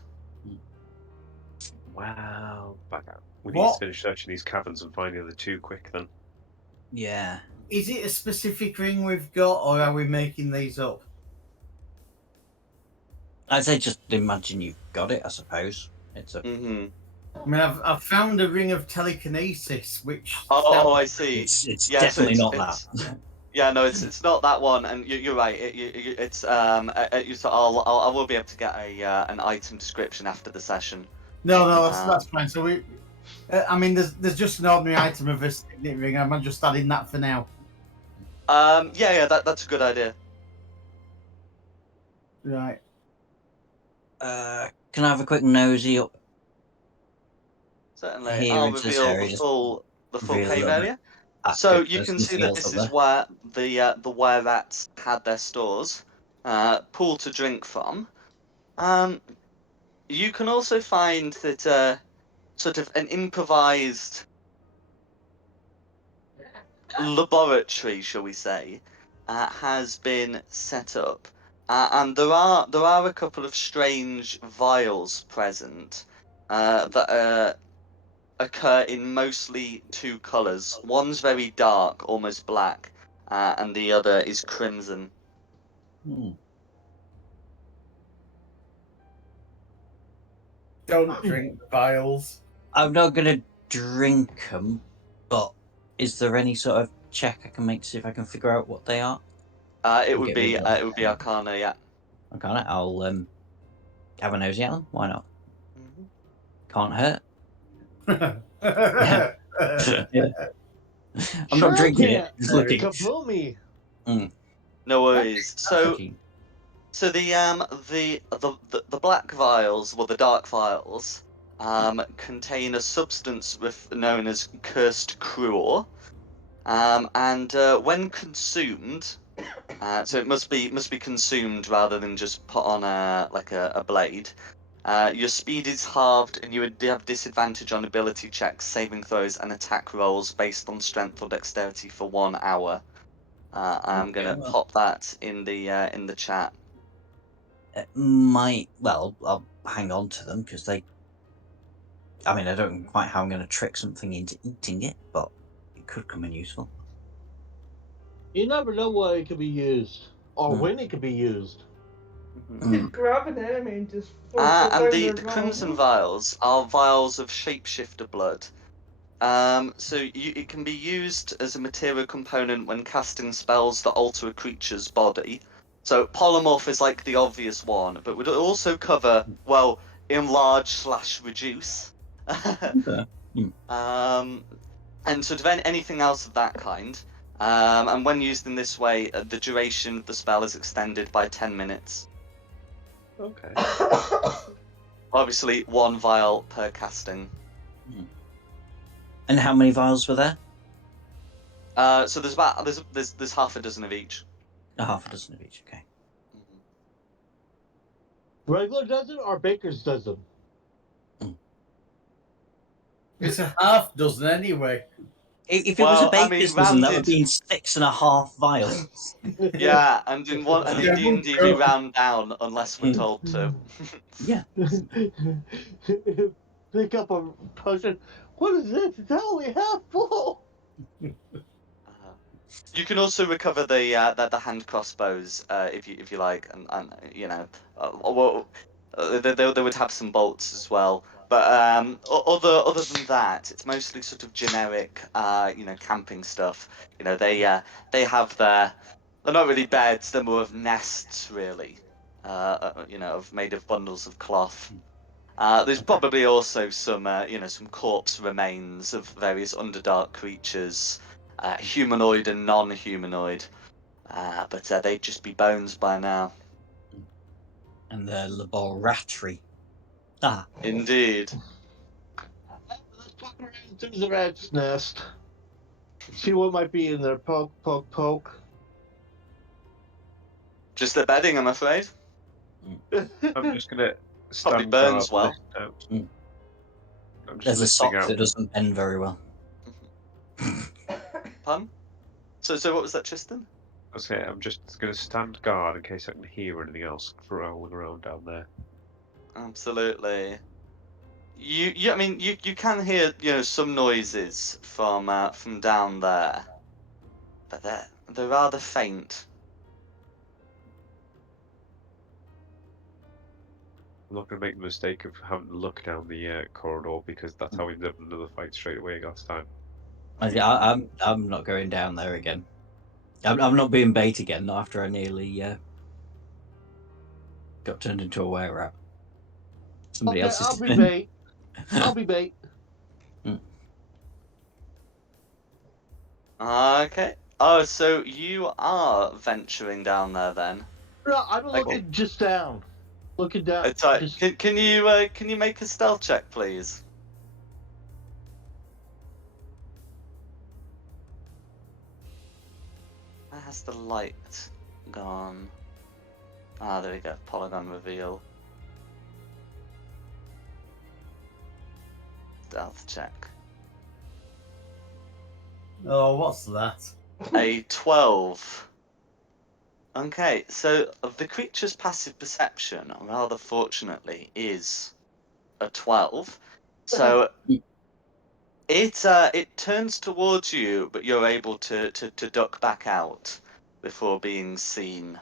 Wow. Back out. We need What? to finish searching these caverns and find the other 2 quick then. Yeah. Is it a specific ring we've got, or are we making these up? I'd say just imagine you've got it, I suppose. It's a... I mean, I've found a ring of telekinesis, which... Oh, I see. It's Yeah, definitely so not that. Yeah, no, it's not that one, and you're right. It's so I will be able to get an item description after the session. No, that's fine. So we, I mean, there's just an ordinary item of a signet ring. I'm just adding that for now. Yeah, that's a good idea. Right. Can I have a quick nosy up? Certainly. Here I'll into this reveal area, the just full reveal a cave little bit. area. Ah, So good. you There's can see nothing that else this up is there. where the were rats had their stores, pool to drink from. You can also find that sort of an improvised laboratory, shall we say, has been set up, and there are a couple of strange vials present that occur in mostly two colours. One's very dark, almost black, and the other is crimson. Hmm. Don't drink vials. I'm not going to drink them, but is there any sort of check I can make to see if I can figure out what they are? It We'll would get be rid of them. it would be Arcana, yeah. Okay, I'll have a nosy at them. Why not? Mhm. Can't hurt. Yeah. I'm Sure not drinking it. can't. Just looking. Kaboomy. No worries. So Looking. So the black vials, well, the dark vials, contain a substance known as cursed cruor, and when consumed, so it must be consumed rather than just put on a blade. Your speed is halved, and you would have disadvantage on ability checks, saving throws, and attack rolls based on strength or dexterity for 1 hour. I'm gonna well. pop that in the chat. I'll hang on to them because they. I mean, I don't know quite how I'm going to trick something into eating it, but it could come in useful. You never know why it could be used or Hmm. when it could be used. Mhm. You could grab an enemy and just force it And down their the gullet. crimson vials are vials of shapeshifter blood. So it can be used as a material component when casting spells that alter a creature's body. So polymorph is like the obvious one, but would also cover, well, enlarge/reduce. Okay. And sort of anything else of that kind. And when used in this way, the duration of the spell is extended by 10 minutes. Okay. Obviously, 1 vial per casting. And how many vials were there? So there's half a dozen of each. A half a dozen of each. Okay. Regular dozen or baker's dozen? It's a half dozen anyway. If it was a Well, I mean, baker's dozen, that would rounded. be 6.5 vials. Yeah, and in Yeah. D&D we round down unless we're told to. Yeah. Pick up a potion. What is this? It's only half full. You can also recover the hand crossbows if you like, and you know, they would have some bolts as well. But other than that, it's mostly sort of generic, camping stuff. You know, they have they're not really beds, they're more of nests really. Made of bundles of cloth. There's probably also some corpse remains of various underdark creatures, humanoid and non-humanoid, but they'd just be bones by now. And the laboratory. Ah. Indeed. Let's poke around through the rat's nest. See what might be in there. Poke, poke, poke. Just the bedding, I'm afraid. I'm just gonna Probably stand burns guard. well. I'm just There's a listening sock out. that doesn't bend very well. Pun? So what was that, Tristan? Okay, I'm just gonna stand guard in case I can hear anything else prowling around down there. Absolutely. I mean, you can hear some noises from down there, but they're rather faint. I'm not gonna make the mistake of having to look down the corridor because that's how we ended up in another fight straight away last time. I'm not going down there again. I'm not being bait again. Not after I nearly got turned into a were rat. Somebody Okay, else I'll is. be bait. I'll be bait. Okay. Oh, so you are venturing down there then? No, I'm Okay. looking just down. Looking down. It's like, Just... can you make a stealth check, please? has the light gone? Ah, there we go. Polygon reveal. Stealth check. Oh, what's that? A 12. Okay, so the creature's passive perception, rather fortunately, is a 12. So it turns towards you, but you're able to duck back out before being seen.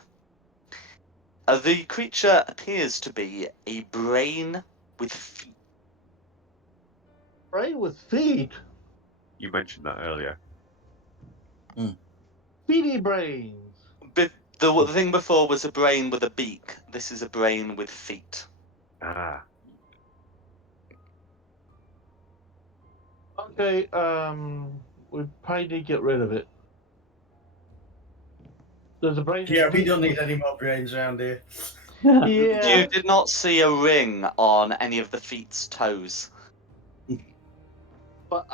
The creature appears to be a brain with feet. Brain with feet. You mentioned that earlier. Feety brains. But the thing before was a brain with a beak. This is a brain with feet. Ah, Okay, we probably need to get rid of it. There's a brain. Yeah, we don't need any more brains around here. Yeah. You did not see a ring on any of the feet's toes. But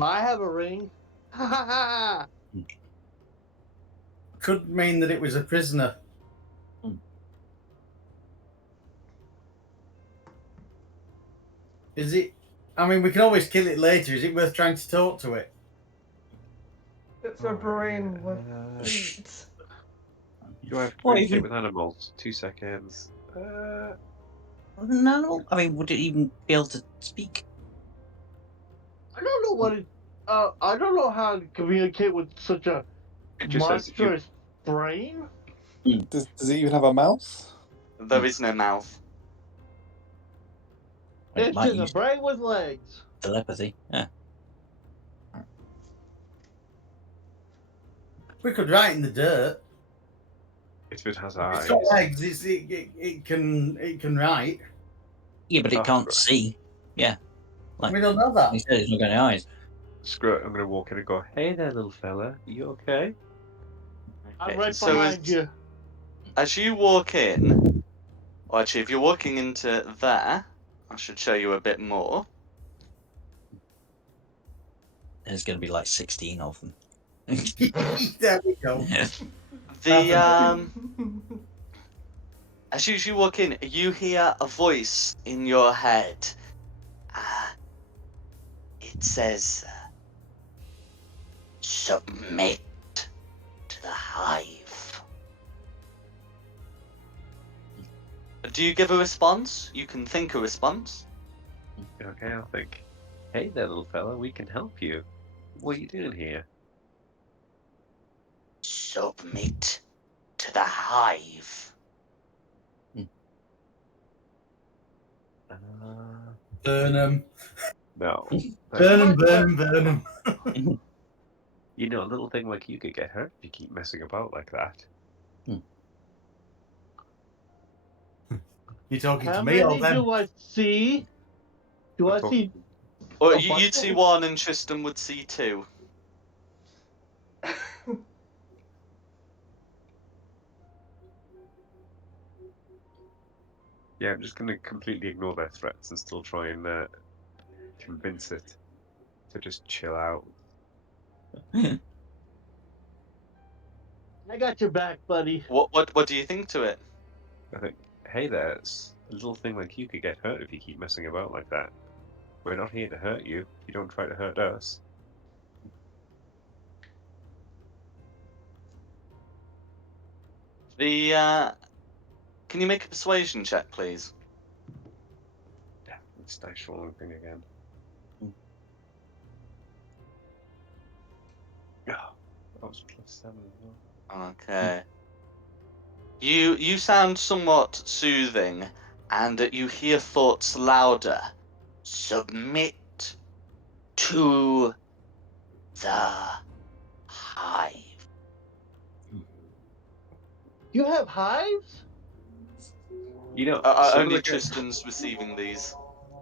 I have a ring. Ha ha ha! Could mean that it was a prisoner. Is it? I mean, we can always kill it later. Is it worth trying to talk to it? It's a brain uh, with feet. do I have to What communicate even- with animals? 2 seconds. An animal? I mean, would it even be able to speak? I don't know what it. I don't know how to communicate with such a It just says you. monstrous brain. Does it even have a mouth? There is no mouth. It It's might just a use brain with legs. telepathy. Yeah. We could write in the dirt. If it has If eyes. it's got legs. It can write. Yeah, but it Oh, can't right. see. Yeah. Like, We don't know that. he said it's not got any eyes. Screw it, I'm going to walk in and go, hey there, little fella. You okay? I'm Okay, right so behind you. as you walk in, or actually, if you're walking into there, I should show you a bit more. There's going to be like 16 of them. There we go. The as you walk in, you hear a voice in your head. It says, "Submit to the hive." Do you give a response? You can think a response. Okay, I'll think. Hey there, little fella, we can help you. What are you doing here? Submit to the hive. Burn them. No. Burn them, burn them, burn them. You know, a little thing like you could get hurt if you keep messing about like that. You talking How to me or many them? do I see? Do I'm I see? talking- Or A you'd see bunch? one and Tristan would see two. Yeah, I'm just going to completely ignore their threats and still try and convince it to just chill out. I got your back, buddy. What do you think to it? I think, hey there, it's a little thing like you could get hurt if you keep messing about like that. We're not here to hurt you. You don't try to hurt us. Can you make a persuasion check, please? Damn, this dice rolling thing again. Oh, that was +7 as well. Okay. You sound somewhat soothing, and you hear thoughts louder. Submit to the hive. You have hives? You know, some of Only the guys, Tristan's receiving these.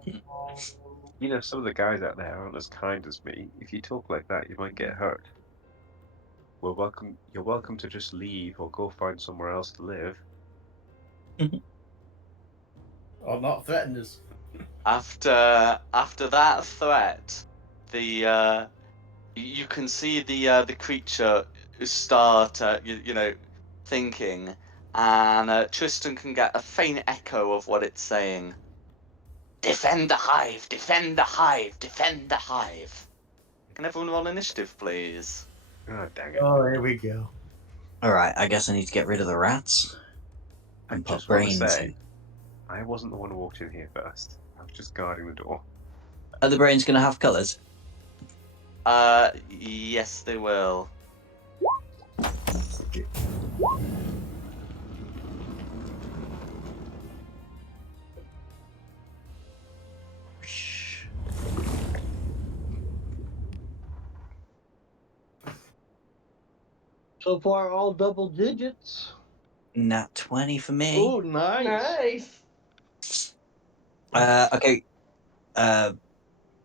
you know, some of the guys out there aren't as kind as me. If you talk like that, you might get hurt. We're welcome. You're welcome to just leave or go find somewhere else to live. Or not threaten us. After that threat, you can see the creature start, thinking, and Tristan can get a faint echo of what it's saying. Defend the hive! Defend the hive! Defend the hive! Can everyone roll initiative, please? Oh, dang it. Oh, here we go. All right, I guess I need to get rid of the rats I and put just want to brains say, in. I wasn't the one who walked in here first. I was just guarding the door. Are the brains going to have colours? Yes, they will. So far, all double digits. Nat 20 for me. Oh, nice. Nice. Okay.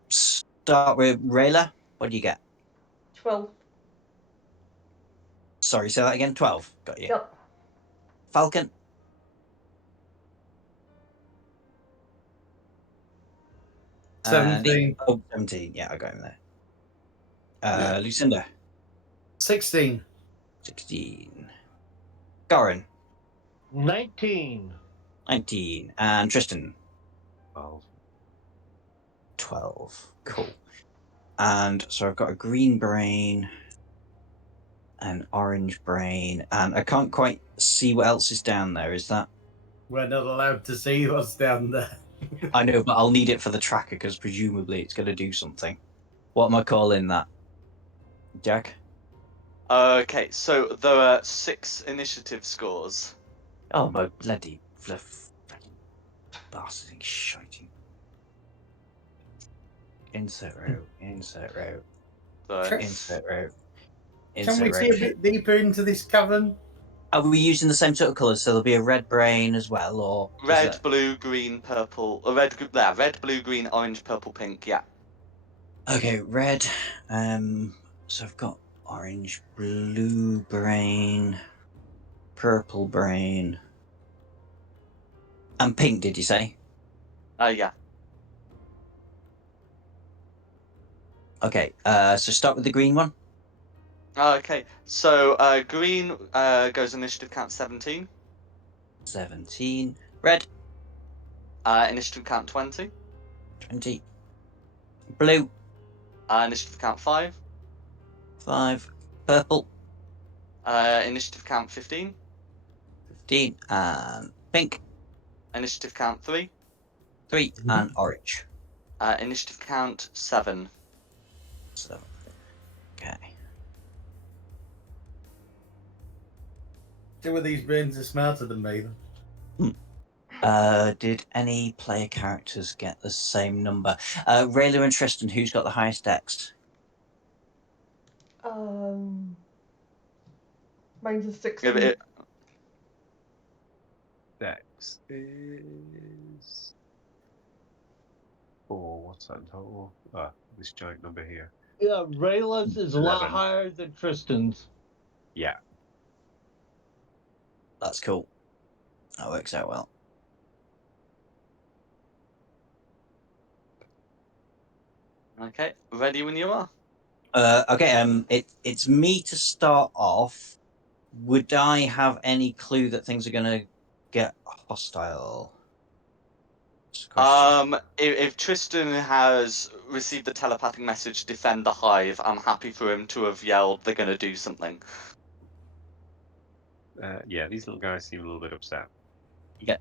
Start with Rayla. What do you get? 12. Sorry, say that again. 12. Got you. Yep. Falcon. Nick? 17. Oh, 17. Yeah, I got him there. Lucinda. 16. 16. Goran. 19. 19. And Tristan. 12. 12. Cool. And so I've got a green brain, an orange brain, and I can't quite see what else is down there. Is that? We're not allowed to see what's down there. I know, but I'll need it for the tracker because presumably it's going to do something. What am I calling that? Jack? Okay, so there are 6 initiative scores. Oh, my bloody bastard shouting. Insert row, insert row, So, insert row. Can we Insert see a row. bit deeper into this cavern? Are we using the same sort of colours? So there'll be a red brain as well, or is red, that... blue, green, purple. Red, blue, green, orange, purple, pink. Yeah. Okay, red. So I've got orange, blue brain, purple brain, and pink. Did you say? Yeah. Okay. So start with the green one. Okay, so green goes initiative count 17. 17. Red. Initiative count 20. 20. Blue. Initiative count 5. 5. Purple. Initiative count 15. 15. And pink. Initiative count 3. 3. And orange. Initiative count 7. 7. Okay. Two of these brains are smarter than me. Did any player characters get the same number? Rayla and Tristan, who's got the highest dex? Mine's a If 16. it- Dex is... Oh, what's that in total? This giant number here. Yeah, Rayla's is a lot 11. higher than Tristan's. Yeah. That's cool. That works out well. Okay, ready when you are. Okay, it's me to start off. Would I have any clue that things are going to get hostile? If Tristan has received the telepathic message, defend the hive, I'm happy for him to have yelled, they're going to do something. Yeah, these little guys seem a little bit upset. Yeah.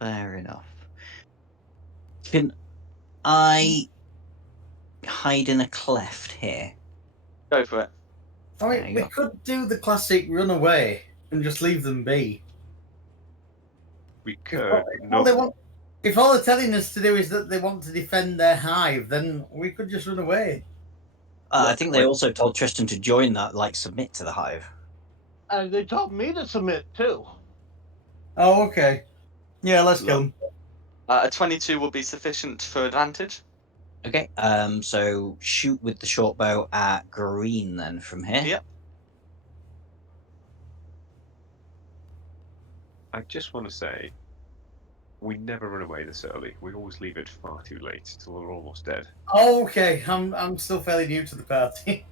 Fair enough. Can I hide in a cleft here? Go for it. I There mean, you we go. could do the classic run away and just leave them be. We could, All but they not... want, if all they're telling us to do is that they want to defend their hive, then we could just run away. I Look, think they also told Tristan to join that, like submit to the hive. And they told me to submit too. Oh, okay. Yeah, let's kill them. A 22 will be sufficient for advantage. Okay, so shoot with the short bow at green then from here. Yep. I just want to say, we never run away this early. We always leave it far too late till we're almost dead. Oh, okay. I'm still fairly new to the party.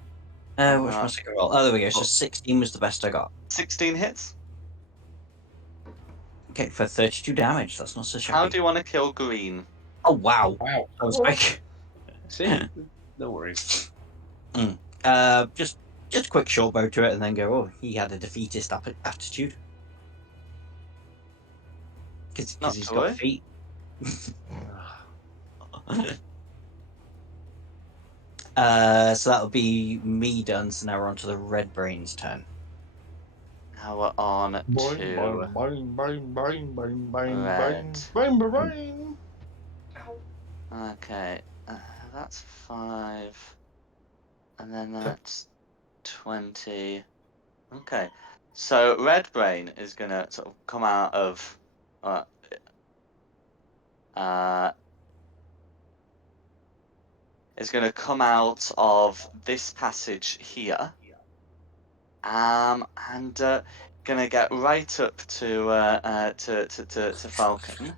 What's my second roll? Oh, there we go. So Oh. 16 was the best I got. 16 hits. Okay, for 32 damage. That's not so shabby. How do you want to kill Green? Oh, wow. Wow. That was Oh. quick. See, no worries. Just a quick short bow to it and then go, oh, he had a defeatist attitude. Because Not he's to got worry. feet. So that'll be me done. So now we're on to the Red Brain's turn. Now we're on Boing, to boing, boing, boing, boing, boing, boing, Red. boing, boing, boing. Okay, that's 5, and then that's 20. Okay, so Red Brain is gonna sort of come out of is gonna come out of this passage here, and gonna get right up to Falcon,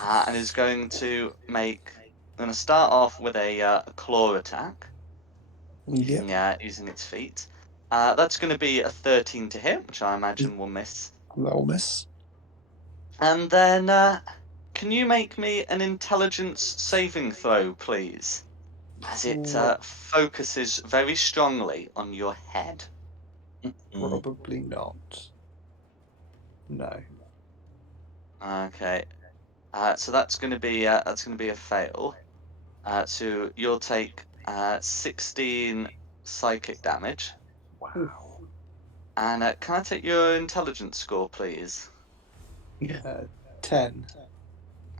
and is going to make. Gonna start off with a claw attack. Using its feet. That's going to be a 13 to hit, which I imagine will miss. That'll miss. And then, can you make me an intelligence saving throw, please? As it focuses very strongly on your head. Probably not. No. Okay. So that's going to be a fail. So you'll take 16 psychic damage. Wow. And can I take your intelligence score, please? 10.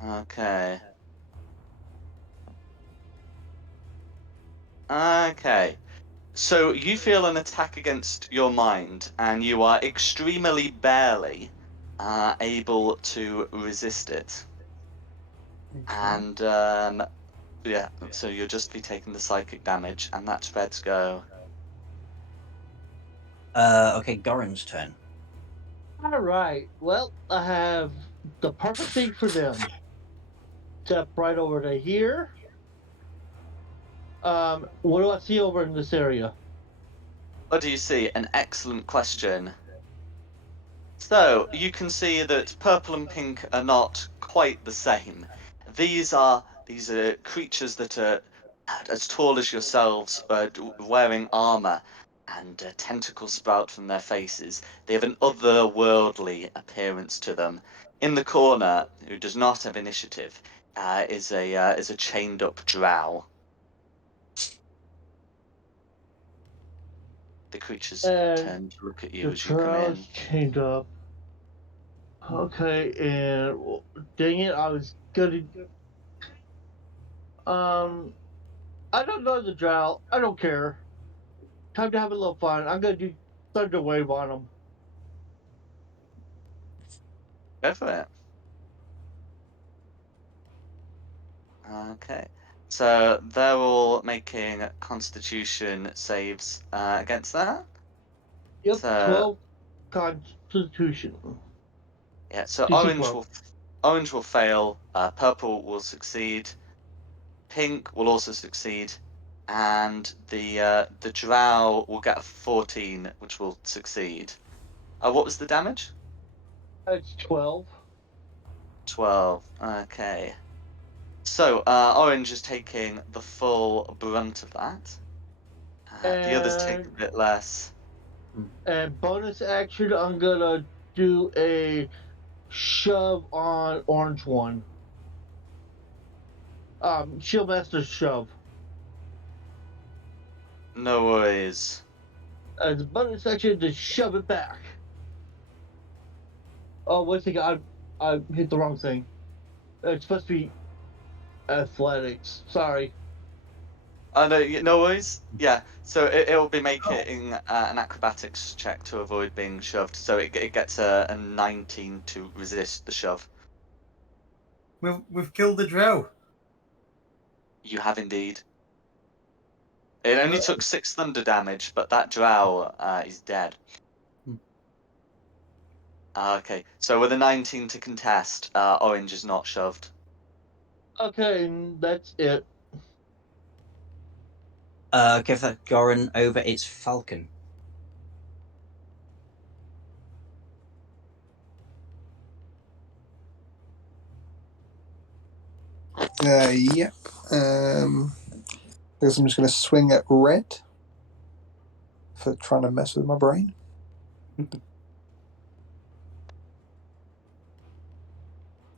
Okay. Okay. So you feel an attack against your mind, and you are extremely barely able to resist it. Okay. And yeah, so you'll just be taking the psychic damage, and that's Red's go. Okay, Goran's turn. All right. Well, I have the perfect thing for them. Step right over to here. What do I see over in this area? What do you see? An excellent question. So you can see that purple and pink are not quite the same. These are creatures that are as tall as yourselves, wearing armor, and tentacles sprout from their faces. They have an otherworldly appearance to them. In the corner, who does not have initiative, is a chained up drow. The creatures And turn to look at you the as you come trail in. is chained up. Okay, and dang it, I was gonna. I don't know the drow. I don't care. Time to have a little fun. I'm gonna do Thunder Wave on them. Go for it. Okay. So they're all making Constitution saves against that. Yep, So 12 Constitution. yeah, so DC 12. orange will fail, purple will succeed, pink will also succeed, and the drow will get a 14, which will succeed. What was the damage? That's 12. 12. Okay. So orange is taking the full brunt of that. The others take a bit less. And bonus action, I'm gonna do a shove on orange one. Shield Master shove. No worries. As a bonus action to shove it back. Oh, wait a second, I hit the wrong thing. It's supposed to be athletics. Sorry. No, no worries. Yeah, so it will be making an acrobatics check to avoid being shoved. So it gets a 19 to resist the shove. We've killed the drow. You have indeed. It only took 6 thunder damage, but that drow is dead. Okay, so with a 19 to contest, orange is not shoved. Okay, and that's it. Give that Goran over its falcon. Yep. I guess I'm just going to swing at red for trying to mess with my brain.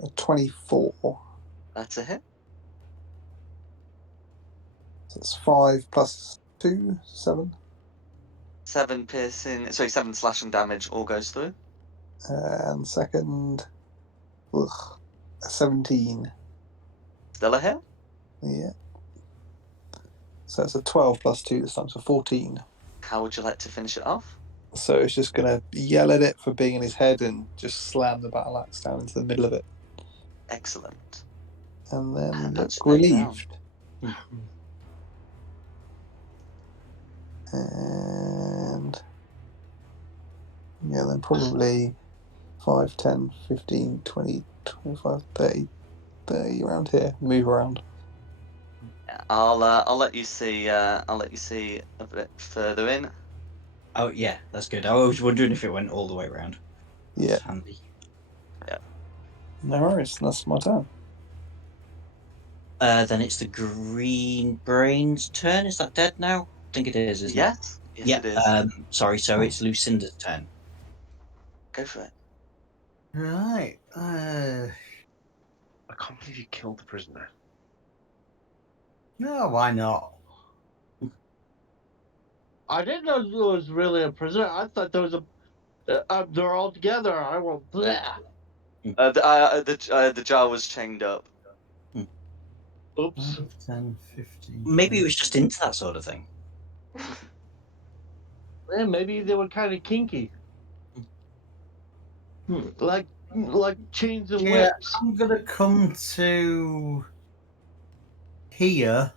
A 24. That's a hit. So it's 5 plus 2, 7. 7 piercing, sorry, 7 slashing damage all goes through. And second, a 17. Still a hit. Yeah. So it's a 12 plus 2 this time, so 14. How would you like to finish it off? So it's just going to yell at it for being in his head and just slam the battle axe down into the middle of it. Excellent. And then And look that's straight down. relieved. And yeah, then probably 5, 10, 15, 20, 25, 30 around here. Move around. I'll let you see. I'll let you see a bit further in. Oh yeah, that's good. I was wondering if it went all the way around. Yeah. That's handy. No worries. That's my turn. Then it's the green brain's turn. Is that dead now? I think it is, isn't it? Yes. Yes, it is. Sorry, so it's Lucinda's turn. Go for it. Right. I can't believe you killed the prisoner. No, why not? I didn't know there was really a prisoner. I thought there was a. They're all together. I went. Bleh. The jar was chained up. Oops. 10, 15. Maybe it was just into that sort of thing. Yeah, maybe they were kind of kinky. Like chains and Yeah, whips. I'm gonna come to here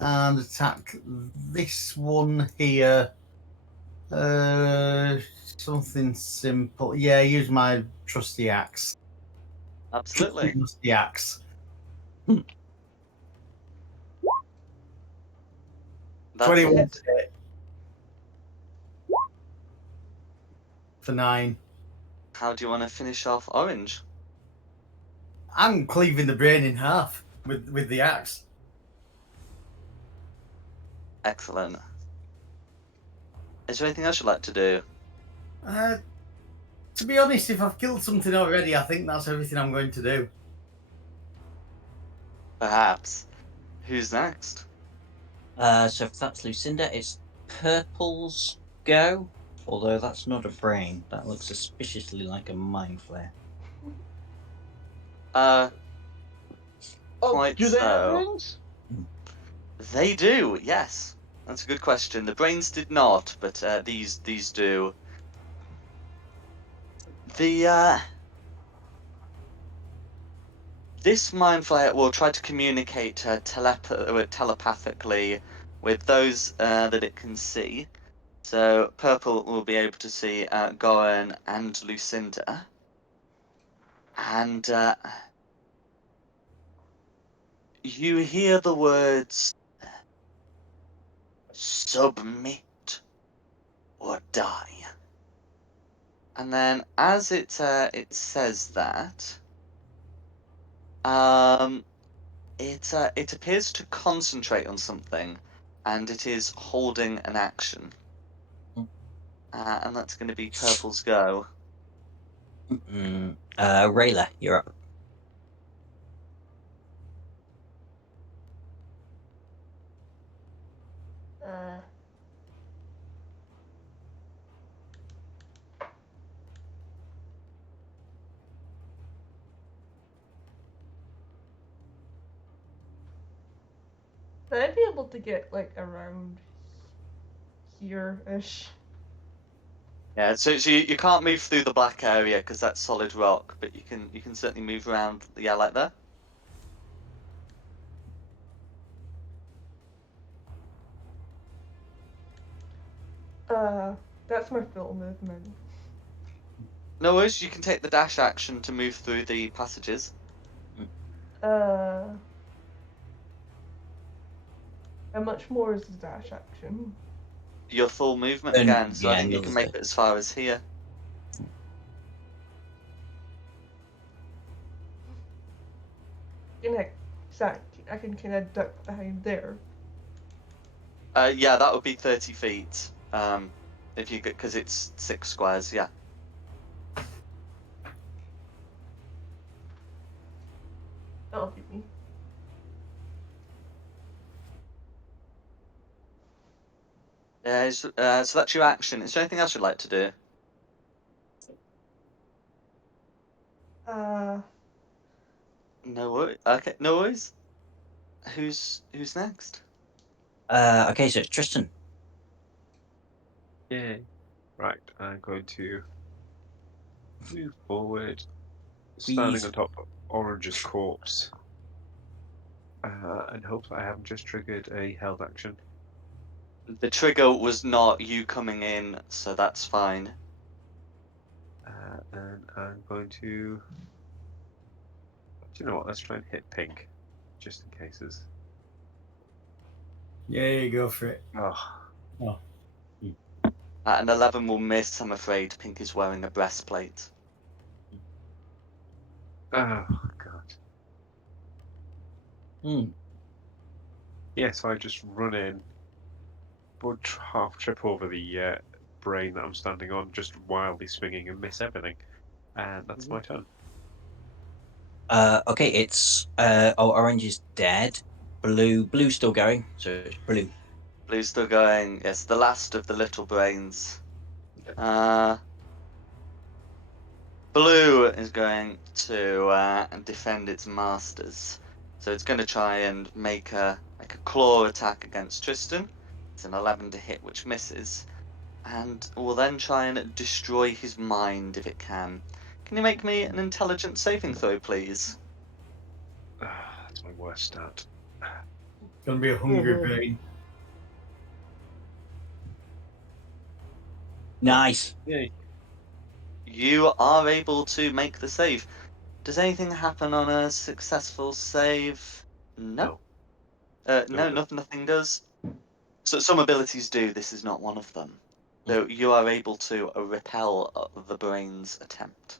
and attack this one here. Something simple. Yeah, use my trusty axe. Absolutely. Trusty axe. That's 21 it. to hit. For 9. How do you want to finish off Orange? I'm cleaving the brain in half with the axe. Excellent. Is there anything else you'd like to do? To be honest, if I've killed something already, I think that's everything I'm going to do. Perhaps. Who's next? So if that's Lucinda, it's Purple's go. Although that's not a brain. That looks suspiciously like a mind flare. Oh, Quite do they have so. rings? They do, yes. That's a good question. The brains did not, but these do. This mind flayer will try to communicate telepathically with those that it can see. So Purple will be able to see Goran and Lucinda. And you hear the words, submit or die. And then as it says that, it appears to concentrate on something, and it is holding an action. And that's going to be Purple's go. Rayla, you're up. Would I be able to get like around here-ish? Yeah, so you can't move through the black area because that's solid rock, but you can certainly move around. Yeah, like that. That's my full movement. No worries, you can take the dash action to move through the passages. How much more is the dash action? Your full movement And- again, so I yeah, think you another can make thing. it as far as here. I can kind of duck behind there. Yeah, that would be 30 feet. If you could, because it's 6 squares. Yeah. That'll be me. So that's your action. Is there anything else you'd like to do? No worries. Okay, no worries. Who's next? Okay, so it's Tristan. Yay. Right, I'm going to move forward, standing Please. on top of Orange's corpse, and hope that I haven't just triggered a held action. The trigger was not you coming in, so that's fine. And I'm going to. Do you know what? Let's try and hit pink, just in cases. Yeah, go for it. Oh, An 11 will miss, I'm afraid. Pink is wearing a breastplate. oh God. Hmm. Yeah, so I just run in, but half trip over the brain that I'm standing on, just wildly swinging and miss everything. And that's my turn. Okay, it's orange is dead. Blue's still going, so it's blue. Blue's still going. Yes, the last of the little brains. Blue is going to defend its masters. So it's going to try and make a claw attack against Tristan. It's an 11 to hit, which misses. And will then try and destroy his mind if it can. Can you make me an intelligence saving throw, please? That's my worst stat. Gonna be a hungry brain. Nice. Yay. You are able to make the save. Does anything happen on a successful save? No. No, nothing does. So some abilities do. This is not one of them. So you are able to repel the brain's attempt.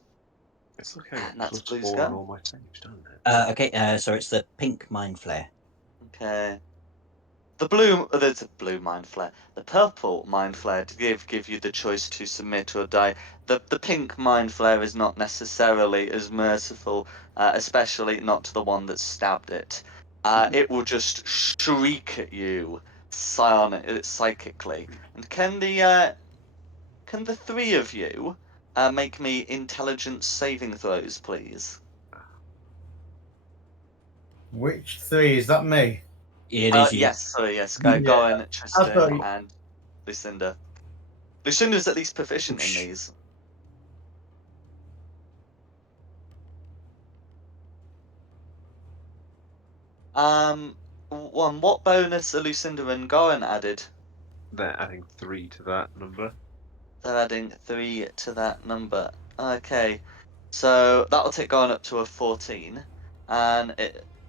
It's like I got And that's +4 Blue's on go. all my saves, don't it? Okay, so it's the pink mind flare. Okay. There's a blue mind flare. The purple mind flare to give you the choice to submit or die. The pink mind flare is not necessarily as merciful, especially not to the one that stabbed it. It will just shriek at you, psychically. And can the three of you make me intelligence saving throws, please? Which three? Is that me? It is you. Yes, sorry, yes. Yeah, Go on, I Tristan thought you- and Lucinda. Lucinda's at least proficient in Oosh. these. What bonus are Lucinda and Goran added? They're adding 3 to that number. They're adding 3 to that number. Okay, so that'll take Goran up to a 14.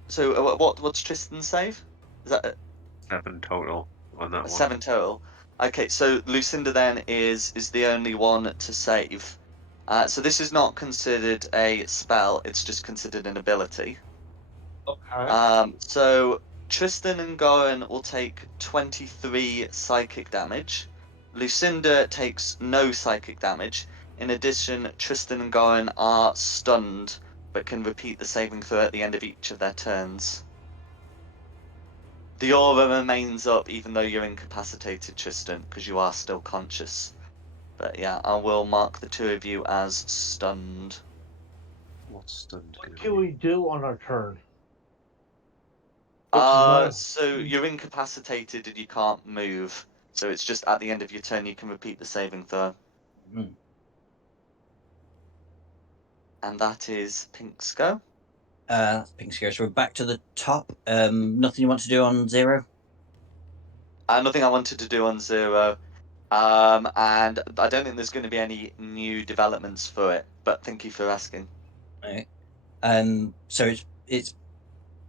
So what's Tristan's save? Is that 7 total on that a one. 7 total? Okay, so Lucinda then is the only one to save. So this is not considered a spell; it's just considered an ability. Okay. So Tristan and Goran will take 23 psychic damage. Lucinda takes no psychic damage. In addition, Tristan and Goran are stunned, but can repeat the saving throw at the end of each of their turns. The aura remains up even though you're incapacitated, Tristan, because you are still conscious. But yeah, I will mark the two of you as stunned. What's stunned What gonna can be? we do on our turn? What's my- So you're incapacitated and you can't move. So it's just at the end of your turn you can repeat the saving throw. Mm. And that is Pink's go. Pink scare. So we're back to the top. Nothing you want to do on 0? Nothing I wanted to do on 0. And I don't think there's going to be any new developments for it. But thank you for asking. Okay. So it's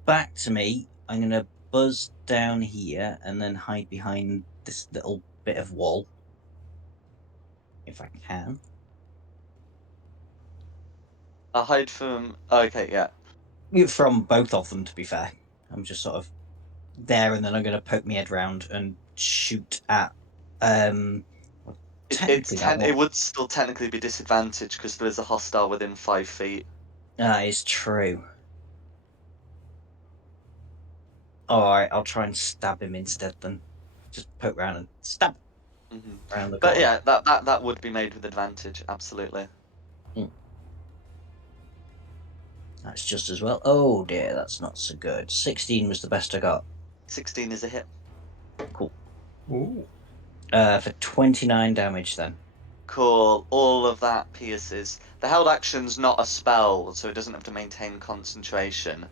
back to me. I'm gonna buzz down here and then hide behind this little bit of wall. If I can. I'll hide from. Okay, yeah. From both of them, to be fair. I'm just sort of there, and then I'm going to poke my head round and shoot at. Technically, It would still technically be disadvantaged because there is a hostile within 5 feet. That is true. Alright, I'll try and stab him instead then. Just poke round and stab around the But corner. yeah, that would be made with advantage, absolutely. That's just as well. Oh dear, that's not so good. 16 was the best I got. 16 is a hit. Cool. Ooh. For 29 damage then. Cool. All of that pierces. The held action's not a spell, so it doesn't have to maintain concentration.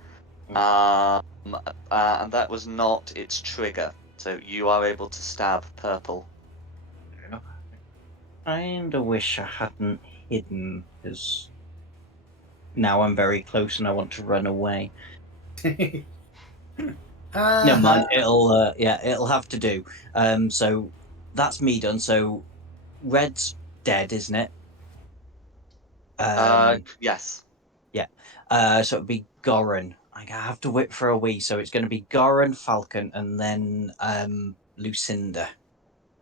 And that was not its trigger. So you are able to stab purple. I kinda wish I hadn't hidden, because now I'm very close and I want to run away. Never mind. It'll have to do. So that's me done. So red's dead, isn't it? Yes. Yeah. So it'd be Goran. I have to whip for a wee, so it's going to be Goran, Falcon, and then Lucinda.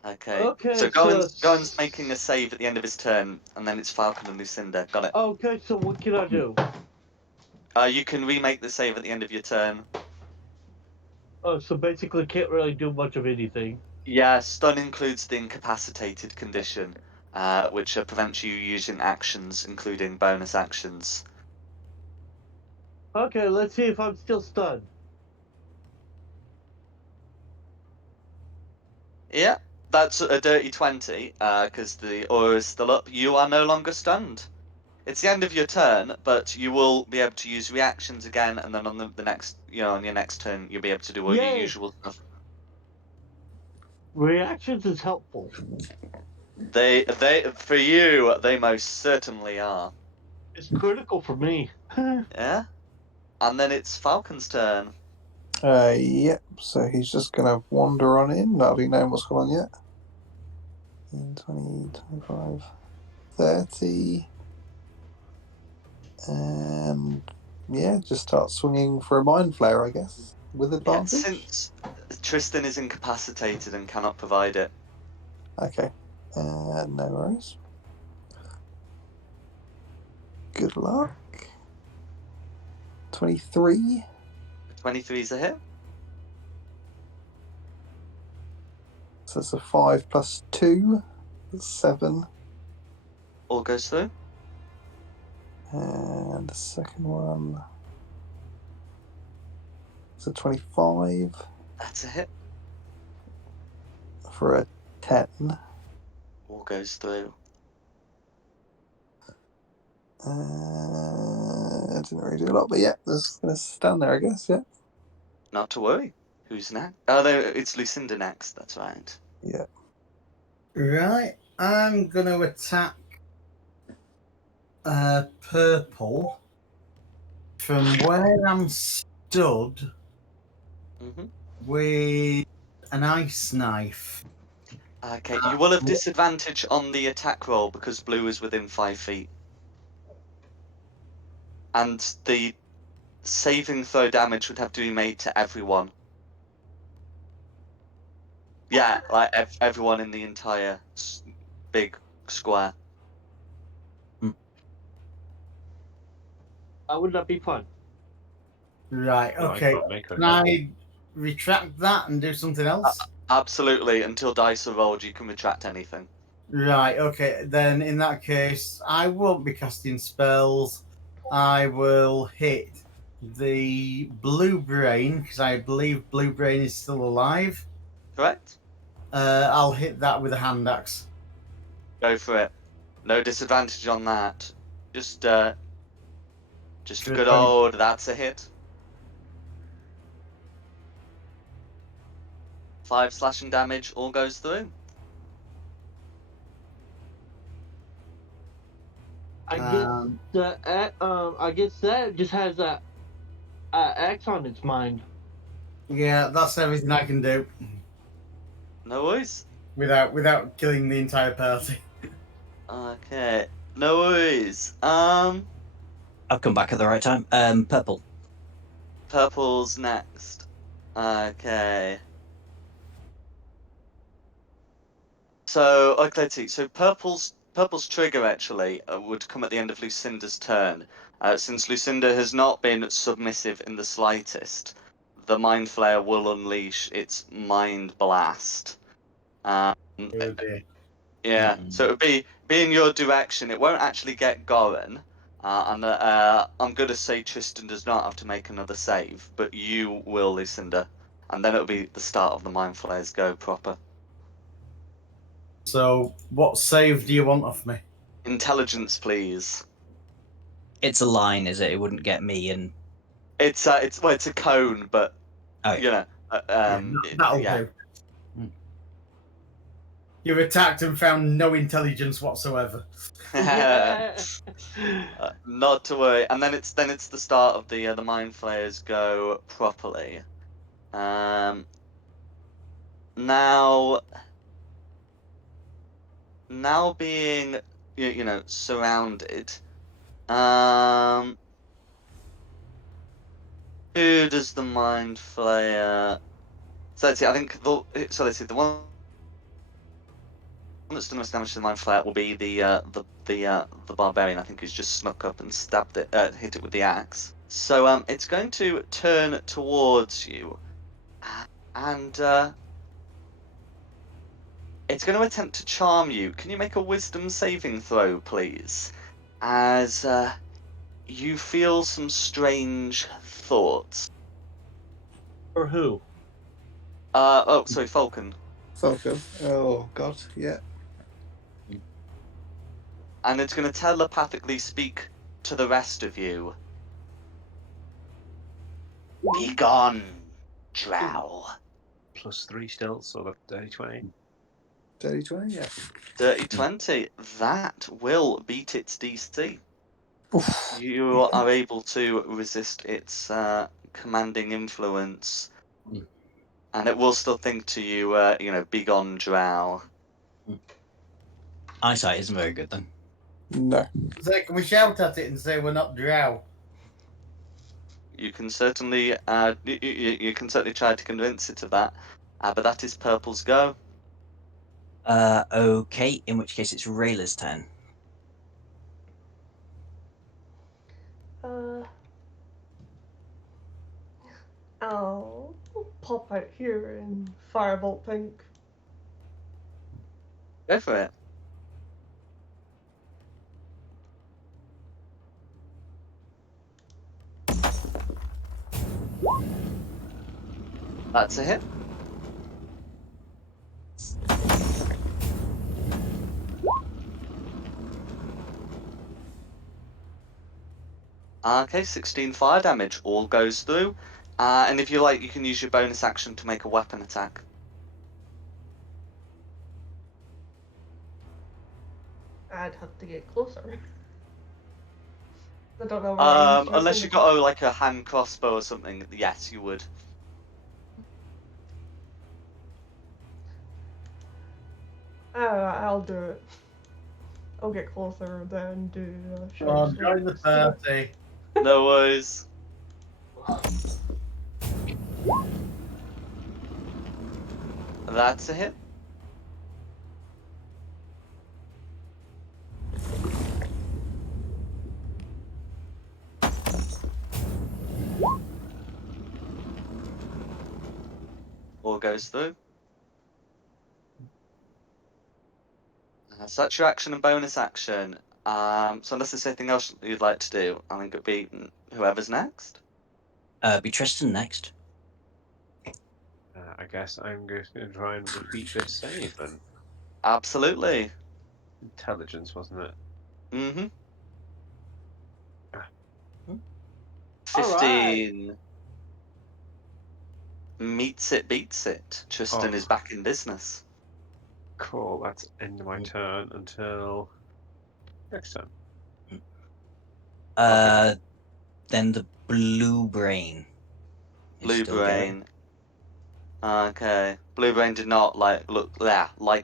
Okay. Okay, So so- Goran's making a save at the end of his turn, and then it's Falcon and Lucinda. Got it. Okay, so what can I do? You can remake the save at the end of your turn. Oh, so basically can't really do much of anything. Yeah, stun includes the incapacitated condition, which prevents you using actions, including bonus actions. Okay, let's see if I'm still stunned. Yeah, that's a dirty 20, because the aura is still up. You are no longer stunned. It's the end of your turn, but you will be able to use reactions again, and then on the next, on your next turn, you'll be able to do all your Yay. usual stuff. Reactions is helpful. For you, they most certainly are. It's critical for me. Yeah, and then it's Falcon's turn. Yep, so he's just going to wander on in, not having known what's going on yet. 20, 25, 30. And yeah, just start swinging for a mind flare, I guess, with Yeah, advantage. since Tristan is incapacitated and cannot provide it. Okay, no worries. Good luck. 23. 23 is a hit. So it's a 5 plus 2. That's 7. All goes through. And the second one is a 25 That's a hit. for a 10. All goes through. I didn't really do a lot, but yeah, just going to stand there, I guess, yeah. Not to worry. Who's next? Oh, no, it's Lucinda next. That's right. Yeah. Right, I'm going to attack purple from where I'm stood with an ice knife. Okay, you will have disadvantage on the attack roll because blue is within 5 feet. And the saving throw damage would have to be made to everyone. Yeah, like everyone in the entire big square. Would that be fun? Right, No, I okay. can't make Can I retract that and do something else? Absolutely. Until dice are rolled, you can retract anything. Right, okay. Then in that case, I won't be casting spells. I will hit the blue brain, because I believe blue brain is still alive. Correct? I'll hit that with a hand axe. Go for it. No disadvantage on that. Just a good old, that's a hit. 5 slashing damage, all goes through. I guess that just has a X on its mind. Yeah, that's everything I can do No worries. without killing the entire party. Okay. No worries. I've come back at the right time. Purple. Purple's next. Okay. So, okay, let's see. So purple's trigger actually would come at the end of Lucinda's turn. Since Lucinda has not been submissive in the slightest, the Mind Flayer will unleash its Mind Blast. Um, Oh dear. yeah, so it would be in your direction. It won't actually get Goran. And I'm going to say Tristan does not have to make another save, but you will, Lucinda. And then it'll be the start of the Mind Flayer's go proper. So, what save do you want off me? Intelligence, please. It's a line, is it? It wouldn't get me and. It's a cone, but Oh, you know, That'll yeah. do. Hmm. You've attacked and found no intelligence whatsoever. Yeah. Not to worry. And then it's the start of the Mind Flayers go properly. Now being surrounded. Who does the Mind Flayer? So let's see. I think the one that's done most damage to the Mind Flayer will be the barbarian. I think who's just snuck up and stabbed it, hit it with the axe. So it's going to turn towards you, and it's going to attempt to charm you. Can you make a Wisdom saving throw, please? As you feel some strange thoughts. For who? Oh, sorry, Falcon. Falcon. Oh God, yeah. And it's going to telepathically speak to the rest of you. Be gone, Drow. +3 still, so that's dirty 20. Dirty 20, yeah. Dirty 20. That will beat its DC. Oof. You are able to resist its commanding influence. And it will still think to you, be gone, Drow. eyesight isn't very good then. No. So, can we shout at it and say we're not drow? You can certainly you can certainly try to convince it of that, but that is Purple's go. Okay, in which case it's Rayla's turn. I'll pop out here and Firebolt Pink. Go for it. That's a hit. Okay, 16 fire damage. All goes through. And if you like, you can use your bonus action to make a weapon attack. I'd have to get closer. I don't know where Unless you got like a hand crossbow or something, yes, you would. I'll do it. I'll get closer then do. Join the party. No worries. That's a hit. All goes through. So that's your action and bonus action. So unless there's anything else you'd like to do, I think it'd be whoever's next. Be Tristan next. I guess I'm going to try and repeat this save then. Absolutely. Intelligence, wasn't it? Mm-hmm. Ah. 15. Meets it, beats it. Tristan is back in business. Cool, that's end of my turn until next turn. Then the blue brain. is Blue still going. brain. Okay. Blue Brain did not like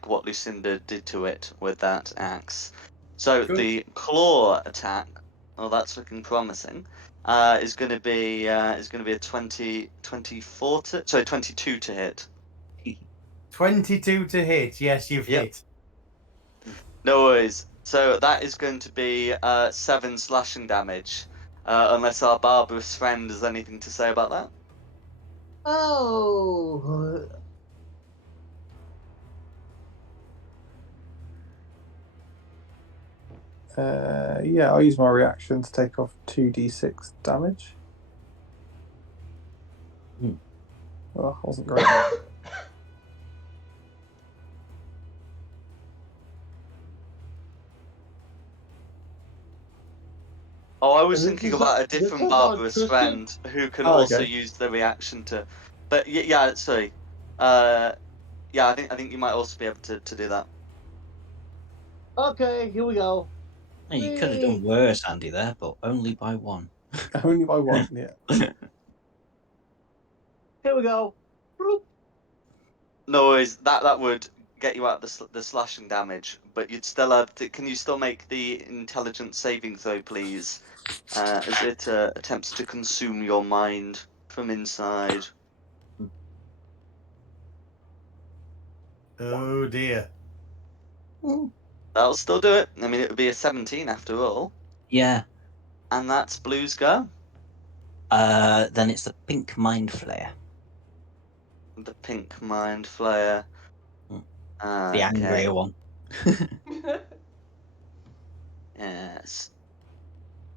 what Lucinda did to it with that axe. So Good. the claw attack, well, that's looking promising. Is going to be a 22 to hit. 22 to hit. Yes, you've Yep. hit. No worries. So that is going to be 7 slashing damage. Unless our barbarous friend has anything to say about that. Oh. Yeah, I'll use my reaction to take off 2d6 damage. Well, wasn't great. Oh, I was This thinking is about on- a different this is on barbarous Tristan? friend who can Oh, also okay. use the reaction to. But yeah, sorry. Yeah, I think you might also be able to do that. Okay, here we go. Well, you could have done worse, Andy, there, but only by 1. Only by 1, yeah. Here we go. Bloop. No worries. That would get you out of the slashing damage, but you'd still have to. Can you still make the intelligence saving throw, please? As it attempts to consume your mind from inside. Oh dear. That'll still do it. I mean, it would be a 17 after all. Yeah. And that's Blue's go. Then it's the pink mind flare. The pink mind flayer. The angrier one. Yes.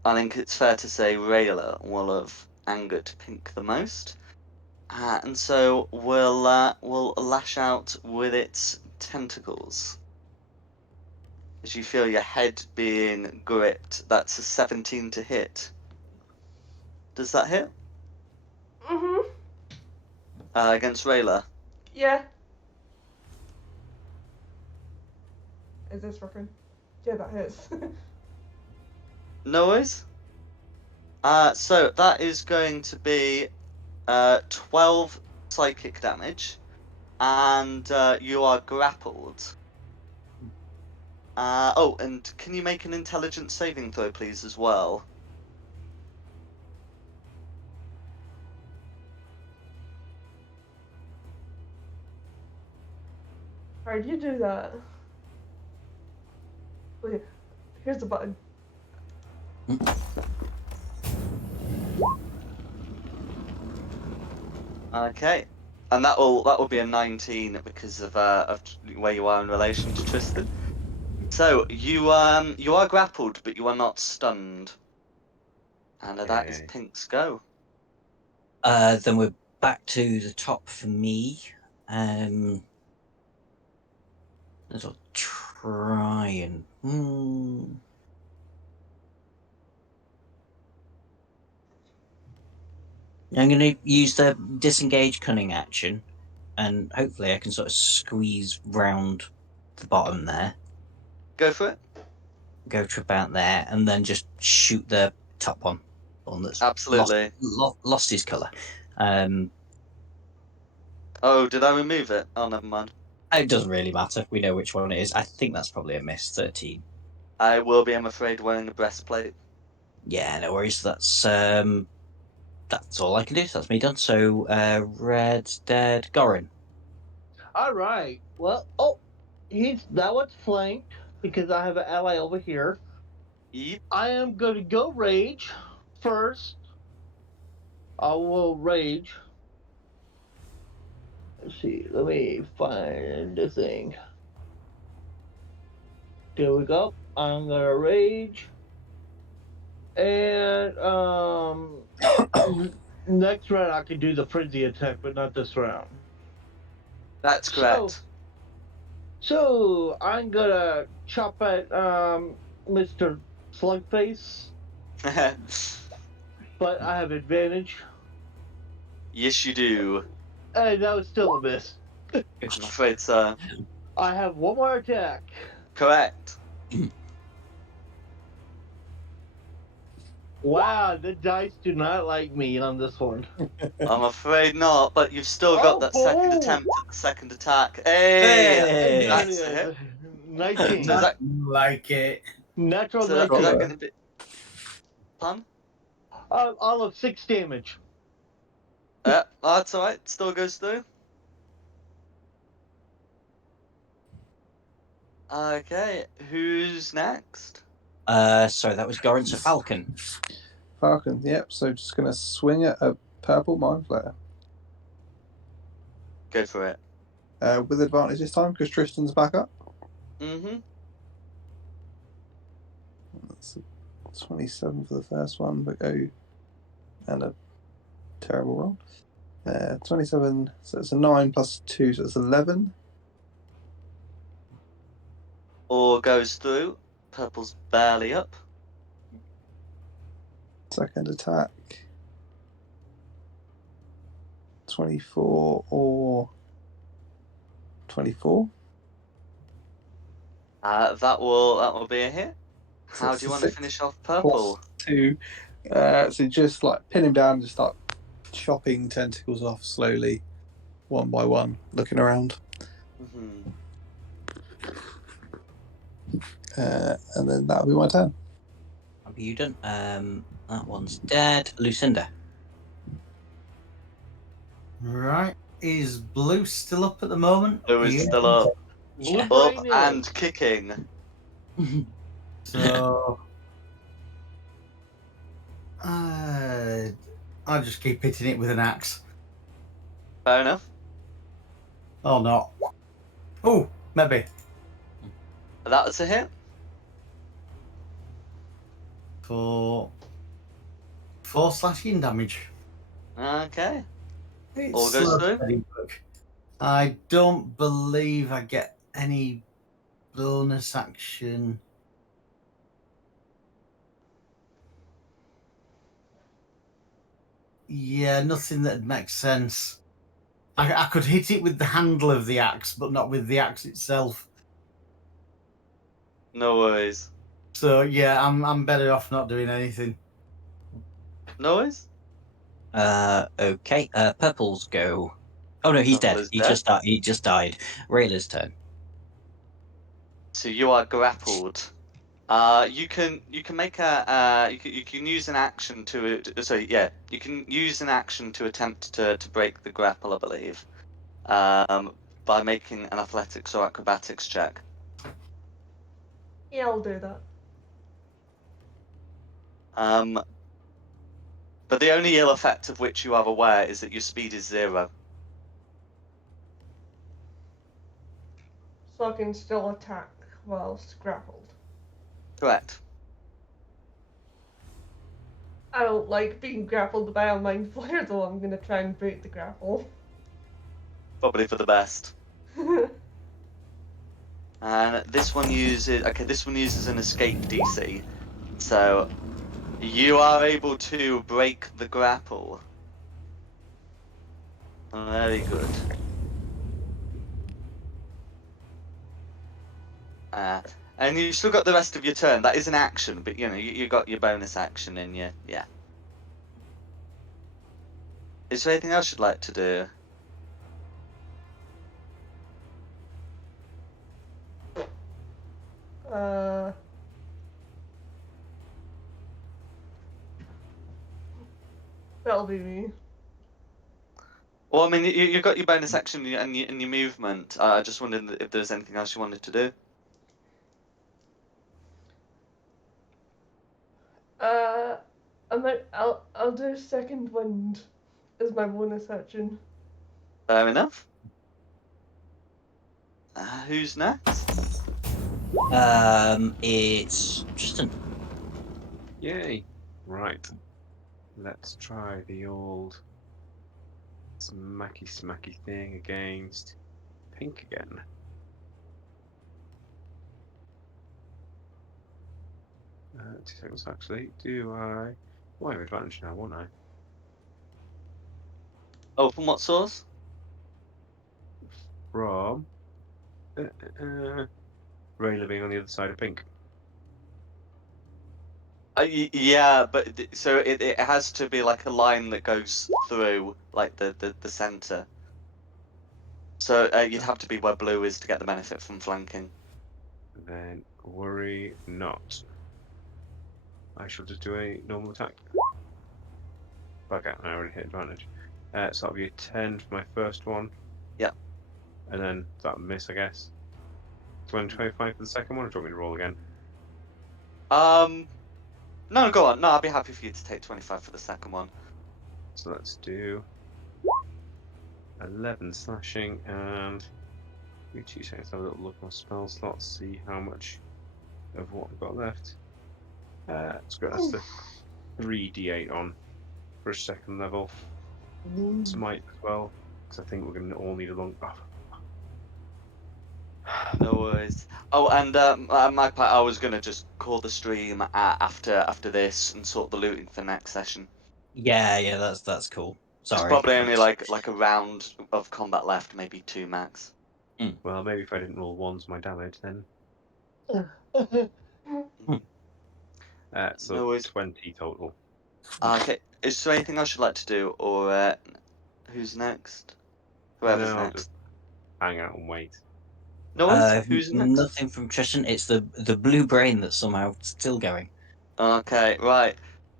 I think it's fair to say Rayla will have angered Pink the most. And so we'll lash out with its tentacles. As you feel your head being gripped, that's a 17 to hit. Does that hit? Mhm. Against Rayla? Yeah. Is this working? Yeah, that hits. No worries. So that is going to be 12 psychic damage, and you are grappled. Oh, and can you make an intelligence saving throw, please, as well? How do you do that? Wait, here's the button. Okay, and that will be a 19 because of where you are in relation to Tristan. So you are grappled, but you are not stunned, and that is Yay. Pink's go. Then we're back to the top for me. Let's try and. I'm going to use the disengage cunning action, and hopefully I can sort of squeeze round the bottom there, Go for it. go to about there, and then just shoot the top one that's Absolutely. lost his colour. Oh, did I remove it? Oh, never mind. It doesn't really matter. We know which one it is. I think that's probably a miss. 13. I will be, I'm afraid, wearing a breastplate. Yeah, no worries. That's all I can do. So that's me done. So Red's dead. Gorin. All right. Well, that one's flanked because I have an ally over here. Yep. I am going to go rage first. I will rage. Let's see. Let me find the thing. There we go. I'm gonna rage. And next round I can do the frenzy attack, but not this round. That's correct. So I'm gonna chop at Mr. Slugface, but I have advantage. Yes, you do. And that was still a miss. I'm afraid so. I have one more attack. Correct. Wow, the dice do not like me on this one. I'm afraid not, but you've still got that second attempt at the second attack. Hey! Hey! There it That's a hit. is. 19. So is that, Like it. Natural so is 19. that going to be... Pun? All of 6 damage. That's alright. Still goes through. Okay, who's next? So that was Goran to Falcon. Falcon, yep. So just going to swing at a purple mind flare. Go for it. With advantage this time because Tristan's back up. Mm-hmm. That's a 27 for the first one, but go and a terrible roll. 27, so it's a 9 plus 2, so it's 11. Or goes through. Purple's barely up. Second attack. 24 or 24. That will be a hit. So How it's do you a want to 6 finish off plus purple? 2. So just like pin him down and just start chopping tentacles off slowly, one by one, looking around. Mm-hmm. And then that'll be my turn. Have you done? That one's dead. Lucinda. Right. Is Blue still up at the moment? Blue is Yeah. still up. Blue Up brain is. and kicking. So I'll just keep hitting it with an axe. Fair enough. Or not. Oh, maybe. That was a hit. For 4 slashing damage. Okay. It's All goes slow through. steady work. I don't believe I get any bonus action. Yeah, nothing that makes sense. I could hit it with the handle of the axe, but not with the axe itself. No worries. So yeah, I'm better off not doing anything. No worries. Okay. Purple's go. Oh no, he's Purple dead. is He dead. just died. He just died. Rayla's turn. So you are grappled. You can make a you can use an action to you can use an action to attempt to break the grapple, I believe, by making an athletics or acrobatics check. Yeah, I'll do that. But the only ill effect of which you are aware is that your speed is 0. So I can still attack whilst grappled. Correct. I don't like being grappled by a mind flare, though. I'm gonna try and break the grapple. Probably for the best. And this one uses an escape DC. So you are able to break the grapple. Very good. And you've still got the rest of your turn. That is an action, but you got your bonus action in you. Yeah. Is there anything else you'd like to do? That'll be me. Well, I mean, you got your bonus action and your movement. I just wondered if there's anything else you wanted to do. I'll do second wind as my bonus action. Fair enough. Who's next? It's Tristan. Yay! Right. Let's try the old smacky thing against pink again. Two seconds actually. Do I? Well, I have advantage now, won't I? Oh, from what source? From Ray living on the other side of pink. Yeah, but so it has to be like a line that goes through like the center. So you'd have to be where blue is to get the benefit from flanking. Then worry not. I shall just do a normal attack. Okay, I already hit advantage. So that'll be a 10 for my first one. Yeah. And then that'll miss, I guess. 25 for the second one, or do you want me to roll again? No, go on. No, I'd be happy for you to take 25 for the second one. So let's do 11 slashing and give me 2 seconds to have a little look at my spell slots, see how much of what I've got left. That's good. That's the 3d8 on for a second level. Smite as well, because I think we're going to all need a long. Oh. No worries. Oh, and my part, I was gonna just call the stream after this and sort the looting for next session. Yeah, that's cool. There's Sorry. probably only like a round of combat left, maybe 2 max. Well, maybe if I didn't roll ones my damage, then. So No worries. 20 total. Okay, is there anything else you'd like to do, or who's next? Whoever's No, I'll next. just hang out and wait. No worries. Who's next? Nothing from Tristan. It's the blue brain that's somehow still going. Okay, right.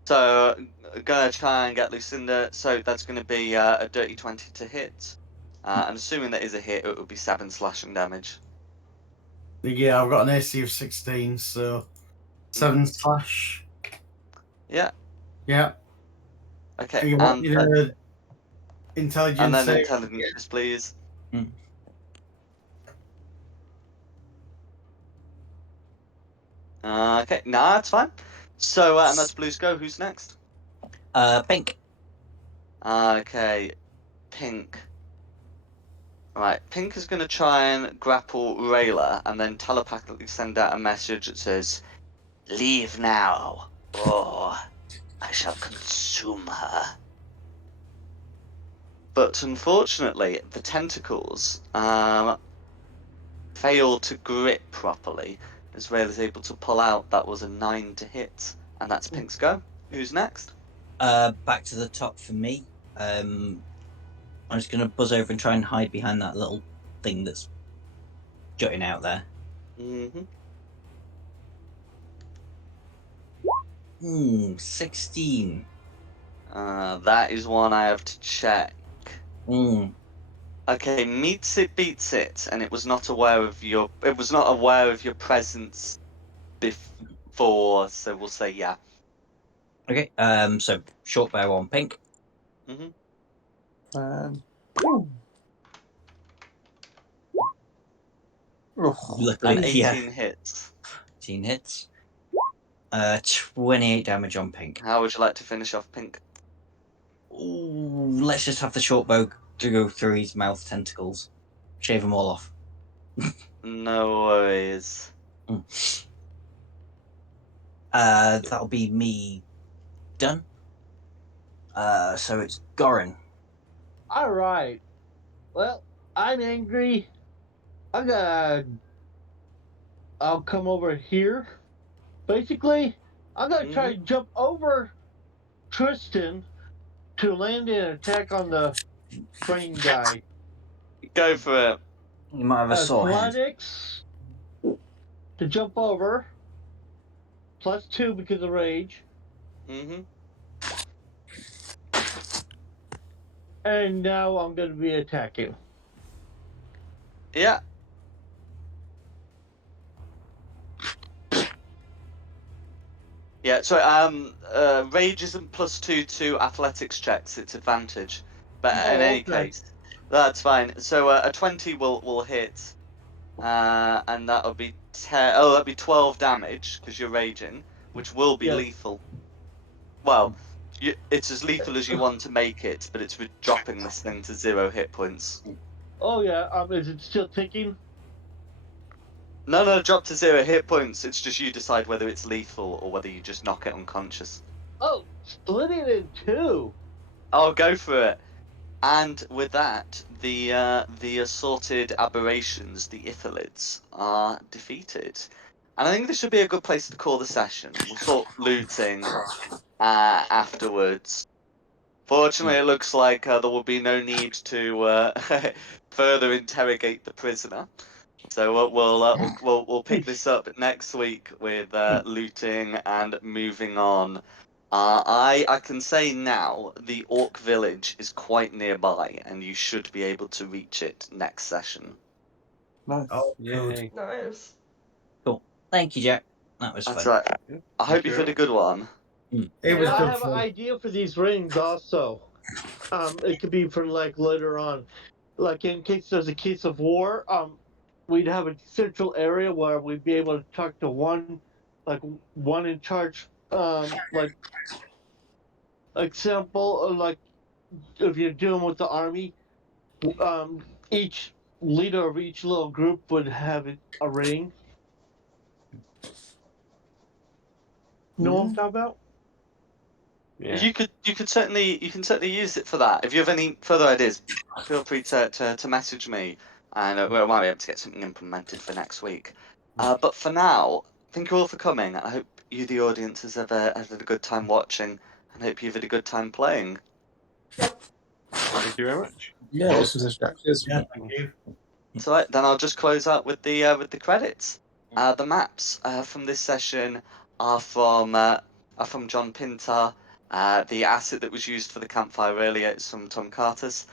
So gonna try and get Lucinda. So that's gonna be a dirty 20 to hit. And assuming that is a hit, it would be 7 slashing damage. Yeah, I've got an AC of 16, so 7 slash. Yeah. Yeah. Okay. You want me to intelligence and then save? intelligence, please. Okay, nah, that's fine. So and that's Blue's go. Who's next? Pink. Okay, Pink. Right, Pink is going to try and grapple Rayla and then telepathically send out a message that says, "Leave now, or I shall consume her." But unfortunately, the tentacles fail to grip properly, as Rayla's able to pull out. That was a 9 to hit, and that's Pink's go. Who's next? Back to the top for me. I'm just going to buzz over and try and hide behind that little thing that's jutting out there. 16. That is one I have to check. Okay, meets it, beats it, and it was not aware of your. It was not aware of your presence before, so we'll say yeah. Okay. So short bow on Pink. And Luckily, And 18 yeah. hits. 18 hits. 28 damage on Pink. How would you like to finish off Pink? Ooh, let's just have the short bow to go through his mouth tentacles. Shave them all off. No worries. That'll be me done. So it's Gorin. All right. Well, I'm angry. I'll come over here. Basically, I'm gonna try to jump over Tristan to land an attack on the brain guy. Go for it. You might have a sore hand. Athletics to jump over. +2 because of rage. And now I'm going to be attacking. Yeah. Yeah, so rage isn't +2 to athletics checks, it's advantage. But in any case, that's fine. So a 20 will hit. And that'll be that'll be 12 damage because you're raging, which will be lethal. Well, it's as lethal as you want to make it, but it's with dropping this thing to 0 hit points. Oh yeah, is it still ticking? No, drop to 0 hit points. It's just you decide whether it's lethal or whether you just knock it unconscious. Oh, split it in 2. I'll go for it. And with that, the assorted aberrations, the Ithalids, are defeated. And I think this should be a good place to call the session. We'll sort looting afterwards. Fortunately, it looks like there will be no need to further interrogate the prisoner. So we'll pick this up next week with looting and moving on. I can say now the Orc village is quite nearby, and you should be able to reach it next session. Nice. Oh, Yay. Nice. Cool. Thank you, Jack. That was That's fun. right. Yeah, I hope thank you've you. had a good one. it was I good have an fun. idea for these rings also. It could be for like later on, like in case there's a case of war. We'd have a central area where we'd be able to talk to one in charge. Like example, like if you're dealing with the army, each leader of each little group would have a ring. Know what I'm talking about? Yeah. You can certainly use it for that. If you have any further ideas, feel free to message me, and we might be able to get something implemented for next week. But for now, thank you all for coming. I hope you, the audience, has had a good time watching, and hope you've had a good time playing. Yep. Thank you very much. Yeah, awesome session, Jack. Cheers. Yeah, thank you. So then I'll just close out with the credits. The maps from this session are from John Pinter. The asset that was used for the campfire earlier is from Tom Carter's.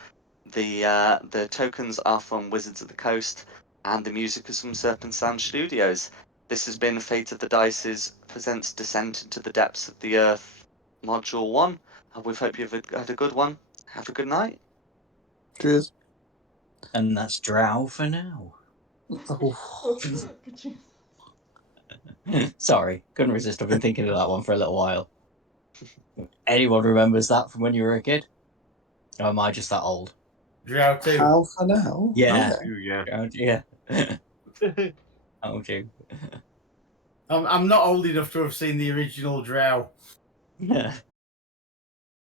The tokens are from Wizards of the Coast, and the music is from Serpent Sound Studios. This has been Fate of the Dice's presents Descent into the Depths of the Earth, Module 1. We hope you've had a good one. Have a good night. Cheers. And that's Drow for now. Oh. Could you? Sorry, couldn't resist. I've been thinking of that one for a little while. Anyone remembers that from when you were a kid? Or am I just that old? Drow too. How for now? Yeah. Okay. Ooh, yeah. Drow, yeah. Oh, you. I'm not old enough to have seen the original Drow. Yeah.